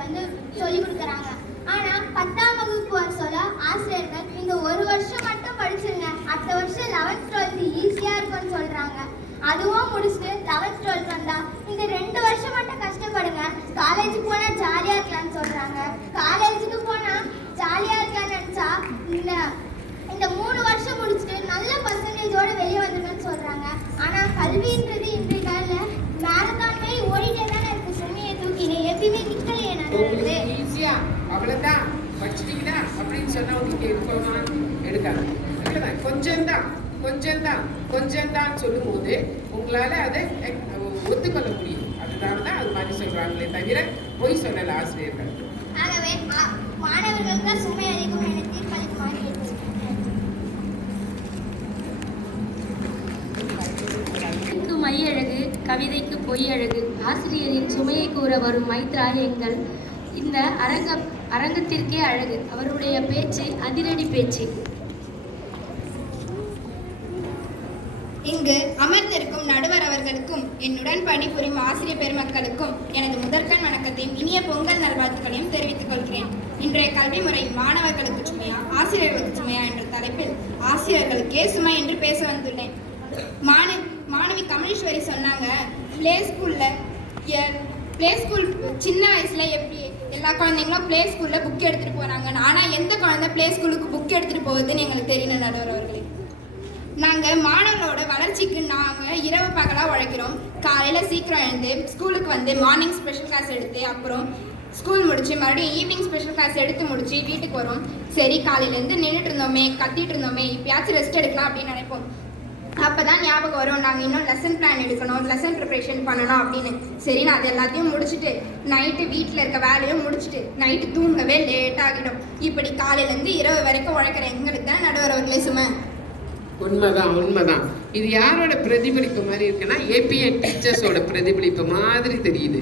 சொல்லி கொடுக்குறாங்க. ஆனா 10ஆம் வகுப்பு சொல்ல ஆசிரியர்கள் இந்த ஒரு வருஷம் மட்டும் படிச்சிருங்க, அடுத்த வருஷம் 11th 12th ஈஸியா இருக்கும்னு சொல்றாங்க. அதுவும் முடிச்சுட்டு 11th 12th வந்தா இந்த 2 வருஷம் மட்டும் கஷ்டப்படுங்க, காலேஜுக்கு போனா ஜாலியா இருக்கலாம்னு சொல்றாங்க. காலேஜுக்கு போனா ஜாலியா இருக்கலாம்னு நினைச்சா இந்த 3 வருஷம் முடிச்சுட்டு நல்ல பர்சன்டேஜோட வெளியே வந்துருக்கன்னு சொல்றாங்க. ஆனா கல்வின்றது இன்றைய காலையில் மேரத்தான் மாதிரி ஓடிட்டே தானே இருக்கு. சுமையை தூக்கினே எப்பயுமே நிக்கலையே நடக்குது. ஈஸியா அவ்வளவுதான் படிச்சிட்டீங்களா அப்படின்னு சொன்னா உங்களுக்கு எடுக்காது. கொஞ்சம் தான் சொல்லும் போது உங்களால அதை ஒத்துக்கொள்ள முடியும். அதனால தான் அது மாதிரி சொல்றாங்களே தவிர பொய் சொல்லல ஆசிரியர்கள். ஆகவே மாணவர்களுக்கு சுமை அதிகம் என தீர்ப்பளிக்குமாறு கேட்டுக்கொள்கிறேன். கவிதைக்கு பொய் அழகு. ஆசிரியரின் சுமையை கூற வரும் மைத்ரா எங்கள் இந்த அரங்கத்திற்கே அழகு. அவருடைய பேச்சு அதிரடி பேச்சு. இங்கு அமர்ந்திருக்கும் நடுவர் அவர்களுக்கும் என்னுடன் பணிபுரியும் ஆசிரியர் பெருமக்களுக்கும் எனது முதற்கண் வணக்கத்தையும் இனிய பொங்கல் நல்வாழ்த்துக்களையும் தெரிவித்துக் கொள்கிறேன். இன்றைய கல்வி முறை மாணவர்களுக்கு சுமையா ஆசிரியர்களுக்கு சுமையா என்ற தலைப்பில் ஆசிரியர்களுக்கே சுமை என்று பேச வந்துள்ளேன். மாணவி கமலேஸ்வரி சொன்னாங்க, பிளே ஸ்கூல் சின்ன வயசுல எப்படி எல்லா குழந்தைங்களும் பிளே ஸ்கூல்ல புக் எடுத்துட்டு போறாங்க. ஆனா எந்த குழந்தை பிளே ஸ்கூலுக்கு புக் எடுத்துட்டு போகுதுன்னு எங்களுக்கு தெரியல நடுவர் அவர்களே. நாங்கள் மாணவர்களோட வளர்ச்சிக்கு நாங்கள் இரவு பகலாக உழைக்கிறோம். காலையில் சீக்கிரம் எழுந்து ஸ்கூலுக்கு வந்து மார்னிங் ஸ்பெஷல் கிளாஸ் எடுத்து அப்புறம் ஸ்கூல் முடிச்சு மறுபடியும் ஈவினிங் ஸ்பெஷல் கிளாஸ் எடுத்து முடிச்சு வீட்டுக்கு வரோம். சரி, காலையிலேருந்து நின்றுட்டு இருந்தோமே, கத்திட்டு இருந்தோமே, இப்பயாச்சும் ரெஸ்ட் எடுக்கலாம் அப்படின்னு நினைப்போம். அப்போ தான் ஞாபகம் வரும் நாங்கள் இன்னும் லெசன் பிளான் எடுக்கணும், லெசன் ப்ரிப்ரேஷன் பண்ணணும் அப்படின்னு. சரி, நான் அது எல்லாத்தையும் முடிச்சுட்டு நைட்டு வீட்டில் இருக்க வேலையும் முடிச்சுட்டு நைட்டு தூங்கவே லேட் ஆகிடும். இப்படி காலையிலேருந்து இரவு வரைக்கும் உழைக்கிற எங்களுக்கு தான் நடுவர் அவர்களே சுமை. உண்மைதான். இது யாரோட பிரதிபலிப்பு மாதிரி இருக்குன்னா ஏபிஎன் டீச்சர்ஸோட பிரதிபலிப்பு மாதிரி தெரியுது.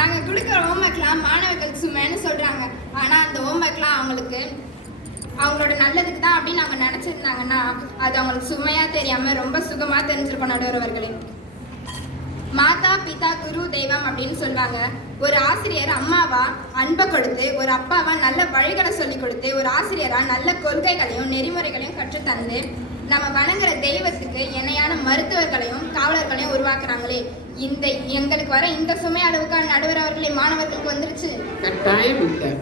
நாங்கள் கொடுக்குற ஹோம்ஒர்க்லாம் மாணவர்களுக்கு சுமைன்னு சொல்கிறாங்க. ஆனால் அந்த ஹோம்ஒர்க்லாம் அவங்களோட நல்லதுக்கு தான் அப்படின்னு அவங்க நினச்சிருந்தாங்கன்னா அது அவங்களுக்கு சுமையாக தெரியாமல் ரொம்ப சுகமாக தெரிஞ்சிருக்கோம் நடுவர் அவர்களே. மாதா பிதா குரு தெய்வம் அப்படின்னு சொல்லுவாங்க. ஒரு ஆசிரியர் அம்மாவா அன்பை கொடுத்து, ஒரு அப்பாவா நல்ல வழிகளை சொல்லி கொடுத்து, ஒரு ஆசிரியரா நல்ல கொள்கைகளையும் நெறிமுறைகளையும் கற்றுத்தந்து நம்ம வணங்குற தெய்வத்துக்கு இணையான மருத்துவர்களையும் காவலர்களையும் உருவாக்குறாங்களே. எங்களுக்கு வர இந்த சுமை அளவுக்கு நடுவர் அவர்களே மாணவர்களுக்கு வந்துருச்சு. கட்டாயம் இல்லை.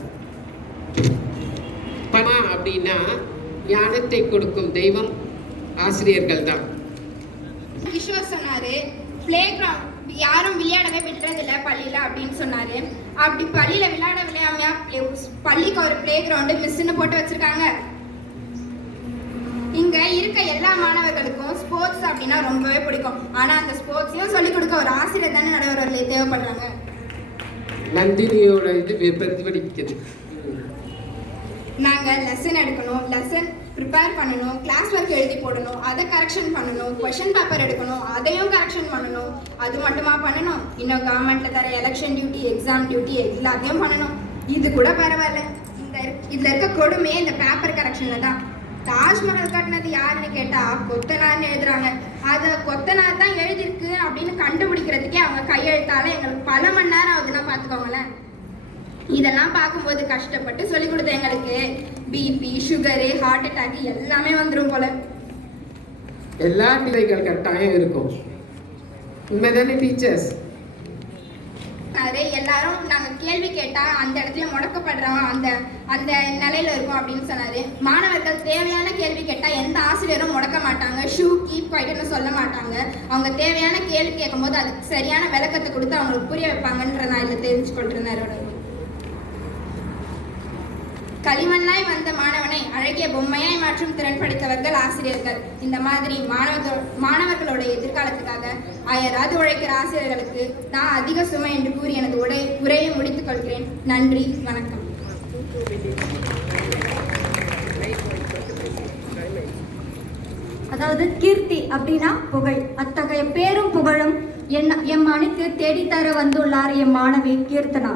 அப்படின்னா ஞானத்தை கொடுக்கும் தெய்வம் ஆசிரியர்கள் தான். கிஷோர் சொன்னாரு, பிளே கிரவுண்ட் யாரும் விளையாடவே விடுறதில்ல பள்ளியில அப்படின்னு சொன்னாரு. அப்படி பள்ளியில விளையாமையா பள்ளிக்கு ஒரு பிளே கிரவுண்டு மிஸ்ன்னு போட்டு வச்சிருக்காங்க. இங்க இருக்க எல்லா மாணவர்களுக்கும் ஸ்போர்ட்ஸ் அப்படின்னா ரொம்பவே பிடிக்கும். ஆனா அந்த ஸ்போர்ட்ஸையும் சொல்லிக் கொடுக்க ஒரு ஆசிரியர் தானே நடுவர்களே தேவைப்படுறாங்க. நந்தினியோட இது பிரதிபலிக்குது. நாங்கள் லெசன் எடுக்கணும், லெசன் ப்ரிப்பேர் பண்ணணும், கிளாஸ் ஒர்க் எழுதி போடணும், அதை கரெக்ஷன் பண்ணணும், கொஷின் பேப்பர் எடுக்கணும், அதையும் கரெக்ஷன் பண்ணணும். அது மட்டுமா பண்ணணும், இன்னும் கவர்மெண்ட்டில் தர எலெக்ஷன் டியூட்டி, எக்ஸாம் டியூட்டி எல்லாத்தையும் பண்ணணும். இது கூட பரவாயில்ல. இதில் இருக்க கொடுமையே இந்த பேப்பர் கரெக்ஷனில் தான். தாஜ்மஹால் கட்டினது யாருன்னு கேட்டால் கொத்தனார்னு எழுதுறாங்க. அதை கொத்தனார் தான் எழுதிருக்கு அப்படின்னு கண்டுபிடிக்கிறதுக்கே அவங்க கையெழுத்தால எங்களுக்கு பல மணி நேரம் ஆகுதுன்னா பார்த்துக்கோங்களேன். இதெல்லாம் பார்க்கும்போது கஷ்டப்பட்டு சொல்லிக் கொடுத்த எங்களுக்கு பிபி, சுகரு, ஹார்ட் அட்டாக் எல்லாமே வந்துடும் போல. எல்லா நிலைகள் கட்டாயம் இருக்கும். உண்மைதானே டீச்சர்ஸ்? எல்லாரும் நாங்கள் கேள்வி கேட்டால் அந்த இடத்துல முடக்கப்படுறோம், அந்த நிலையில இருக்கும் அப்படின்னு சொன்னாரு. மாணவர்கள் தேவையான கேள்வி கேட்டால் எந்த ஆசிரியரும் முடக்க மாட்டாங்க, ஷூ கீப் குவைட்னு சொல்ல மாட்டாங்க. அவங்க தேவையான கேள்வி கேட்கும் போது அதுக்கு சரியான விளக்கத்தை கொடுத்து அவங்களுக்கு புரிய வைப்பாங்கன்ற நான் இதில் தெரிஞ்சு கொண்டிருந்தாரோட. களிமண்ணாய் வந்த மாணவனை அழகிய பொம்மையாய் மாற்றும் திறன் படைத்தவர்கள் ஆசிரியர்கள். இந்த மாதிரி மாணவர்களோட எதிர்காலத்துக்காக அயராது உழைக்கிற ஆசிரியர்களுக்கு நான் அதிக சுமை என்று கூறி எனது உரையை முடித்துக் கொள்கிறேன். நன்றி, வணக்கம். அதாவது கீர்த்தி அப்படின்னா புகழ். அத்தகைய பேரும் புகழும் எம் அணிக்கு தேடித்தர வந்துள்ளார் எம் மாணவி கீர்த்தனா.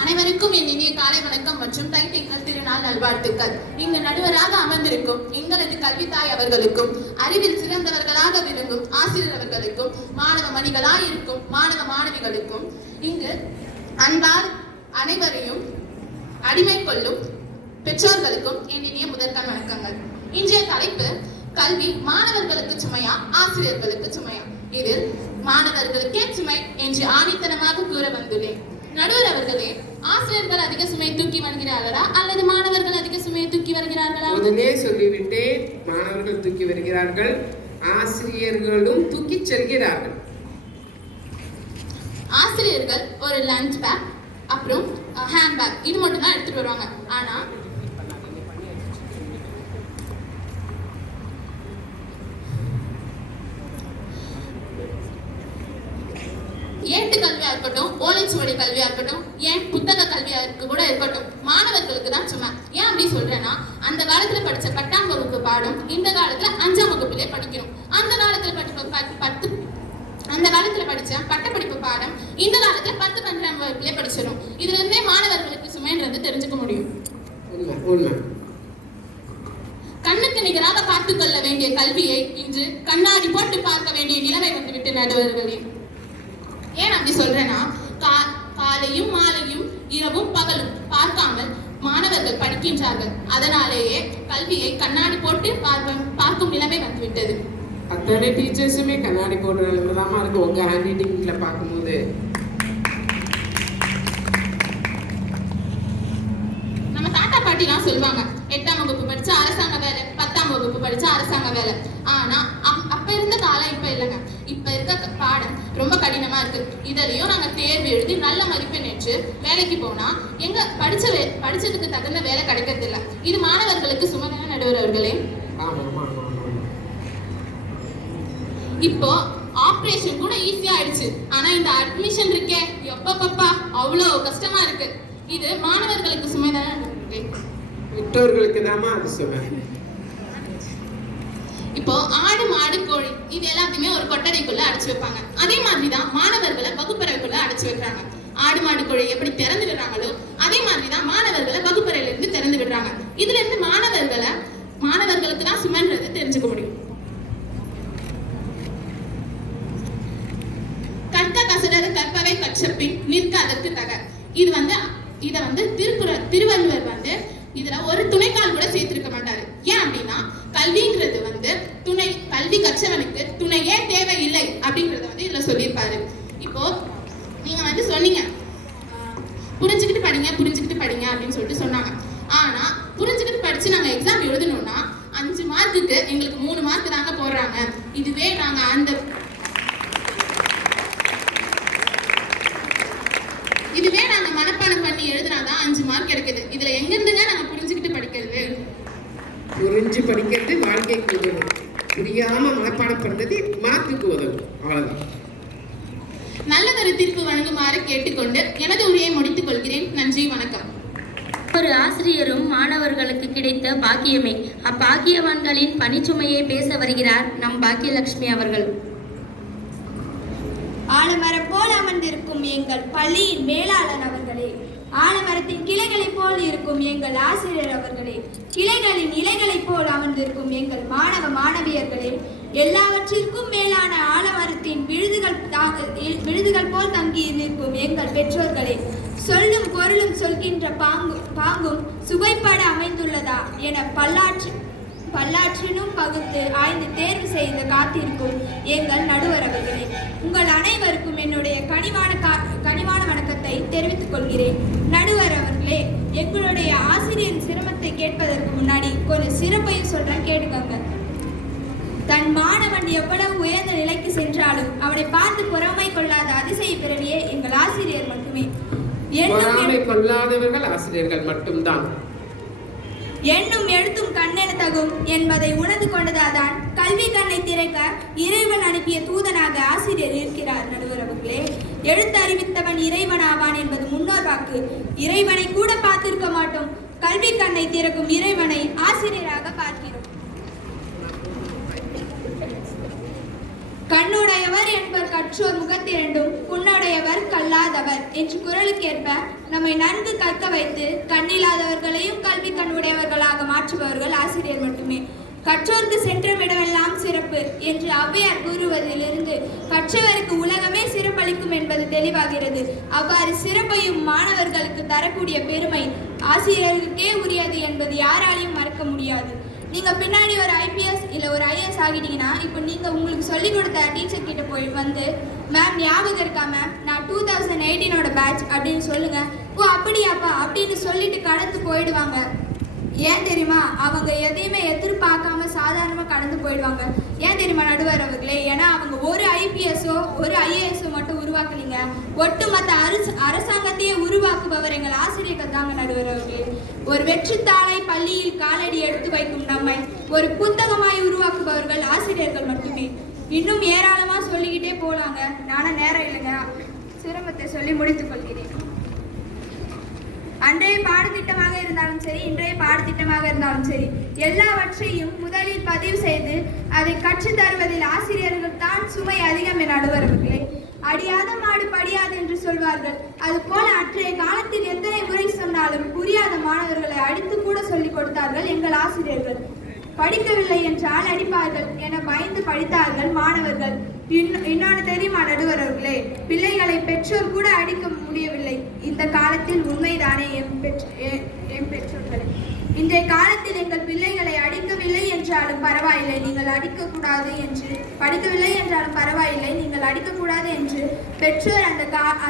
அனைவருக்கும் என் இனிய காலை வணக்கம் மற்றும் தைத்திங்கள் திருநாள் நல்வாழ்த்துக்கள். இங்கு நடுவராக அமர்ந்திருக்கும் எங்களது கல்வித்தாய் அவர்களுக்கும், அறிவில் சிறந்தவர்களாக விளங்கும் ஆசிரியர் அவர்களுக்கும், மாணவ மணிகளாய் இருக்கும் மாணவ மாணவிகளுக்கும், இங்கு அன்பால் அனைவரையும் அடிமை கொள்ளும் பெற்றோர்களுக்கும் என் இனிய முதற்கண் வணக்கங்கள். இன்றைய தலைப்பு கல்வி மாணவர்களுக்கு சுமையா ஆசிரியர்களுக்கு சுமையா. இதில் மாணவர்களுக்கே சுமை என்று ஆணித்தனமாக கூற வந்துள்ளேன். நடுவர் அவர்களே, ஆசிரியர்கள் அதிக சுமையை தூக்கி வருகிறார்களா அல்லது மாணவர்கள் அதிக சுமையை தூக்கி வருகிறார்களா? முதலே சொல்லிவிட்டேன், மாணவர்கள் தூக்கி வருகிறார்கள், ஆசிரியர்களும் தூக்கி செல்கிறார்கள். ஆசிரியர்கள் ஒரு லஞ்ச் பேக் அப்புறம் ஹேண்ட் பேக் இது மட்டும் தான் எடுத்துட்டு வருவாங்க. ஆனா ஏட்டுக்கல்வி இருக்கட்டும், ஓலைச்சுவடி கல்வியா இருக்கட்டும், ஏன் புத்தக கல்வியா கூட இருக்கட்டும், மாணவர்களுக்கு தான் சும்மா. ஏன் அப்படி சொல்றேன்னா, அந்த காலத்துல படிச்ச 10ஆம் வகுப்பு பாடம் இந்த காலத்துல 5ஆம் வகுப்பிலே படிக்கணும். அந்த காலத்துல படிச்ச பட்டப்படிப்பு பாடம் இந்த காலத்துல 10, 12ஆம் வகுப்பிலே படிச்சிடும். இதுல இருந்தே மாணவர்களுக்கு சுமைன்றது தெரிஞ்சுக்க முடியும். கண்ணுக்கு நிகராக பார்த்துக் கொள்ள வேண்டிய கல்வியை இன்று கண்ணாடி போட்டு பார்க்க வேண்டிய நிலைமை வந்துவிட்டு நடுவர்களே. ஏன் அப்படி சொல்றேன்னா, காலையும் மாலையும் இரவும் பகலும் பார்க்காமல் மாணவர்கள் படிக்கின்றார்கள். அதனாலேயே கல்வியை கண்ணாடி போட்டு பார்க்கும் நிலைமை வந்துவிட்டது. அத்தனை டீச்சர்ஸுமே கண்ணாடி போடுற அளவுக்கு தான் இருக்கு உங்க ஹேண்ட் ரைட்டிங்ல பார்க்கும்போது. நம்ம தாத்தா பாட்டிலாம் சொல்லுவாங்க, 8ஆம் வகுப்பு படிச்சா அரசாங்க வேலை, 10ஆம் வகுப்பு படிச்சா அரசாங்க வேலை. ஆனா அப்ப இருந்த காலம் இப்ப இல்லைங்க. இப்ப இருக்க பாடம் ரொம்ப கடினமா இருக்கு. இதுலயும் நாங்க தேர்வு எழுதி நல்ல மதிப்பெண் பெற்று வேலைக்கு போனா எங்க படிச்சதுக்கு தகுந்த வேலை கிடைக்கிறது இல்லை. இது மாணவர்களுக்கு சுமதான நடுவர் அவர்களே. இப்போ ஆபரேஷன் கூட ஈஸியா ஆயிடுச்சு. ஆனா இந்த அட்மிஷன் இருக்கே, எப்பப்பா அவ்வளவு கஷ்டமா இருக்கு. இது மாணவர்களுக்கு சுமைதான பெற்றோர்களுக்கு தாமா அது சுமை. இப்போ ஆடு மாடு கோழி இது எல்லாத்தையுமே ஒரு கொட்டடைக்குள்ள அடைச்சு வைப்பாங்க. அதே மாதிரிதான் மாணவர்களை வகுப்பறைக்குள்ள அடைச்சு வைக்கிறாங்க. ஆடு மாடு கோழி எப்படி திறந்து விடுறாங்களோ அதே மாதிரிதான் மாணவர்களை வகுப்பறையில இருந்து திறந்து விடுறாங்க. இதுல இருந்து மாணவர்களுக்கு தான் சுமன்றது தெரிஞ்சுக்க முடியும். கற்க கசடர கற்பவை கற்றபின் நிற்க அதற்கு தக. இத வந்து திருவள்ளுவர் இதுல ஒரு துணைக்கால் கூட சேர்த்திருக்க மாட்டாரு. ஏன் அப்படின்னா, கல்விங்கிறது கல்வி கற்றவனுக்கு துணையே தேவையில்லை அப்படிங்கறத இதுல சொல்லியிருப்பாரு. இப்போ நீங்க சொன்னீங்க, புரிஞ்சுக்கிட்டு படிங்க அப்படின்னு சொல்லிட்டு சொன்னாங்க. ஆனா புரிஞ்சுக்கிட்டு படிச்சு நாங்க எக்ஸாம் எழுதணும்னா 5 மார்க்குக்கு எங்களுக்கு 3 மார்க் தாங்க போடுறாங்க. இதுவே நாங்க மனப்பாடம் பண்ணி எழுதுனாதான் 5 மார்க் கிடைக்குது. இதுல எங்க இருந்துங்க நாங்க புரிஞ்சுக்கிட்டு படிக்கிறது? புரிஞ்சு படிக்கிறது வாழ்க்கைக்கு உதவும். புரியாம மனப்பாடம் பண்றது மார்க்குக்கு உதவும். அவ்வளவுதான். நல்லதொரு தீர்ப்பு வழங்குமாறு கேட்டுக்கொண்டு எனது உரையை முடித்துக் கொள்கிறேன். நன்றி, வணக்கம். ஒரு ஆசிரியரும் மாணவர்களுக்கு கிடைத்த பாக்கியமே. அப்பாக்கியவான்களின் பணிச்சுமையை பேச வருகிறார் நம் பாக்கியலட்சுமி அவர்கள். ஆலமரம் போல் அமர்ந்திருக்கும் எங்கள் பள்ளியின் மேலாளர் அவர்களே, ஆலமரத்தின் கிளைகளைப் போல் இருக்கும் எங்கள் ஆசிரியர் அவர்களே, கிளைகளின் இலைகளைப் போல் அமர்ந்திருக்கும் எங்கள் மாணவ மாணவியர்களே, எல்லாவற்றிற்கும் மேலான ஆலமரத்தின் விழுதுகள் போல் தங்கி நிற்கும் எங்கள் பெற்றோர்களே, சொல்லும் பொருளும் சொல்கின்ற பாங்கும் சுவைப்பட அமைந்துள்ளதா என பல்லாற்றினும் பகுத்து ஆய்ந்து தேர்வு செய்து காத்திருக்கும் எங்கள் நடுவர் அவர்களே, உங்கள் அனைவருக்கும் என்னுடைய கனிவான வணக்கத்தை தெரிவித்துக் கொள்கிறேன். நடுவர் அவர்களே, எங்களுடைய ஆசிரியரின் சிரமத்தை கேட்பதற்கு முன்னாடி கொஞ்சம் சிறப்பையும் சொல்றேன், கேட்டுக்கோங்க. தன் மாணவன் எவ்வளவு உயர்ந்த நிலைக்கு சென்றாலும் அவனை பார்த்து பொறாமை கொள்ளாத அதிசய பிறவியே எங்கள் ஆசிரியர் மட்டுமே. பொறாமை கொள்ளாதவர்கள் ஆசிரியர்கள் மட்டும்தான். எண்ணும் எழுத்தும் கண்ணென தகும் என்பதை உணர்ந்து கொண்டதாதான் கல்வி கண்ணை திறக்க இறைவன் அனுப்பிய தூதனாக ஆசிரியர் இருக்கிறார். நடுவர் அவர்களே, எழுத்தறிவித்தவன் இறைவன் ஆவான் என்பது முன்னோர் வாக்கு. இறைவனை கூட பார்த்திருக்க மாட்டோம். கல்வி கண்ணை திறக்கும் இறைவனை ஆசிரியராக பார்க்கிறோம். கண்ணுடையவர் என்பவர் கற்றோர் முகத்திரண்டும், புண்ணுடையவர் கல்லாதவர் என்று குரலுக்கேற்ப நம்மை நன்கு கற்க வைத்து கண்ணில்லாதவர்களையும் கல்வி கண்ணுடையவர்களாக மாற்றுபவர்கள் ஆசிரியர் மட்டுமே. கற்றோருக்கு சென்றமிடமெல்லாம் சிறப்பு என்று ஔவையார் கூறுவதிலிருந்து கற்றவருக்கு உலகமே சிறப்பளிக்கும் என்பது தெளிவாகிறது. அவ்வாறு சிறப்பையும் மாணவர்களுக்கு தரக்கூடிய பெருமை ஆசிரியர்களுக்கே உரியது என்பது யாராலையும் மறக்க முடியாது. நீங்கள் பின்னாடி ஒரு ஐபிஎஸ் இல்லை ஒரு ஐஏஎஸ் ஆகிட்டீங்கன்னா, இப்போ நீங்கள் உங்களுக்கு சொல்லிக் கொடுத்த டீச்சர் கிட்ட போய் மேம் ஞாபகம் இருக்கா மேம், நான் 2018 பேட்ச் அப்படின்னு சொல்லுங்கள். ஓ அப்படியாப்பா அப்படின்னு சொல்லிட்டு கடந்து போயிடுவாங்க. ஏன் தெரியுமா? அவங்க எதையுமே எதிர்பார்க்காம சாதாரணமாக கடந்து போயிடுவாங்க. ஏன் தெரியுமா நடுவர் அவர்களே? ஏன்னா அவங்க ஒரு ஐபிஎஸ்ஸோ ஒரு ஐஏஎஸ்ஸோ மட்டும் உருவாக்கலீங்க, ஒட்டுமொத்த அரசாங்கத்தையே உருவாக்குபவர் எங்கள் ஆசிரியர்கள் தாங்க நடுவர் அவர்களே. ஒரு வெற்றித்தாளை பள்ளியில் காலடி எடுத்து வைக்கும் நம்மை ஒரு புத்தகமாய் உருவாக்குபவர்கள் ஆசிரியர்கள் மட்டுமே. இன்னும் ஏராளமாக சொல்லிக்கிட்டே போகலாங்க, நானும் நேரம் இல்லைங்க. சிரமத்தை சொல்லி முடித்துக் கொள்கிறேன். அன்றைய பாடத்திட்டமாக இருந்தாலும் சரி, இன்றைய பாடத்திட்டமாக இருந்தாலும் சரி, எல்லாவற்றையும் முதலில் பதிவு செய்து அதை கற்றுத் தருவதில் ஆசிரியர்கள் தான் சுமை அதிகம் என நடுவர்களே. அடியாத மாடு படியாது என்று சொல்வார்கள். அதுபோல அன்றைய காலத்தில் எத்தனை முறை சொன்னாலும் புரியாத மாணவர்களை அடித்து கூட சொல்லிக் கொடுத்தார்கள் எங்கள் ஆசிரியர்கள். படிக்கவில்லை என்றால் அடிப்பார்கள் என பயந்து படித்தார்கள் மாணவர்கள். இன்னொன்று தெரியுமா நடுவர்களே, பிள்ளைகளை பெற்றோர் கூட அடிக்க முடியவில்லை. இந்த காலத்தில் உண்மைதானே என் பெற்றோர்களே? இன்றைய காலத்தில் எங்கள் பிள்ளைகளை அடிக்கவில்லை என்றாலும் பரவாயில்லை, நீங்கள் அடிக்கக்கூடாது என்று, படிக்கவில்லை என்றாலும் பரவாயில்லை, நீங்கள் அடிக்கக்கூடாது என்று பெற்றோர்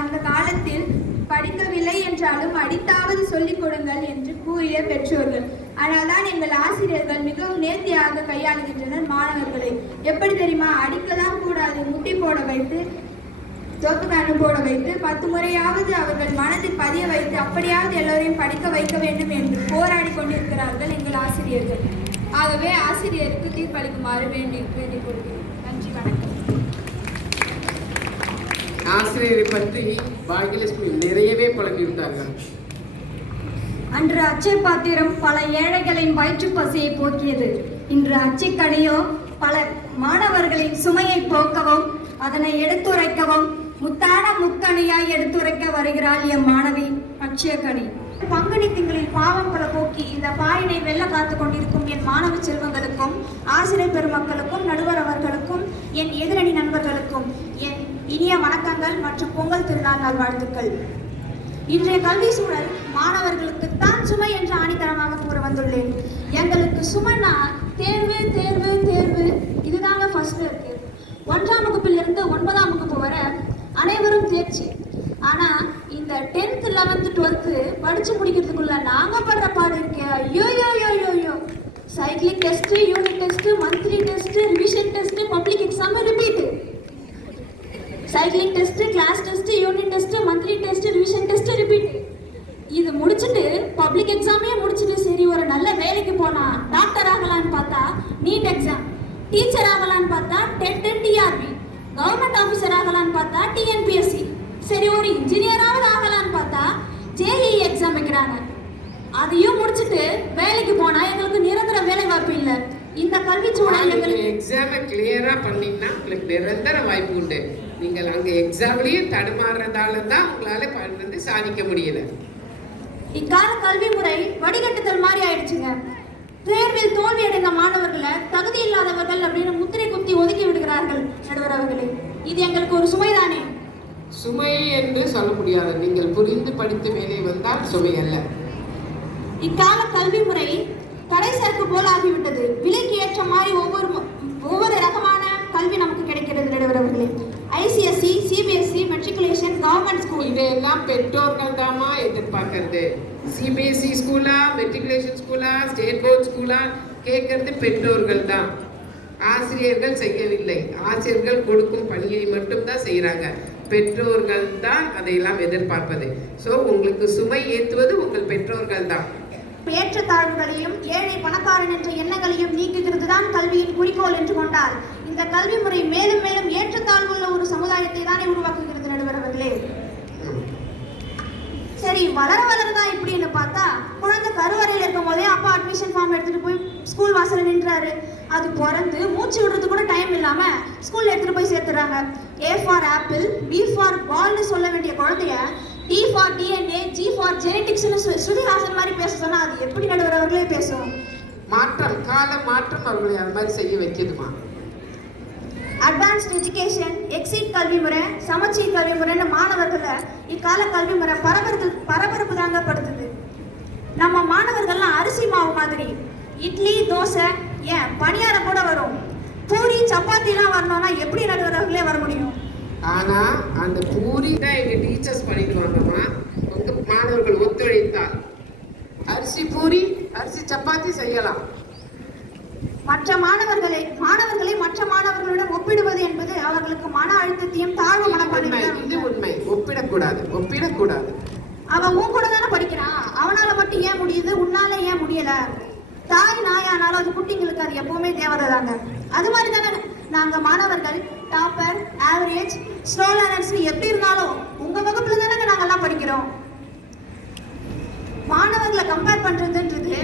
அந்த காலத்தில் படிக்கவில்லை என்றாலும் அடித்தாவது சொல்லிக் கொடுங்கள் என்று கூறிய பெற்றோர்கள். அதனால்தான் எங்கள் ஆசிரியர்கள் மிகவும் நேர்த்தியாக கையாளுகின்றனர் மாணவர்களை. எப்படி தெரியுமா? அடிக்கதான் கூடாது, முட்டி போட வைத்து, தோப்பு கண்ணு போட வைத்து 10 முறையாவது அவர்கள் மனதில் பதிய வைத்து அப்படியாவது எல்லோரையும் படிக்க வைக்க வேண்டும் என்று போராடி கொண்டிருக்கிறார்கள் எங்கள் ஆசிரியர்கள். ஆகவே ஆசிரியருக்கு தீர்ப்பளிக்குமாறு வேண்டிக் கொள்கிறேன். நன்றி, வணக்கம். ஆசிரியரை பற்றி பாகியலட்சுமி நிறையவே புலம்பியிருந்தார்கள். அன்று அச்சை பாத்திரம் பல ஏழைகளின் வயிற்று பசியை போக்கியது. இன்று அச்சைக்கணியோ பல மாணவர்களின் சுமையை போக்கவும் அதனை எடுத்துரைக்கவும் முத்தான முக்கணியாய் எடுத்துரைக்க வருகிறாள் என் மாணவி அச்சயக்கணி. பங்குனி திங்களில் பாவம் பல போக்கி இந்த பாயினை வெல்ல காத்து கொண்டிருக்கும் என் மாணவ செல்வங்களுக்கும் ஆசிரியர் பெருமக்களுக்கும் நடுவர் அவர்களுக்கும் என் எதிரணி நண்பர்களுக்கும் என் இனிய வணக்கங்கள் மற்றும் பொங்கல் திருநாள் நல்வாழ்த்துக்கள். இன்றைய கல்வி சூழல் மாணவர்களுக்கு தான் சுமை என்று ஆணித்தரமாக கூற வந்துள்ளேன். எங்களுக்கு சுமைனா தேர்வு தேர்வு தேர்வு இதுதாங்க ஃபர்ஸ்ட் இருக்கு. 1ஆம் வகுப்பிலிருந்து 9ஆம் வகுப்பு வர அனைவரும் தேர்ச்சி. ஆனா இந்த 10th 11th 12th படிச்சு முடிக்கிறதுக்குள்ள நாங்க படுற பாடு இருக்கே, ஐயோ யோ. Cyclic test, unit test, monthly test, revision test, public exam repeat. Cyclic test, class test, unit test, monthly test, revision test repeat. இது முடிச்சுட்டு பப்ளிக் எக்ஸாமே முடிச்சுட்டு சரி ஒரு நல்ல வேலைக்கு போனா டாக்டர் ஆகலான்னு பார்த்தா நீட் எக்ஸாம், டீச்சர் ஆகலான்னு பார்த்தா 10 TRB, கவர்மெண்ட் ஆஃபீஸர் ஆகலான்னு பார்த்தா TNPSC, சரி ஒரு இன்ஜினியராவது ஆகலான்னு பார்த்தா JEE எக்ஸாம் வைக்கிறாங்க. அதையும் முடிச்சுட்டு வேலைக்கு போனா எங்களுக்கு நிரந்தர வேலை வாய்ப்பு இல்லை. இந்த கல்வி சூழல் எங்களுக்கு எக்ஸாமை கிளியரா பண்ணீங்கன்னா உங்களுக்கு நிரந்தர வாய்ப்பு உண்டு. நீங்கள் அங்கே எக்ஸாம்லயும் தடுமாறுறதால தான் உங்களால சாதிக்க முடியல. இக்கால கல்வி முறை வடிகட்டுதல் மாதிரி ஆயிடுச்சுங்க. தேர்வில் தோல்வி அடைந்த மாணவர்களை தகுதி இல்லாதவர்கள் அப்படின்னு முத்திரை குத்தி ஒதுக்கி விடுகிறார்கள் நடுவர் அவர்களே. இது எங்களுக்கு ஒரு சுமைதானே? சுமை என்று சொல்ல முடியாது. நீங்கள் புரிந்து படித்து மேலே வந்தால் சுமை அல்ல. இக்கால கல்வி முறை கடை சரக்கு போல ஆகிவிட்டது. விலைக்கு ஏற்ற மாதிரி ஒவ்வொரு ரகமான கல்வி நமக்கு கிடைக்கிறது நடுவர் அவர்களே. ICSE, CBSE, matriculation, government school இதெல்லாம் பெற்றோர்கள் தாமா எதிர்பார்க்கறது. CBSE ஸ்கூலா, மெட்ரிகுலேஷன் ஸ்கூலா, ஸ்டேட் போர்ட் ஸ்கூலா கேட்கறது பெற்றோர்கள் தான். ஆசிரியர்கள் செய்யவில்லை. ஆசிரியர்கள் கொடுக்கும் பணியை மட்டும்தான் செய்கிறாங்க. பெற்றோர்கள் தான் அதையெல்லாம் எதிர்பார்ப்பது. ஸோ உங்களுக்கு சுமை ஏற்றுவது உங்கள் பெற்றோர்கள் தான். ஏற்றத்தாழ்வுகளையும் ஏழை பணக்காரன் என்ற எண்ணங்களையும் நீக்குகிறது தான் கல்வியின் குறிக்கோள் என்று கொண்டால் இந்த கல்வி முறை மேலும் மேலும் ஏற்றத்தாழ்வுள்ள ஒரு சமுதாயத்தை தானே உருவாக்குகிறது நடுவர் அவர்களே. சரி, வளரதான் இப்படின்னு பார்த்தா குழந்தை கருவறையில் இருக்கும் போதே அப்பா அட்மிஷன் ஃபார்ம் எடுத்துட்டு போய் ஸ்கூல் வாசல்ல நின்றாரு. அது பிறந்து மூச்சு விடுறது கூட டைம் இல்லாம ஸ்கூல்ல எடுத்துட்டு போய் சேர்த்துறாங்க. A for apple, B for ballனு சொல்ல வேண்டிய குழந்தைய D for DNA, G for geneticsனு Shruti Haasan மாதிரி பேச சொன்னா அது எப்படி நடுவர் அவர்களே பேசும்? மாற்றம், கால மாற்றம் அவர்களை அது மாதிரி செய்ய வைக்குதுமா. அட்வான்ஸ்ட் எஜுகேஷன், எக்ஸிட் கல்வி முறை, சமச்சீர் கல்வி முறைன்னு மாணவர்களை இக்கால கல்வி முறை பரபரப்பு தாங்க படுத்துது. நம்ம மாணவர்கள்லாம் அரிசி மாவு மாதிரி இட்லி, தோசை, ஏன் பணியாரம் கூட வரும். பூரி, சப்பாத்திலாம் வரணும்னா எப்படி நடுவர்களே வர முடியும்? ஆனா அந்த பூரி தான் எங்க டீச்சர்ஸ் பண்ணிடுவாங்கம்மா. உங்க மாணவர்கள் ஒத்துழைத்தால் அரிசி பூரி, அரிசி சப்பாத்தி செய்யலாம். மற்ற மாணவர்களை மற்ற மாணவர்களுடன் ஒப்பிடுவது என்பது அவர்களுக்கு மன அழுத்தத்தையும் தாழ்வு மனப்பான்மையும். இது உண்மை. ஒப்பிடக்கூடாது. அவன் உன் கூட தானே படிக்கிறான், அவனால மட்டும் ஏன் முடியுது, உன்னால ஏன் முடியல? தாய் நாயானாலும் அது குட்டிங்களுக்கு அது எப்பவுமே தேவைதாங்க. அது மாதிரி தானே நாங்கள் மாணவர்கள் டாப்பர், ஆவரேஜ், ஸ்லோ லேர்னர்ஸ் எப்படி இருந்தாலும் உங்கள் வகுப்பில் தானே நாங்கள்லாம் படிக்கிறோம். மாணவர்களை கம்பேர் பண்ணுறதுன்றது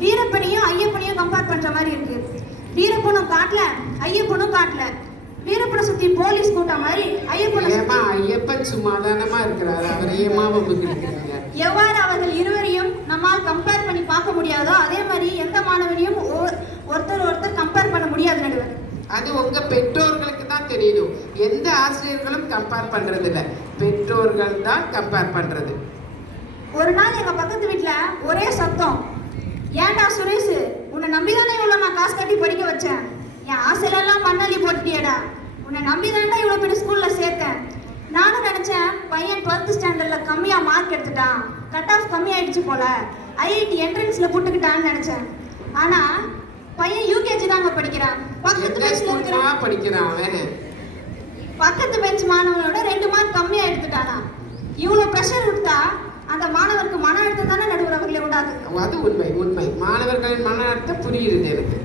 வீரப்பனையும் ஐயப்பனையும் கம்பேர் பண்ணுற மாதிரி இருக்குது. வீரப்பனும் காட்டல, ஐயப்பனும் காட்டல. வீரப்பனை சுற்றி போலீஸ் கூட்டம் மாதிரி ஐயப்பன் சும்மாதானமா இருக்கிறாரு, அவர் ஏமாவை இருக்கிறாங்க. எவ்வாறு அவர்கள் இருவரையும் நம்மால் கம்பேர் பண்ணி பார்க்க முடியாதோ அதே மாதிரி எந்த மாணவனையும் ஒருத்தர் கம்பேர் பண்ண முடியாது நடுவர். அது உங்க பெற்றோர்களுக்கு தான் தெரியும். எந்த ஆசிரியர்களும் கம்பேர் பண்றது இல்லை, பெற்றோர்கள் தான் கம்பேர் பண்றது. ஒரு நாள் எங்க பக்கத்து வீட்டுல ஒரே சத்தம், ஏன்டா சுரேஷ், உன்னை நம்பிதானே இவ்வளவு நான் காசு கட்டி படிக்க வச்சேன், என் ஆசையிலெல்லாம் மண்ணள்ளி போட்டுட்டியடா, உன்னை நம்பிதான்டா இவ்வளவு பெரிய ஸ்கூல்ல சேர்த்தேன். நானும் நினைச்சேன் பையன் 12th ஸ்டாண்டர்ட்ல கம்மியா மார்க் எடுத்துட்டான், கட் ஆஃப் கம்மி ஆயிடுச்சு போல, ஐஐடி என்ட்ரன்ஸ்ல போட்டுக்கிட்டான்னு நினைச்சேன். ஆனா பையன் யூகேஜி தாங்க படிக்கிறான். பக்கத்து பெஞ்ச் மாணவனோட 2 மார்க் கம்மியா எடுத்துட்டானா. இவ்வளவு பிரஷர் கொடுத்தா அந்த மாணவருக்கு மன அழுத்தம் தானே நடுவர் அவர்களை உண்டாது. அது உண்மை. மாணவர்களின் மன அழுத்தம் புரியுது எனக்கு.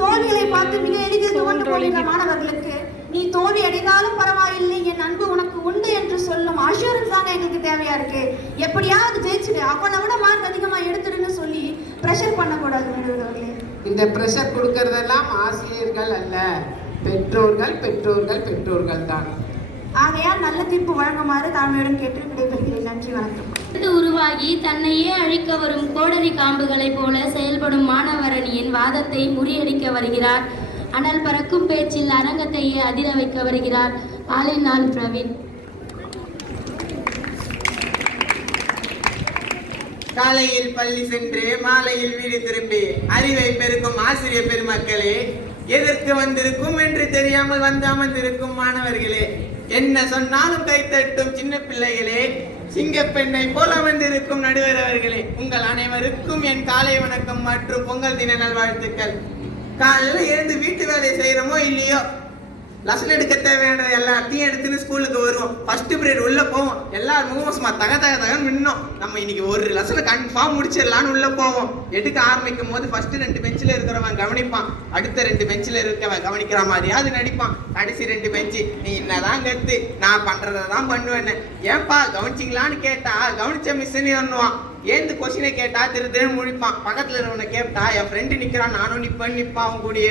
தோல்விகளை பார்த்து மிக எளிதில் துவண்டு போகின்ற மாணவர்களுக்கு நீ தோல்வி அடைந்தாலும் பரவாயில்லை, என் அன்பு உனக்கு உண்டு என்று சொல்லும் அஷூரன்ஸ் தானே எங்களுக்கு தேவையா இருக்கு. எப்படியாவது ஜெயிச்சுடு, அவனை விட மார்க் அதிகமா எடுத்துடுன்னு சொல்லி பிரஷர் பண்ணக்கூடாது நடுவர் அவர்களே. இந்த பிரஷர் கொடுக்கறதெல்லாம் ஆசிரியர்கள் அல்ல, பெற்றோர்கள் தான். ஆகையால் நல்ல தீர்ப்பு வழங்குமாறு தாழ்மையுடன் கேட்டு விடைபெறுகிறேன். நன்றி, வணக்கம். உருவாகி தன்னையே அழிக்க வரும் கோடரி காம்புகளைப் போல செயல்படும் மாணவரணியின் வாதத்தை முறியடிக்க வருகிறார். அனல் பறக்கும் பேச்சில் அரங்கத்தையே அதிர வைக்க வருகிறார். ஆலிநாள் பிரவீன். காலையில் பள்ளி சென்று மாலையில் வீடு திரும்பி அறிவை பெருக்கும் ஆசிரியர் பெருமக்களே, எதற்கு வந்திருக்கும் என்று தெரியாமல் வந்து அமர்ந்திருக்கும் மாணவர்களே, என்ன சொன்னாலும் கைத்தட்டும் சின்ன பிள்ளைகளே, சிங்கப்பெண்ணை போல வந்திருக்கும் நடுவர் அவர்களே, உங்கள் அனைவருக்கும் என் காலை வணக்கம் மற்றும் பொங்கல் தின நல்வாழ்த்துக்கள். காலையில் எழுந்து வீட்டு வேலை செய்யறோமோ இல்லையோ, லெசன் எடுக்க தேவையான எல்லாத்தையும் எடுத்துன்னு ஸ்கூலுக்கு வருவோம். ஃபர்ஸ்ட் பீரியட் உள்ள போவோம், எல்லாரும் முகமும் சும்மா தகன்னு நின்னோம். நம்ம இன்னைக்கு ஒரு லெசனை கன்ஃபார்ம் முடிச்சிடலான்னு உள்ள போவோம். எடுக்க ஆரம்பிக்கும் போது ஃபர்ஸ்ட் 2 பெஞ்சில் இருக்கிறவன் கவனிப்பான், அடுத்த 2 பெஞ்சில் இருக்கவன் கவனிக்கிற மாதிரியாவது நடிப்பான். கடைசி 2 பெஞ்சு நீ என்னதான் கத்து, நான் பண்றதான் பண்ணுவேன்னு. ஏன்பா கவனிச்சிங்களான்னு கேட்டா கவனிச்ச மிஸ்ன்னு பண்ணுவான். ஏந்து கொஸ்டினை கேட்டா திருன்னு முழிப்பான். பக்கத்துல இருவனை கேட்டா என் ஃப்ரெண்டு நிக்கிறான், நானும் நிப்பான் அவன் கூடிய.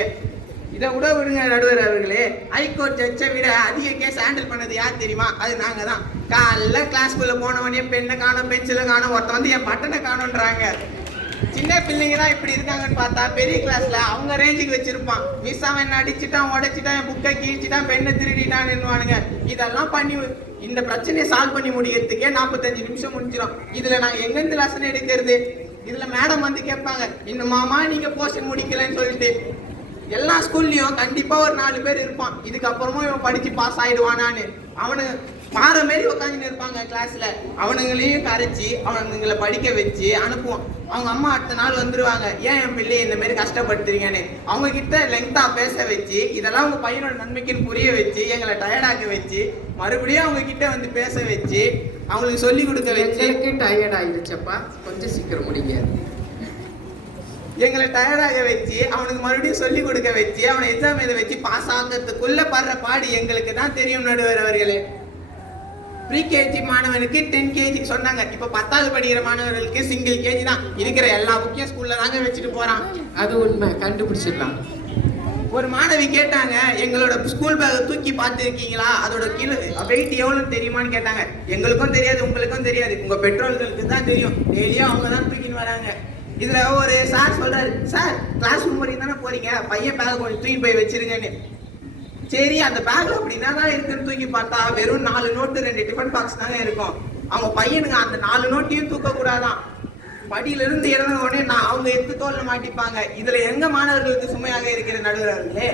இதை விட விடுங்க நடுவர் அவர்களே, ஹைகோர்ட் ஜட்ஜை விட அதிக கேஸ் ஹேண்டில் பண்ணது யார் தெரியுமா? அது நாங்க தான். காலைல கிளாஸ்குள்ள போனவனே பெண்ணை காணும், பென்சிலை காணும், ஒருத்த வந்து என் பட்டனை காணுன்றாங்க. சின்ன பிள்ளைங்க தான் இப்படி இருக்காங்கன்னு பார்த்தா பெரிய கிளாஸ்ல அவங்க ரேஞ்சுக்கு வச்சிருப்பான். மிஸ் அவன் என்ன அடிச்சுட்டான், உடைச்சிட்டான், என் புக்கை கீழ்ச்சிட்டான், பெண்ணை திருடிட்டான்னு என்னவானுங்க. இதெல்லாம் பண்ணி இந்த பிரச்சனையை சால்வ் பண்ணி முடிக்கிறதுக்கே 45 நிமிஷம் முடிஞ்சிடும். இதுல நாங்க எங்கிருந்து லெசன் எடுக்கிறது? இதுல மேடம் வந்து கேட்பாங்க, இன்னும் மாமா நீங்க போர்ஷன் முடிக்கலன்னு சொல்லிட்டு. எல்லா ஸ்கூல்லையும் கண்டிப்பா ஒரு 4 பேர் இருப்பான், இதுக்கப்புறமா இவன் படிச்சு பாஸ் ஆயிடுவானான்னு. அவனு பாறை மாரி உட்காந்துன்னு இருப்பாங்க கிளாஸ்ல. அவனுங்களையும் கரைச்சி அவனுங்களை படிக்க வச்சு அனுப்புவோம். அவங்க அம்மா அடுத்த நாள் வந்துருவாங்க, ஏன் என் பிள்ளையை இந்த மாதிரி கஷ்டப்படுத்துறீங்கன்னு. அவங்க கிட்ட லெங்தா பேச வச்சு, இதெல்லாம் உங்க பையனோட நன்மைக்குன்னு புரிய வச்சு, எங்களை டயர்டாக்க வச்சு, மறுபடியும் அவங்க கிட்ட வந்து பேச வச்சு, அவங்களுக்கு சொல்லி கொடுக்க வச்சு. டயர்ட் ஆயிடுச்சப்பா, கொஞ்சம் சீக்கிரம் முடிங்க. எங்களை டயர்டாக வச்சு அவனுக்கு மறுபடியும் சொல்லி கொடுக்க வச்சு அவனை எக்ஸாம் எழுத வச்சு பாஸ் ஆகிறதுக்குள்ள படுற பாடு எங்களுக்கு தான் தெரியும் நடுவர் அவர்களே. ப்ரீகேஜி மாணவனுக்கு 10 kg சொன்னாங்க. இப்போ 10வது படிக்கிற மாணவர்களுக்கு சிங்கிள் கேஜி தான். இருக்கிற எல்லா புக்கையும் ஸ்கூல்ல தாங்க வச்சுட்டு போறான். அது உண்மை, கண்டுபிடிச்சிடலாம். ஒரு மாணவி கேட்டாங்க, எங்களோட ஸ்கூல் பேக்கை தூக்கி பார்த்துருக்கீங்களா, அதோட கீழே வெயிட் எவ்வளோன்னு தெரியுமான்னு கேட்டாங்க. எங்களுக்கும் தெரியாது, உங்களுக்கும் தெரியாது, உங்க பெற்றோர்களுக்கு தான் தெரியும். டெய்லியும் அவங்க தான் தூக்கின்னு வராங்க. இதுல ஒரு சார் சொல்றாரு, சார் கிளாஸ் ரூம் வரைக்கும் தானே போறீங்க, பையன் பேக் கொஞ்சம் தூக்கி போய் வச்சிருங்கன்னு. சரி, அந்த பேக்ல அப்படின்னா தான் இருக்குன்னு தூக்கி பார்த்தா வெறும் 4 நோட்டு 2 டிஃபன் பாக்ஸ் தாங்க இருக்கும். அவங்க பையனுங்க அந்த 4 நோட்டையும் தூக்க கூடாதான். படியில இருந்து இறந்த உடனே அவங்க எடுத்து தோல்ல மாட்டிப்பாங்க. இதுல எங்க மாணவர்களுக்கு சுமையாக இருக்கிற நடுவர்களே?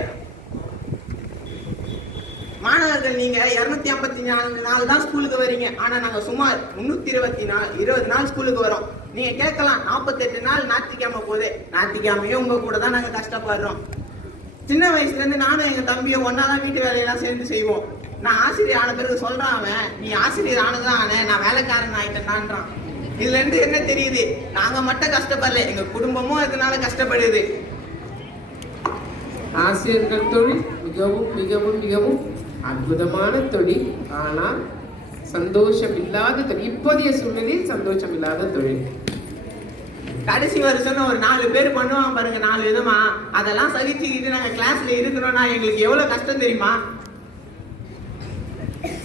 மாணவர்கள் நீங்க 254 நாள் தான் ஸ்கூலுக்கு வரீங்க, ஆனா நாங்க சுமார் 320 நாள் ஸ்கூலுக்கு வரோம். நீங்க கேட்கலாம், 48 நாள் ஞாயிற்றுக்கிழமை போதே. ஞாயிற்றுக்கிழமையும் உங்க கூட தான் நாங்க கஷ்டப்படுறோம். சின்ன வயசுல இருந்து நானும் எங்க தம்பியும் ஒன்னாதான் வீட்டு வேலையெல்லாம் சேர்ந்து செய்வோம். நான் ஆசிரியர் ஆன பிறகு சொல்றான் அவன், நீ ஆசிரியர் ஆனதான் ஆன, நான் வேலைக்காரன் ஆயிட்டேன்டான்றான். இதுல இருந்து என்ன தெரியுது? நாங்க மட்டும் கஷ்டப்படல, எங்க குடும்பமும் அதனால கஷ்டப்படுது. ஆசிரியர்கள் தொழில் மிகவும் மிகவும் மிகவும் அற்புதமான தொழில். ஆனால் சந்தோஷம் இல்லாத தொழில், இப்போதைய சூழ்நிலையில் சந்தோஷம் இல்லாத தொழில். கடைசி வருஷம் ஒரு 4 பேர் பண்ணுவாங்க பாருங்க 4 விதமா, அதெல்லாம் சகிச்சுக்கிட்டு நாங்க கிளாஸ்ல இருக்கிறோம்னா எங்களுக்கு எவ்வளவு கஷ்டம் தெரியுமா?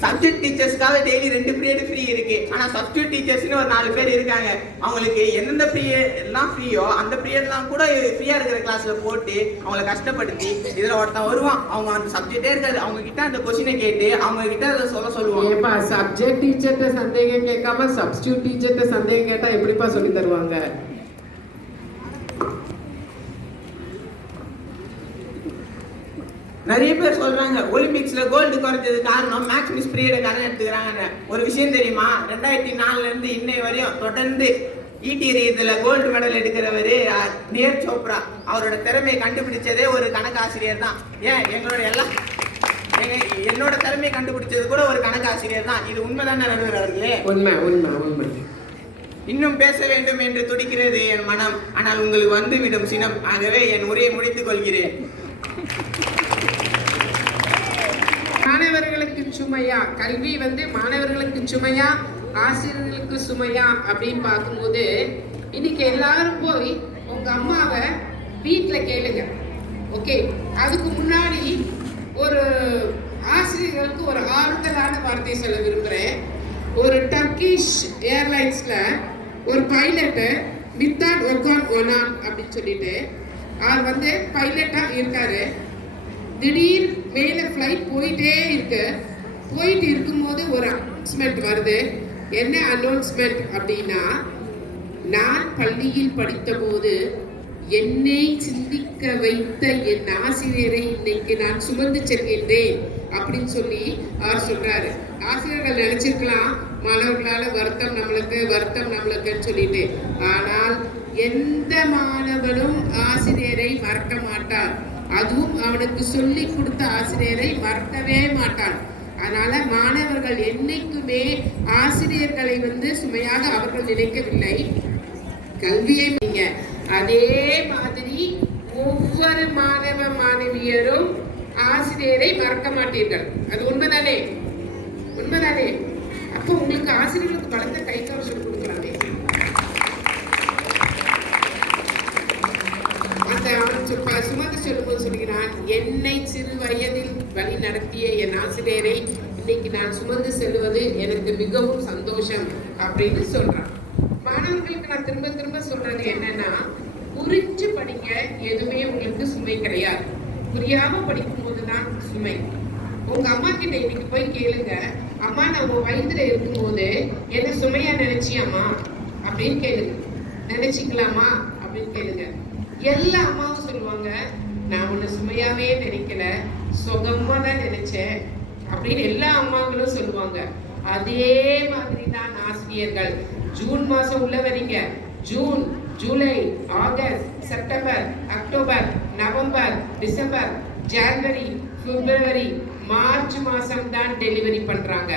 சப்ஜெக்ட் டீச்சர்ஸ்க்காக டெய்லி 2 பீரியட் ஃப்ரீ இருக்கு. ஆனா சப்ஜெக்ட் டீச்சர்ஸ்னு ஒரு 4 பேர் இருக்காங்க. அவங்களுக்கு எந்தெந்த பீரியட் எல்லாம் ஃப்ரீயோ அந்த பீரியட்லாம் கூட ஃப்ரீயா இருக்கிற கிளாஸ்ல போட்டு அவங்கள கஷ்டப்படுத்தி, இதுல ஒருத்தன் வருவான், அவங்க அந்த சப்ஜெக்டே இருக்காது, அவங்க கிட்ட அந்த கொஸ்டினை கேட்டு அவங்க கிட்ட அதை சொல்லுவாங்க. ஏப்பா சப்ஜெக்ட் டீச்சர்கிட்ட சந்தேகம் கேட்காம சப்ஸ்டியூட் டீச்சர்கிட்ட சந்தேகம் கேட்டா எப்படிப்பா சொல்லி தருவாங்க? நிறைய பேர் சொல்றாங்க ஒலிம்பிக்ஸ்ல கோல்டு குறைஞ்சது காரணம் மேக்ஸ் மிஸ் பீரியட் காரணம் எடுத்துக்கிறாங்க. ஒரு விஷயம் தெரியுமா? 2004ல இருந்து இன்னை வரையும் தொடர்ந்து ஈட்டியறியதுல கோல்டு மெடல் எடுக்கிறவரு நீரஜ் சோப்ரா. அவரோட திறமையை கண்டுபிடிச்சதே ஒரு கணக்காசிரியர் தான். ஏன் என்னோட திறமையை கண்டுபிடிச்சது கூட ஒரு கணக்காசிரியர் தான். இது உண்மைதானே நடுவர் அவர்களே? உண்மை உண்மை உண்மை. இன்னும் பேச வேண்டும் என்று துடிக்கிறது என் மனம், ஆனால் உங்களுக்கு வந்துவிடும் சினம். ஆகவே என் உரையை முடித்துக் கொள்கிறேன். மாணவர்களுக்கு சுமையா, கல்வி மாணவர்களுக்கு சுமையா ஆசிரியர்களுக்கு சுமையா அப்படின்னு பார்க்கும்போது, இன்னைக்கு எல்லாரும் போய் உங்க அம்மாவை வீட்டில் கேளுங்க. ஓகே, அதுக்கு முன்னாடி ஒரு ஆசிரியர்களுக்கு ஒரு ஆறுதலான வார்த்தை சொல்ல விரும்புகிறேன். ஒரு டர்க்கிஷ் ஏர்லைன்ஸ்ல ஒரு பைலட்டு மித்தாட் ஒகான் ஒனான் அப்படின்னு சொல்லிட்டு அவர் பைலட்டா இருக்காரு. திடீர் மேலே ஃப்ளைட் போயிட்டே இருக்கும்போது ஒரு அனௌன்ஸ்மெண்ட் வருது. என்ன அனௌன்ஸ்மெண்ட் அப்படின்னா, நான் பள்ளியில் படித்த போது என்னை சிந்திக்க வைத்த என் ஆசிரியரை இன்னைக்கு நான் சுமந்து செல்கின்றேன் அப்படின்னு சொல்லி அவர் சொல்றாரு. ஆசிரியர்கள் நினைச்சிருக்கலாம் மாணவர்களால வருத்தம் நம்மளுக்குன்னு சொல்லிட்டு. ஆனால் எந்த மாணவனும் ஆசிரியரை மறக்க மாட்டான். அதுவும் அவனுக்கு சொல்லி கொடுத்த ஆசிரியரை மறக்கவே மாட்டான். அதனால மாணவர்கள் என்னைக்குமே ஆசிரியர்களை சுமையாக அவர்கள் நினைக்கவில்லை. கல்வியை நீங்க அதே மாதிரி ஒவ்வொரு மாணவ மாணவியரும் ஆசிரியரை மறக்க மாட்டீர்கள். அது உண்மைதானே? அப்போ உங்களுக்கு ஆசிரியர்களுக்கு பலத்த கை கவசம் கொடுக்கலாமே. சுமந்து சொல்லும்போது சொல்கிறான், என்னை சிறு வயதில் வழி நடத்திய என் ஆசிரியரை இன்னைக்கு நான் சுமந்து செல்வது எனக்கு மிகவும் சந்தோஷம் அப்படின்னு சொல்றான். மாணவர்களுக்கு நான் திரும்ப திரும்ப சொல்றது என்னன்னா, புரிஞ்சு படிங்க, எதுவுமே உங்களுக்கு சுமை கிடையாது. புரியாம படிக்கும் போதுதான் சுமை. உங்க அம்மா கிட்ட இன்னைக்கு போய் கேளுங்க, அம்மா நான் உங்க வயதுல இருக்கும்போது என்ன சுமையா நினைச்சியாமா அப்படின்னு கேளுங்க. நினைச்சிக்கலாமா அப்படின்னு கேளுங்க. எல்லா அம்மாவும் சொல்லுவாங்க, நான் உன்னை சுமையாவே நினைக்கல, சுகமா தான் நினைச்சேன் அப்படின்னு எல்லா அம்மாங்களும் சொல்லுவாங்க. அதே மாதிரி தான் ஆசிரியர்கள். ஜூன் மாசம் உள்ள வரீங்க. ஜூன், ஜூலை, August, September, October, November, December, ஜனவரி, பிப்ரவரி, மார்ச் மாசம் தான் டெலிவரி பண்றாங்க.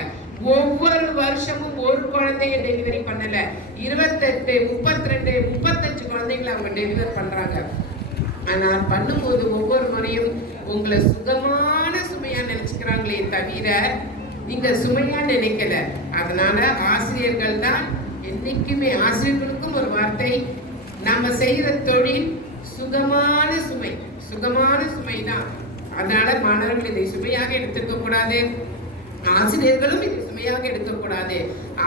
ஒவ்வொரு வருஷமும் ஒரு குழந்தைய டெலிவரி பண்ணல, 28, 32, 35 குழந்தைகளை அவங்க டெலிவரி பண்றாங்க. ஆனால் பண்ணும்போது ஒவ்வொரு முறையும் உங்களை சுகமான சுமையா நினைச்சுக்கிறாங்களே தவிர நீங்க சுமையா நினைக்கல. அதனால ஆசிரியர்கள் தான் என்னைக்குமே, ஆசிரியர்களுக்கும் ஒரு வார்த்தை, நம்ம செய்யற தொழில் சுகமான சுமை தான். அதனால மாணவர்கள் இதை சுமையாக எடுத்துக்க கூடாது, ஆசிரியர்களும் இதை சுமையாக எடுக்கக்கூடாது.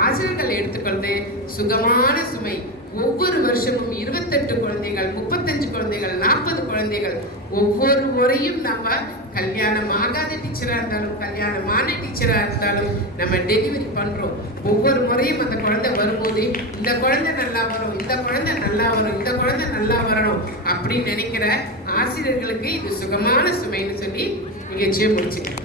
ஆசிரியர்கள் எடுத்துக்கொண்டு சுகமான சுமை. ஒவ்வொரு வருஷமும் 28 குழந்தைகள், 35 குழந்தைகள், 40 குழந்தைகள். ஒவ்வொரு முறையும் நம்ம கல்யாணம் ஆகாத டீச்சரா இருந்தாலும் கல்யாணமான டீச்சரா இருந்தாலும் நம்ம டெலிவரி பண்றோம். ஒவ்வொரு முறையும் அந்த குழந்தை வரும்போது இந்த குழந்தை நல்லா வரும், இந்த குழந்தை நல்லா வரும், இந்த குழந்தை நல்லா வரணும் அப்படின்னு நினைக்கிற ஆசிரியர்களுக்கு இது சுகமான சுமைன்னு சொல்லி நிகழ்ச்சியை முடிச்சுக்கிறேன்.